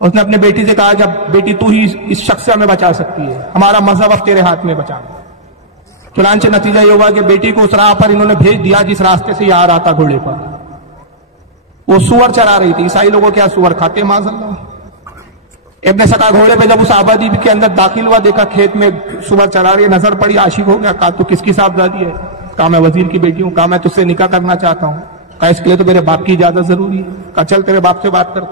اس نے اپنے بیٹی سے کہا کہ اب بیٹی تو ہی اس شخص سے ہمیں بچا سکتی ہے، ہمارا مذہب اب تیرے ہاتھ میں بچانا۔ چنانچہ نتیجہ یہ ہوا کہ بیٹی کو اس راہ پر انہوں نے بھیج دیا جس راستے سے یہ آ رہا تھا گھوڑے پر، وہ سور چرا رہی تھی، عیسائی لوگوں کیا سور کھاتے معاذ اللہ۔ ابن سکا گھوڑے پہ جب اس آبادی کے اندر داخل ہوا، دیکھا کھیت میں سور چرا رہی ہے، نظر پڑی، عاشق ہو گیا، کہا تو کس کی صاحبزادی ہے؟ کہا میں وزیر کی بیٹی ہوں۔ کہا میں تجھ سے نکاح کرنا چاہتا ہوں۔ کہا اس کے لیے تو میرے باپ کی اجازت ضروری ہے۔ کہا چل تیرے باپ سے بات کر،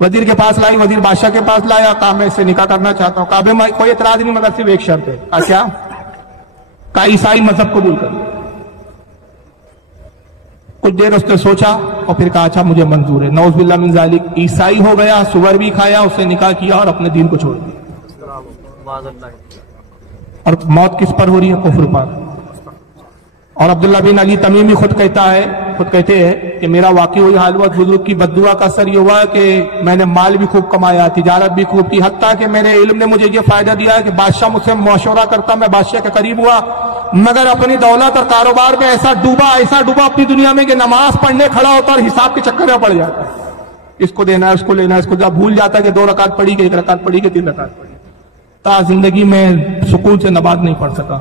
وزیر کے پاس لائی، وزیر بادشاہ کے پاس لایا، کہا میں اس سے نکاح کرنا چاہتا ہوں۔ کہا میں کوئی اعتراض نہیں مگر صرف ایک شرط ہے۔ کہا کیا؟ کہا عیسائی مذہب قبول کر۔ کچھ دیر اس نے سوچا اور پھر کہا اچھا مجھے منظور ہے، نعوذ باللہ من ذالک، عیسائی ہو گیا، سور بھی کھایا، اس سے نکاح کیا اور اپنے دین کو چھوڑ دیا۔ اور موت کس پر ہو رہی ہے؟ کفر پر۔ اور عبداللہ بن علی تمیمی خود کہتے ہیں کہ میرا واقعی وہی حال ہوا، بزرگ کی بددعا کا اثر یہ ہوا کہ میں نے مال بھی خوب کمایا، تجارت بھی خوب کی، حتیٰ کہ میرے علم نے مجھے یہ فائدہ دیا کہ بادشاہ مجھ سے مشورہ کرتا، میں بادشاہ کے قریب ہوا، مگر اپنی دولت اور کاروبار میں ایسا ڈوبا اپنی دنیا میں کہ نماز پڑھنے کھڑا ہوتا اور حساب کے چکر میں پڑ جاتا، اس کو دینا ہے، اس کو لینا ہے، اس کو جب بھول جاتا کہ 2 رکعت پڑھی کہ 1 رکعت پڑھی کہ 3 رکعت پڑھی، تا زندگی میں سکون سے نماز نہیں پڑھ سکا۔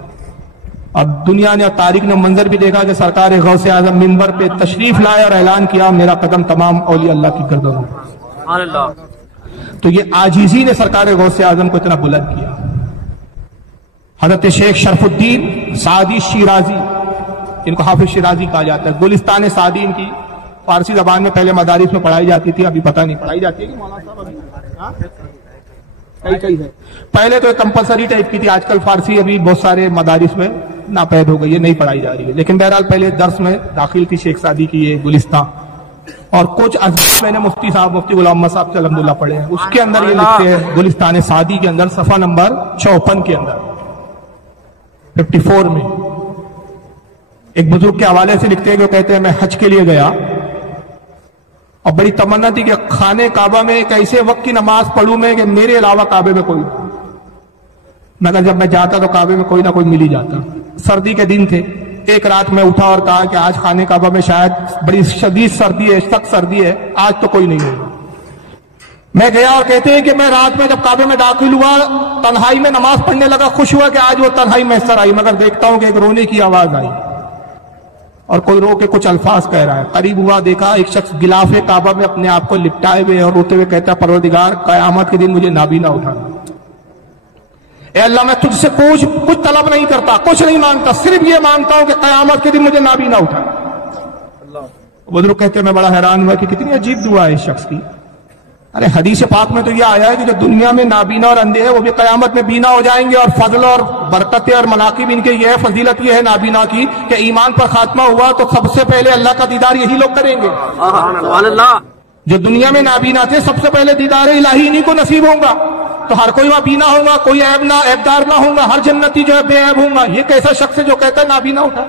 اب دنیا نے اور تاریخ نے منظر بھی دیکھا کہ سرکار غوث اعظم منبر پہ تشریف لائے اور اعلان کیا میرا قدم تمام اولیاء اللہ کی گردنوں پر۔ تو یہ عاجزی نے سرکار غوث اعظم کو اتنا بلند کیا۔ حضرت شیخ شرف الدین سعدی شیرازی، ان کو حافظ شیرازی کہا جاتا ہے، گلستان سعدی ان کی فارسی زبان میں پہلے مدارس میں پڑھائی جاتی تھی، ابھی پتہ نہیں پڑھائی جاتی ہے کہ مولانا صاحب ابھی ہے، پہلے تو ایک کمپلسری ٹائپ کی تھی، آج کل فارسی ابھی بہت سارے مدارس میں ناپید ہو گئی ہے، نہیں پڑھائی جا رہی ہے، لیکن بہرحال پہلے درس میں داخل تھی شیخ سعدی کی یہ گلستان، اور کچھ میں نے مفتی غلام محمد صاحب سے الحمدللہ پڑھے ہیں، اس کے اندر یہ لکھتے ہیں گلستان سعدی کے اندر صفحہ نمبر 54 کے اندر 54 میں ایک بزرگ کے حوالے سے لکھتے ہیں کہ کہتے ہیں میں حج کے لیے گیا اور بڑی تمنا تھی کہ خانہ کعبہ میں ایک ایسے وقت کی نماز پڑھوں میں کہ میرے علاوہ کعبے میں کوئی نہ، مگر جب میں جاتا تو کعبے میں کوئی نہ کوئی مل ہی جاتا۔ سردی کے دن تھے، ایک رات میں اٹھا اور کہا کہ آج خانہ کعبہ میں شاید بڑی شدید سردی ہے، سخت سردی ہے، آج تو کوئی نہیں ہوگا۔ میں گیا اور کہتے ہیں کہ میں رات میں جب کعبے میں داخل ہوا تنہائی میں نماز پڑھنے لگا، خوش ہوا کہ آج وہ تنہائی میسر آئی، مگر دیکھتا ہوں کہ ایک رونے کی آواز آئی اور کوئی رو کے کچھ الفاظ کہہ رہا ہے۔ قریب ہوا، دیکھا ایک شخص غلاف کعبہ میں اپنے آپ کو لپٹائے ہوئے اور روتے ہوئے کہتا پروردگار قیامت کے دن مجھے نابینا اٹھانا، اے اللہ میں تجھ سے کچھ طلب نہیں کرتا، کچھ نہیں مانگتا، صرف یہ مانگتا ہوں کہ قیامت کے دن مجھے نابینا اٹھانا۔ بزرگ کہتے ہیں میں بڑا حیران ہوا کہ کتنی عجیب دعا ہے اس شخص کی۔ ارے حدیث پاک میں تو یہ آیا ہے کہ جو دنیا میں نابینا اور اندھے ہیں وہ بھی قیامت میں بینا ہو جائیں گے، اور فضل اور برکتیں اور مناقب ان کے یہ ہے، فضیلت یہ ہے نابینا کی کہ ایمان پر خاتمہ ہوا تو سب سے پہلے اللہ کا دیدار یہی لوگ کریں گے۔ جو دنیا میں نابینا تھے سب سے پہلے دیدار الہی انہی کو نصیب ہوگا، تو ہر کوئی وہاں بینا ہوگا، کوئی عیبدار نہ ہوگا، ہر جنتی جو ہے بے عیب ہوگا۔ یہ کیسا شخص ہے جو کہتا ہے نابینا اٹھا؟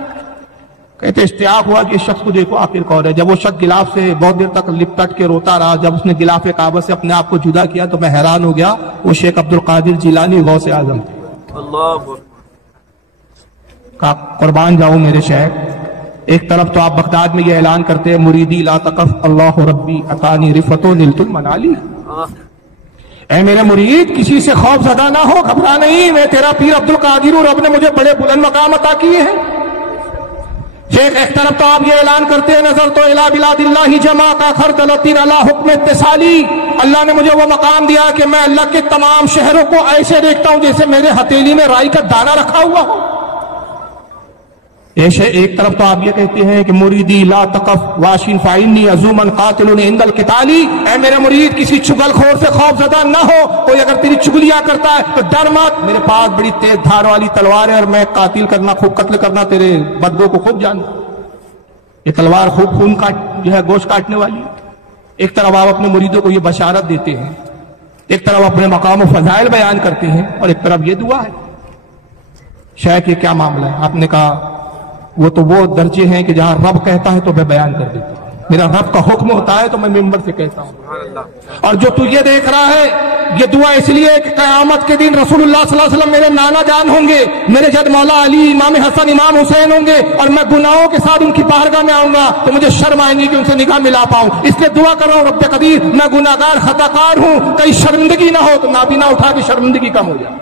کہتے اشتیاق ہوا کہ اس شخص کو دیکھو آخر کون ہے۔ جب وہ شخص غلاف سے بہت دیر تک لپٹ کے روتا رہا، جب اس نے غلاف کعبہ سے اپنے آپ کو جدا کیا تو میں حیران ہو گیا، وہ شیخ عبد القادر جیلانی غوث اعظم تھے۔ قربان جاؤں میرے شیخ، ایک طرف تو آپ بغداد میں یہ اعلان کرتے ہیں مریدی لا تقف اللہ ربی عطانی رفت و نلت المنالی، اے میرے مرید کسی سے خوف زدہ نہ ہو، گھبرا نہیں، میں تیرا پیر عبد القادر ہوں، رب نے مجھے بڑے بلند مقام عطا کیے ہیں۔ شیخ ایک طرف تو آپ یہ اعلان کرتے ہیں نظر تو الہ بلاد اللہ جمع کا خردلطیر اللہ حکم اتصالی، اللہ نے مجھے وہ مقام دیا کہ میں اللہ کے تمام شہروں کو ایسے دیکھتا ہوں جیسے میرے ہتھیلی میں رائی کا دانہ رکھا ہوا ہو۔ ایک طرف تو آپ یہ کہتے ہیں کہ مریدی لا تقف واشین فائنی عزومن قاتل عند القتالی، اے میرے مرید کسی چگل خور سے خوف زدہ نہ ہو، کوئی اگر تیری چگلیاں کرتا ہے تو ڈر مت، میرے پاس بڑی تیز دھار والی تلوار ہے اور میں قاتل کرنا خوب قتل کرنا تیرے بدگو کو خوب جانتا، یہ تلوار خوب خون جو ہے گوشت کاٹنے والی ہے۔ ایک طرف آپ اپنے مریدوں کو یہ بشارت دیتے ہیں، ایک طرف اپنے مقام و فضائل بیان کرتے ہیں، اور ایک طرف یہ دعا ہے۔ شاید یہ کیا معاملہ ہے؟ آپ نے کہا وہ تو وہ درجے ہیں کہ جہاں رب کہتا ہے تو میں بیان کر دیتا ہوں، میرا رب کا حکم ہوتا ہے تو میں ممبر سے کہتا ہوں۔ اور جو تو یہ دیکھ رہا ہے یہ دعا اس لیے کہ قیامت کے دن رسول اللہ صلی اللہ علیہ وسلم میرے نانا جان ہوں گے، میرے جد مولا علی، امام حسن، امام حسین ہوں گے، اور میں گناہوں کے ساتھ ان کی بارگاہ میں آؤں گا تو مجھے شرم آئے گی کہ ان سے نگاہ ملا پاؤں، اس لیے دعا کر رہا ہوں رب قدیر میں گناہ گار خطا کار ہوں، کہیں شرمندگی نہ ہو تو نابینا اٹھا کے شرمندگی کم ہو جائے۔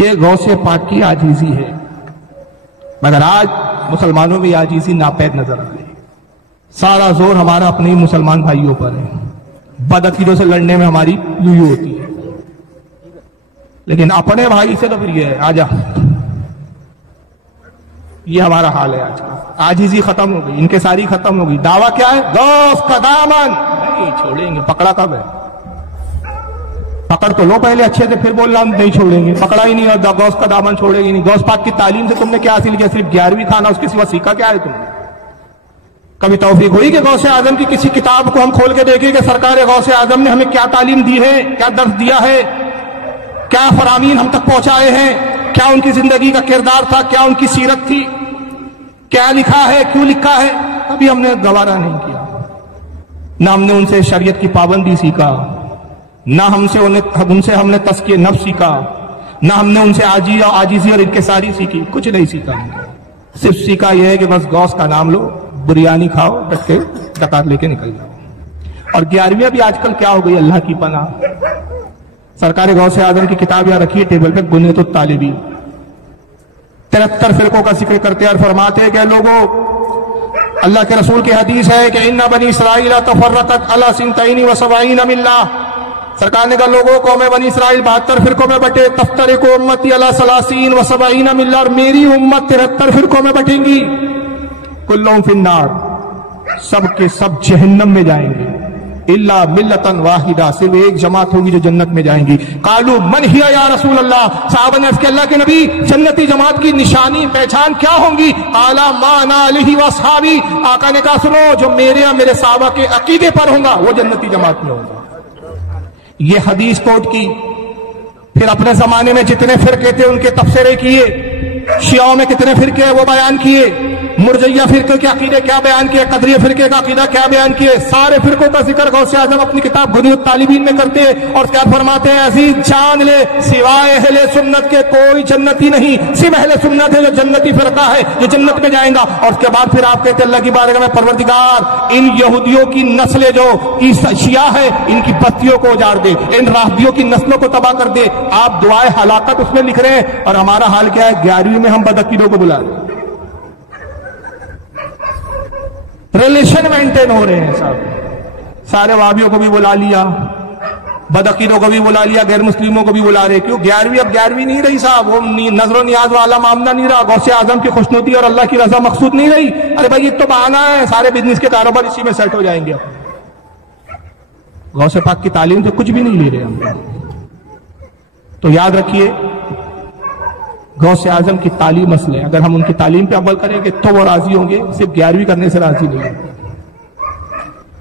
یہ غوث پاک کی عاجزی ہے، مگر آج مسلمانوں میں عاجزی ناپید نظر آ رہی ہے۔ سارا زور ہمارا اپنے ہی مسلمان بھائیوں پر ہے، بدعقیدوں سے لڑنے میں ہماری یوں ہوتی ہے، لیکن اپنے بھائی سے تو پھر یہ ہے آجا، یہ ہمارا حال ہے آج کا۔ عاجزی ختم ہو گئی، انکساری ختم ہو گئی، دعویٰ کیا ہے؟ غوث کا دامن نہیں چھوڑیں گے۔ پکڑا کب ہے؟ پکڑ تو لو پہلے اچھے سے، پھر بولنا ہم نہیں چھوڑیں گے، پکڑا ہی نہیں اور غوث کا دامن چھوڑے گی نہیں۔ غوث پاک کی تعلیم سے تم نے کیا حاصل کیا؟ صرف 11ویں کھانا، اس کے سوا سیکھا کیا ہے تم نے؟ کبھی توفیق ہوئی کہ غوث اعظم کی کسی کتاب کو ہم کھول کے دیکھیں کہ سرکار غوث اعظم نے ہمیں کیا تعلیم دی ہے، کیا درس دیا ہے، کیا فرامین ہم تک پہنچائے ہیں، کیا ان کی زندگی کا کردار تھا، کیا ان کی سیرت تھی، کیا لکھا ہے، کیوں لکھا ہے؟ کبھی ہم نے گوارا نہیں کیا، نہ ہم نے ان سے شریعت کی پابندی سیکھا، نہ ہم سے ہم نے تزکیہ نفس سیکھا، نہ ہم نے ان سے عاجزی اور انکساری سیکھی، کچھ نہیں سیکھا۔ صرف سیکھا یہ ہے کہ بس غوث کا نام لو، بریانی کھاؤ، ڈٹ کے ڈکار لے کے نکل جاؤ۔ اور 11ویں بھی آج کل کیا ہو گئی، اللہ کی پناہ۔ سرکار غوث اعظم کی کتاب یہاں رکھیے ٹیبل پہ، گنیت الطالبین، 73 فرقوں کا ذکر کرتے اور فرماتے ہیں کہ لوگوں، اللہ کے رسول کی حدیث ہے کہ ان بنی اسرائیل تفرقت علی 72 ملہ، سرکار نے کہا لوگوں قوم بنی اسرائیل 72 فرقوں میں بٹے، تفترق امتی علی 30 و 70 ملہ، اور میری امت 73 فرقوں میں بٹیں گی، کلہم فی النار، سب کے سب جہنم میں جائیں گے، الا ملتن واحدہ، صرف ایک جماعت ہوگی جو جنت میں جائیں گی۔ قالوا من ہی یا رسول اللہ، صحابہ نے عرض کیا اللہ کے نبی جنتی جماعت کی نشانی پہچان کیا ہوں گی؟ قال ما انا علیہ واصحابی، آقا نے کہا سنو جو میرے اور میرے صحابہ کے عقیدے پر ہوگا وہ جنتی جماعت میں ہوگا۔ یہ حدیث کوٹ کی، پھر اپنے زمانے میں جتنے فرقے تھے ان کے تبصرے کیے، شیعوں میں کتنے فرقے وہ بیان کیے، مرجئیہ فرقے کے عقیدے کیا بیان کیے، قدریہ فرقے کا عقیدہ کیا بیان کیے، سارے فرقوں کا ذکر غوث اعظم اپنی کتاب گنیت الطالبین میں کرتے اور کیا فرماتے ہیں؟ عزیز جان لے سوائے اہل سنت کے کوئی جنتی نہیں، صرف اہل سنت ہے جو جنتی فرقہ ہے جو جنت میں جائیں گا۔ اور اس کے بعد پھر آپ کہتے ہیں اللہ کی بارگاہ میں پروردگار ان یہودیوں کی نسلیں جو شیعہ ہے ان کی بستیوں کو اجاڑ دے، ان رافضیوں کی نسلوں کو تباہ کر دے۔ آپ دعائے ہلاکت اس میں لکھ رہے ہیں، اور ہمارا حال کیا ہے؟ 11ویں میں ہم بدعقیدوں کو بلا رہے ہیں، ریلیشن مینٹین ہو رہے ہیں صاحب، سارے وہابیوں کو بھی بلا لیا، بدعقیدوں کو بھی بلا لیا، غیر مسلموں کو بھی بلا رہے، کیوں 11ویں اب 11ویں نہیں رہی صاحب، وہ نظر و نیاز والا معاملہ نہیں رہا، غوث اعظم کی خوشنودی اور اللہ کی رضا مقصود نہیں رہی۔ ارے بھائی یہ تو بہانہ ہے، سارے بزنس کے کاروبار اسی میں سیٹ ہو جائیں گے۔ غوث پاک کی تعلیم سے کچھ بھی نہیں لے رہے ہم، تو یاد رکھیے غوث اعظم کی تعلیم اصل ہے، اگر ہم ان کی تعلیم پہ عمل کریں گے تو وہ راضی ہوں گے، صرف 11ویں کرنے سے راضی نہیں ہوں گے۔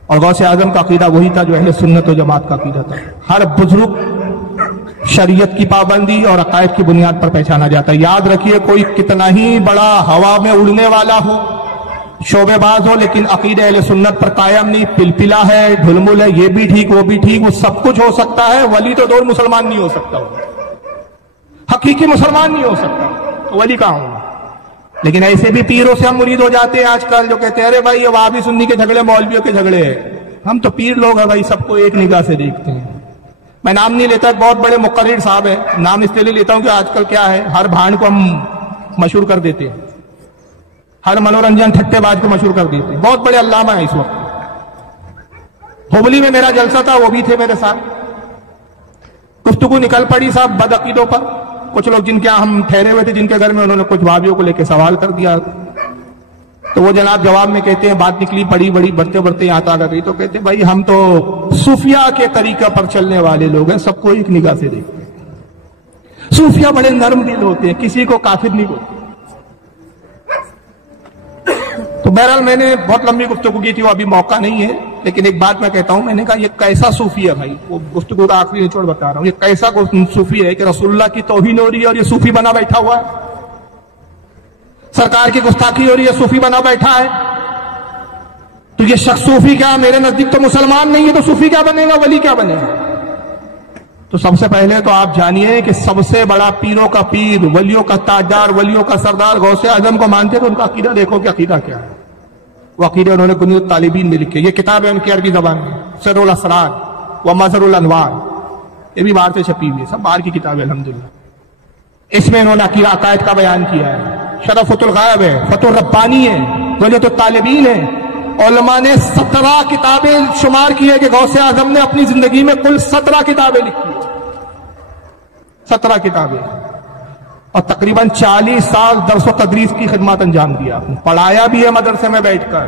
اور غوث اعظم کا عقیدہ وہی تھا جو اہل سنت و جماعت کا عقیدہ تھا، ہر بزرگ شریعت کی پابندی اور عقائد کی بنیاد پر پہچانا جاتا ہے۔ یاد رکھیے کوئی کتنا ہی بڑا ہوا میں اڑنے والا ہو، شعبے باز ہو، لیکن عقیدہ اہل سنت پر قائم نہیں، پلپلا ہے، ڈھلمل ہے، یہ بھی ٹھیک وہ بھی ٹھیک، وہ سب کچھ ہو سکتا ہے، ولی تو دور مسلمان نہیں ہو سکتا، حقیقی مسلمان نہیں ہو سکتا، تو ولی کہاں ہوگا؟ لیکن ایسے بھی پیروں سے ہم مرید ہو جاتے ہیں آج کل، جو کہتے ہیں ارے بھائی یہ وہابی سنی کے جھگڑے مولویوں کے جھگڑے ہیں، ہم تو پیر لوگ ہیں بھائی، سب کو ایک نگاہ سے دیکھتے ہیں۔ میں نام نہیں لیتا، بہت بڑے مقرر صاحب ہیں، نام اس لیے لیتا ہوں کہ آج کل کیا ہے، ہر بھانڈ کو ہم مشہور کر دیتے ہیں، ہر منورنجن ٹھٹے باز کو مشہور کر دیتے ہیں، بہت بڑے علامہ ہیں اس وقت۔ ہوبلی میں میرا جلسہ تھا، وہ بھی تھے میرے ساتھ، گفتگو نکل پڑی صاحب بدعقیدوں پر، کچھ لوگ جن کے یہاں ہم ٹھہرے ہوئے تھے جن کے گھر میں، انہوں نے کچھ بھابھیوں کو لے کے سوال کر دیا، تو وہ جناب جواب میں کہتے ہیں، بات نکلی بڑی بڑی بڑھتے بڑھتے یہاں تک آ گئی، تو کہتے ہیں بھائی ہم تو صوفیہ کے طریقہ پر چلنے والے لوگ ہیں، سب کو ایک نگاہ سے دیکھتے ہیں، صوفیہ بڑے نرم دل ہوتے ہیں، کسی کو کافر نہیں بولتے۔ تو بہرحال میں نے بہت لمبی گفتگو کی تھی، وہ ابھی موقع نہیں ہے، لیکن ایک بات میں کہتا ہوں، میں نے کہا یہ کیسا صوفی ہے بھائی، وہ گفتگو کا آخری نچوڑ بتا رہا ہوں، یہ کیسا صوفی ہے کہ رسول اللہ کی توہین ہو رہی ہے اور یہ صوفی بنا بیٹھا ہوا ہے، سرکار کی گستاخی ہو رہی ہے، صوفی بنا بیٹھا ہے، تو یہ شخص صوفی کیا، میرے نزدیک تو مسلمان نہیں ہے، تو صوفی کیا بنے گا، ولی کیا بنے گا؟ تو سب سے پہلے تو آپ جانیے کہ سب سے بڑا پیروں کا پیر، ولیوں کا تاجدار، ولیوں کا سردار غوث اعظم کو مانتے تو ان کا عقیدہ دیکھو کہ عقیدہ کیا ہے۔ وہ عقیدہ انہوں نے بنیاد الطالبین میں لکھے، یہ کتاب ہے ان کی عربی زبان میں، سر الاسرار و مظہر الانوار، یہ بھی باہر سے چھپی ہوئی ہے، سب باہر کی کتاب ہے الحمدللہ۔ اس میں انہوں نے عقیدہ عقائد کا بیان کیا ہے، شرف الغائب ہے، فتح الربانی ہے، بنیاد الطالبین ہے۔ علماء نے 17 کتابیں شمار کی ہے کہ غوث اعظم نے اپنی زندگی میں کل 17 کتابیں لکھی ہیں، 17 کتابیں، اور تقریباً 40 سال درس و تدریس کی خدمات انجام دیا، پڑھایا بھی ہے مدرسے میں بیٹھ کر،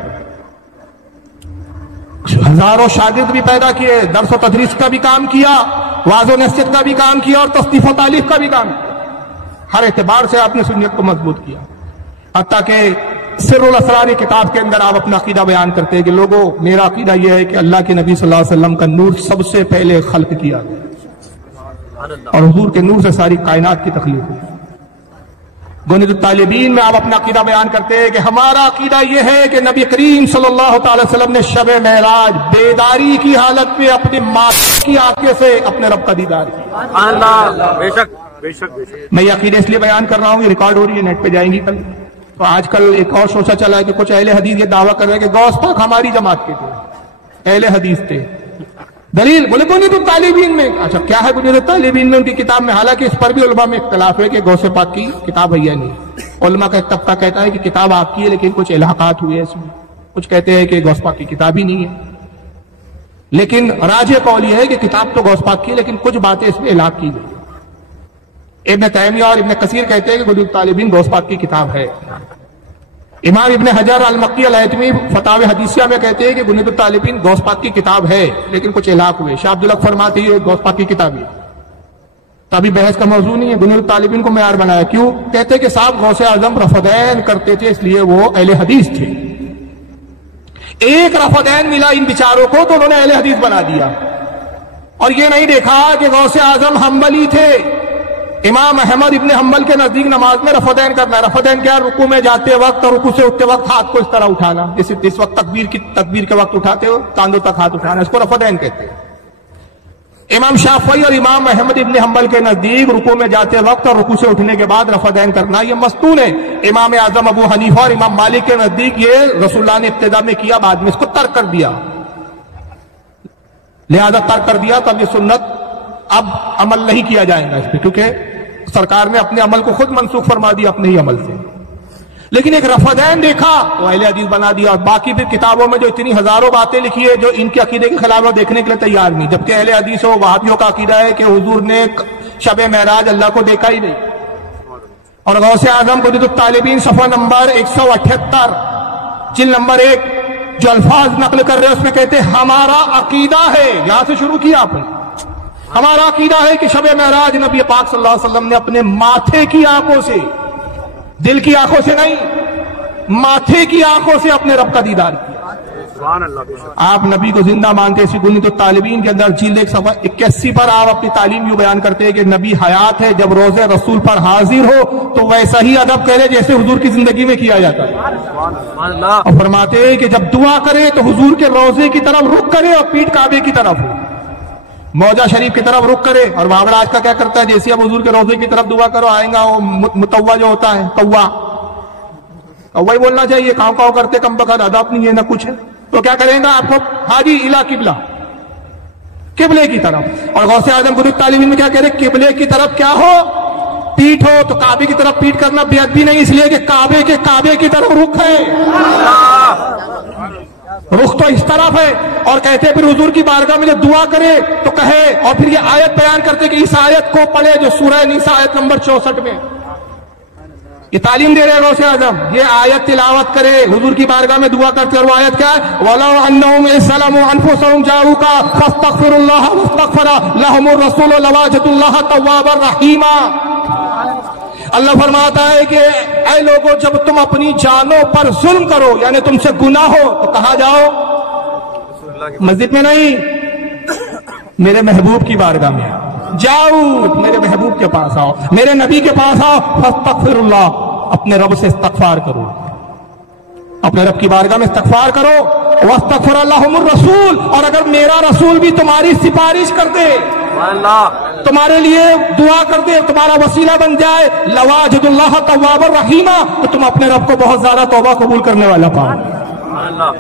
ہزاروں شاگرد بھی پیدا کیے، درس و تدریس کا بھی کام کیا، واعظ و نصیحت کا بھی کام کیا، اور تصنیف و تالیف کا بھی کام کیا، ہر اعتبار سے آپ نے سنت کو مضبوط کیا، حتیٰ کہ سر الاسرار کتاب کے اندر آپ اپنا عقیدہ بیان کرتے ہیں کہ لوگوں میرا عقیدہ یہ ہے کہ اللہ کے نبی صلی اللہ علیہ وسلم کا نور سب سے پہلے خلق کیا گیا اور حضور کے نور سے ساری کائنات کی تخلیق ہوئی۔ بنیاد الطالبین میں آپ اپنا عقیدہ بیان کرتے ہیں کہ ہمارا عقیدہ یہ ہے کہ نبی کریم صلی اللہ تعالی وسلم نے شب معراج بیداری کی حالت میں اپنی ماں کی آنکھیں سے اپنے رب کا دیدار کیا۔ میں یہ عقیدہ اس لیے بیان کر رہا ہوں، یہ ریکارڈ ہو رہی ہے، نیٹ پہ جائیں گی کل، تو آج کل ایک اور شوشہ چلا ہے کہ کچھ اہل حدیث یہ دعویٰ کر رہے ہیں کہ غوث پاک ہماری جماعت کے تھے، اہل حدیث تھے، دلیل بولے بنیاد الطالبین میں۔ اچھا کیا ہے بنیاد الطالبین میں ان کی کتاب میں؟ حالانکہ اس پر بھی علماء میں اختلاف ہے کہ غوث پاک کی کتاب ہے یا نہیں۔ علماء کا ایک طبقہ کہتا ہے کہ کتاب آپ کی ہے لیکن کچھ الحاقات ہوئے اس میں، کچھ کہتے ہیں کہ غوث پاک کی کتاب ہی نہیں ہے، لیکن راجح قول یہ ہے کہ کتاب تو غوث پاک کی ہے لیکن کچھ باتیں اس میں الحاق کی گئی۔ ابن تیمیہ اور ابن کثیر کہتے ہیں کہ بنیاد الطالبین غوث پاک کی کتاب ہے۔ امام ابن حجر المکی الہیتمی فتاوی حدیثیہ میں کہتے ہیں کہ بنیاد الطالبین غوث پاک کی کتاب ہے لیکن کچھ الحاق ہوئے۔ شاہ عبدالحق فرماتے ہیں غوث پاک کی کتاب ہے، تو ابھی بحث کا موضوع نہیں ہے، بنیاد الطالبین کو معیار بنایا۔ کیوں؟ کہتے کہ صاحب غوث اعظم رفدین کرتے تھے اس لیے وہ اہل حدیث تھے، ایک رفدین ملا ان بیچاروں کو تو انہوں نے اہل حدیث بنا دیا، اور یہ نہیں دیکھا کہ غوث اعظم حنبلی تھے۔ امام احمد ابن حنبل کے نزدیک نماز میں رفدین کرنا ہے، رفدین کیا؟ رکوع میں جاتے وقت اور رکوع سے اٹھتے وقت ہاتھ کو اس طرح اٹھانا، اس وقت تکبیر کے وقت اٹھاتے ہو کاندھوں تک ہاتھ اٹھانا، اس کو رفدین کہتے ہیں۔ امام شافعی اور امام احمد ابن حنبل کے نزدیک رکوع میں جاتے وقت اور رکوع سے اٹھنے کے بعد رفدین کرنا یہ مستون ہے۔ امام اعظم ابو حنیفہ اور امام مالک کے نزدیک یہ رسول اللہ نے ابتدا میں کیا، بعد میں اس کو ترک کر دیا، لہذا ترک کر دیا، تو اب یہ سنت اب عمل نہیں کیا جائے گا اس پہ، کیونکہ سرکار نے اپنے عمل کو خود منسوخ فرما دیا اپنے ہی عمل سے۔ لیکن ایک رفدین دیکھا تو اہل حدیث بنا دیا، اور باقی پھر کتابوں میں جو اتنی ہزاروں باتیں لکھی ہے جو ان کے عقیدے کے خلاف دیکھنے کے لیے تیار نہیں، جبکہ اہل حدیث و وہابیوں کا عقیدہ ہے کہ حضور نے شب معراج اللہ کو دیکھا ہی نہیں۔ اور غوث اعظم بنیاد الطالبین صفحہ نمبر 178 جلد نمبر 1 جو الفاظ نقل کر رہے ہیں اس میں کہتے ہیں ہمارا عقیدہ ہے، یہاں سے شروع کیا آپ نے، ہمارا عقیدہ ہے کہ شب معراج نبی پاک صلی اللہ علیہ وسلم نے اپنے ماتھے کی آنکھوں سے، دل کی آنکھوں سے نہیں، ماتھے کی آنکھوں سے اپنے رب کا دیدار کیا۔ آپ نبی کو زندہ مانتے، اسی بنیاد الطالبین کے اندر جلد 1 صفحہ 81 پر آپ اپنی تعلیم یوں بیان کرتے ہیں کہ نبی حیات ہے، جب روز رسول پر حاضر ہو تو ویسا ہی ادب کرے جیسے حضور کی زندگی میں کیا جاتا ہے، اور فرماتے ہیں کہ جب دعا کرے تو حضور کے روزے کی طرف رخ کرے اور پیٹھ کعبے کی طرف ہو، موجہ شریف کی طرف رخ کرے۔ اور بابر آج کا کیا کرتا ہے، جیسے اب حضور کے روزے کی طرف دعا کرو آئیں گا وہ متوا جو ہوتا ہے، کوا ہی بولنا چاہیے، کاؤں کاؤں کرتے کم بخت ادب نہیں ہے نہ کچھ ہے، تو کیا کریں گا آپ کو حاجی الا قبلہ، قبلے کی طرف۔ اور غوث اعظم بنیاد الطالبین میں کیا کہہ رہے، قبلے کی طرف کیا ہو، پیٹھ ہو، تو کعبے کی طرف پیٹھ کرنا بے ادبی نہیں، اس لیے کہ کعبے کی طرف رخ ہے، رخ تو اس طرف ہے، اور کہتے پھر حضور کی بارگاہ میں جو دعا کرے تو کہے، اور پھر یہ آیت بیان کرتے کہ اس آیت کو پڑھے جو سورہ نساء آیت نمبر 64 میں یہ تعلیم دے رہے غوث اعظم، یہ آیت تلاوت کرے، حضور کی بارگاہ میں دعا کرتے، اور وہ آیت کیا ہے؟ وَلَوْ أَنَّهُمْ إِذْ ظَلَمُوا أَنفُسَهُمْ جَاءُوكَ فَاسْتَغْفِرُوا اللَّهَ وَاسْتَغْفَرَ لَهُمُ الرَّسُولُ لَوَجَدُوا اللَّهَ تَوَّابًا رَحِيمًا۔ اللہ فرماتا ہے کہ اے لوگوں، جب تم اپنی جانوں پر ظلم کرو، یعنی تم سے گناہ ہو، تو کہاں جاؤ؟ مسجد میں نہیں، میرے محبوب کی بارگاہ میں جاؤ، میرے محبوب کے پاس آؤ، میرے نبی کے پاس آؤ، فاستغفر اللہ، اپنے رب سے استغفار کرو، اپنے رب کی بارگاہ میں استغفار کرو، واستغفر لہم الرسول، اور اگر میرا رسول بھی تمہاری سفارش کر دے، تمہارے لیے دعا کر دے، تمہارا وسیلہ بن جائے، لواجد اللہ توابا رحیما، تو تم اپنے رب کو بہت زیادہ توبہ قبول کرنے والا پاؤ۔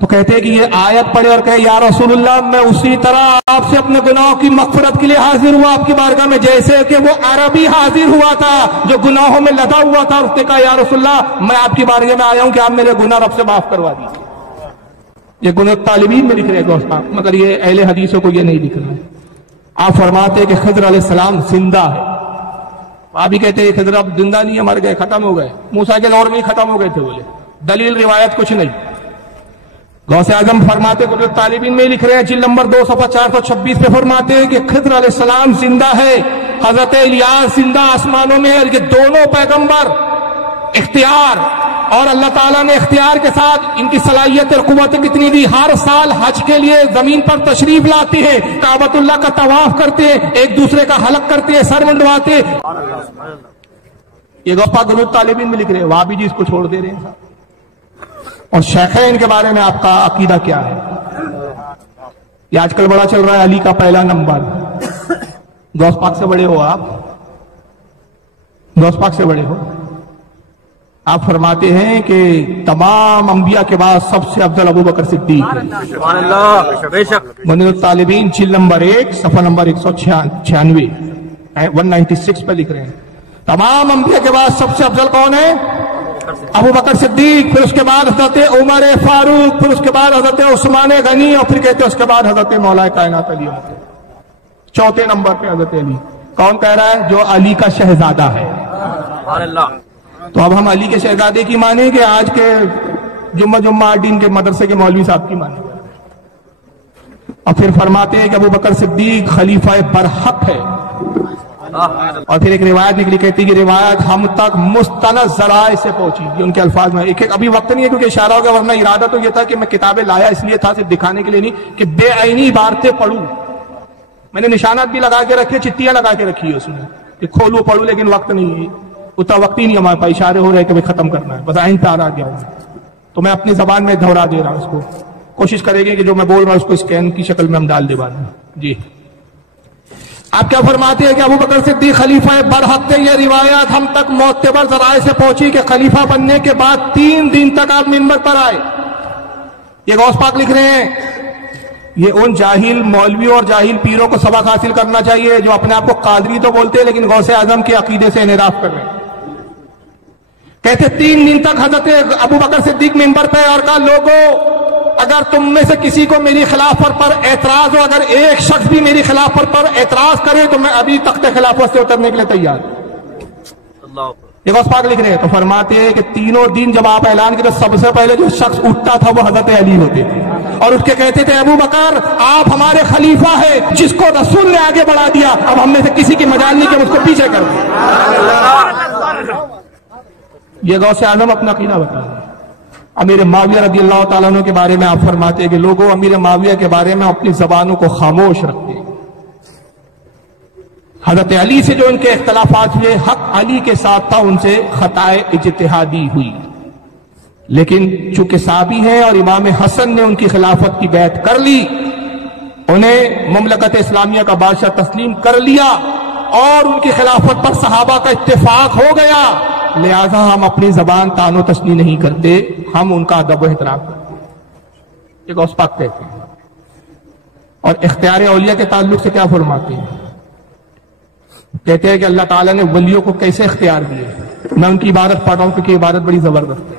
تو کہتے ہیں کہ یہ آیت پڑھے اور کہے یا رسول اللہ، میں اسی طرح آپ سے اپنے گناہوں کی مغفرت کے لیے حاضر ہوا آپ کی بارگاہ میں، جیسے کہ وہ عربی حاضر ہوا تھا جو گناہوں میں لدا ہوا تھا، اس نے کہا یا رسول اللہ، میں آپ کی بارگاہ میں آیا ہوں کہ آپ میرے گناہ رب سے معاف کروا دیجیے۔ یہ گناہ طالبین میں لکھ رہے دوستاں، مگر یہ اہل حدیثوں کو یہ نہیں لکھ رہا ہے۔ آپ فرماتے ہیں کہ خضر علیہ السلام زندہ ہے، آپ بھی کہتے ہیں خضر اب زندہ نہیں ہے، مر گئے، ختم ہو گئے، موسیٰ کے دور میں ہی ختم ہو گئے تھے، بولے دلیل روایت کچھ نہیں۔ غوث اعظم فرماتے ہیں، طالبین میں لکھ رہے ہیں جلد نمبر 2 صفحہ 426 پہ فرماتے ہیں کہ خضر علیہ السلام زندہ ہے، حضرت الیاس زندہ آسمانوں میں ہے، یہ دونوں پیغمبر اختیار، اور اللہ تعالیٰ نے اختیار کے ساتھ ان کی صلاحیت اور قوت کتنی دی، ہر سال حج کے لیے زمین پر تشریف لاتے ہیں، کعبۃ اللہ کا طواف کرتے ہیں، ایک دوسرے کا حلق کرتے ہیں، سر منڈواتے ہیں۔ یہ غوث گروہ طالبین میں لکھ رہے ہیں، وہاں بھی جی اس کو چھوڑ دے رہے ہیں۔ اور شیخین کے بارے میں آپ کا عقیدہ کیا ہے؟ یہ آج کل بڑا چل رہا ہے علی کا پہلا نمبر، غوث پاک سے بڑے ہو آپ، غوث پاک سے بڑے ہو۔ آپ فرماتے ہیں کہ تمام انبیاء کے بعد سب سے افضل ابو بکر صدیق ہے۔ سبحان اللہ، بے شک۔ منیر الطالبین جلد نمبر 1 صفحہ نمبر 196 196 پہ لکھ رہے ہیں تمام انبیاء کے بعد سب سے افضل کون ہے؟ ابو بکر صدیق، پھر اس کے بعد حضرت عمر فاروق، پھر اس کے بعد حضرت عثمان غنی، اور پھر کہتے ہیں اس کے بعد حضرت مولا کائنات علی، چوتھے نمبر پہ حضرت علی۔ کون کہہ رہا ہے؟ جو علی کا شہزادہ ہے۔ سبحان اللہ۔ تو اب ہم علی کے شہزادے کی مانیں کہ آج کے جمعہ ڈین کے مدرسے کے مولوی صاحب کی مانیں؟ اور پھر فرماتے ہیں کہ ابو بکر صدیق خلیفہ برحق ہے۔ اور پھر ایک روایت نکلی، کہتی کہ روایت ہم تک مستند ذرائع سے پہنچی، یہ ان کے الفاظ میں ایک ابھی وقت نہیں ہے کیونکہ اشارہ ہو گیا، ورنہ ارادہ تو یہ تھا کہ میں کتابیں لایا اس لیے تھا، صرف دکھانے کے لیے نہیں، کہ بے عینی عبارتیں پڑھوں۔ میں نے نشانات بھی لگا کے رکھے، چٹیاں لگا کے رکھی ہے اس میں کہ کھولوں پڑھوں، لیکن وقت نہیں ہے، اتنا وقت ہی نہیں ہمارے پاس، اشارے ہو رہے کہ بھائی ختم کرنا ہے، بس عین پہ آ گیا ہوں، تو میں اپنی زبان میں دہرا دے رہا ہوں اس کو، کوشش کرے گی کہ جو میں بول رہا ہوں اس کو اسکین کی شکل میں ہم ڈال دے بعد میں۔ جی آپ کیا فرماتے ہیں کہ ابو بکر صدیق خلیفہ برحق تھے؟ یہ روایات ہم تک معتبر ذرائع سے پہنچی کہ خلیفہ بننے کے بعد 3 دن تک آپ منبر پر آئے۔ یہ غوث پاک لکھ رہے ہیں، یہ ان جاہل مولویوں اور جاہل پیروں کو سبق حاصل کرنا چاہیے جو اپنے آپ کو قادری تو بولتے ہیں لیکن غوث اعظم کے عقیدے سے انحراف کر رہے ہیں۔ کہتے 3 دن تک حضرت ابو بکر صدیق منبر پہ اور کہا لوگوں، اگر تم میں سے کسی کو میری خلافت پر اعتراض ہو، اگر ایک شخص بھی میری خلافت پر اعتراض کرے تو میں ابھی تخت خلافت سے اترنے کے لیے تیار ہوں۔ یہ غوث پاک لکھ رہے ہیں، تو فرماتے ہیں کہ 3 دن جب آپ اعلان کرے سب سے پہلے جو شخص اٹھتا تھا وہ حضرت علی ہوتے تھے، اور اٹھ کے کہتے تھے ابو بکر آپ ہمارے خلیفہ ہیں، جس کو رسول نے آگے بڑھا دیا، اب ہم میں سے کسی کی مجال نہیں کہ ہم اس کو پیچھے کر دیں۔ یہ غوث اعظم اپنا عقیدہ بتا رہے ہیں۔ امیر معاویہ رضی اللہ تعالیٰ عنہ کے بارے میں آپ فرماتے ہیں کہ لوگوں، امیر معاویہ کے بارے میں اپنی زبانوں کو خاموش رکھتے ہیں۔ حضرت علی سے جو ان کے اختلافات ہوئے، حق علی کے ساتھ تھا، ان سے خطائے اجتہادی ہوئی، لیکن چونکہ صحابی ہیں اور امام حسن نے ان کی خلافت کی بیعت کر لی، انہیں مملکت اسلامیہ کا بادشاہ تسلیم کر لیا اور ان کی خلافت پر صحابہ کا اتفاق ہو گیا، لہذا ہم اپنی زبان تان و تشنیع نہیں کرتے، ہم ان کا ادب و احترام کرتے ہیں۔ یہ غوث پاک کہتے ہیں۔ اور اختیار اولیاء کے تعلق سے کیا فرماتے ہیں؟ کہتے ہیں کہ اللہ تعالیٰ نے ولیوں کو کیسے اختیار دیے۔ میں ان کی عبادت پڑھ رہا ہوں کیونکہ عبادت بڑی زبردست ہے۔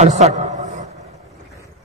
68।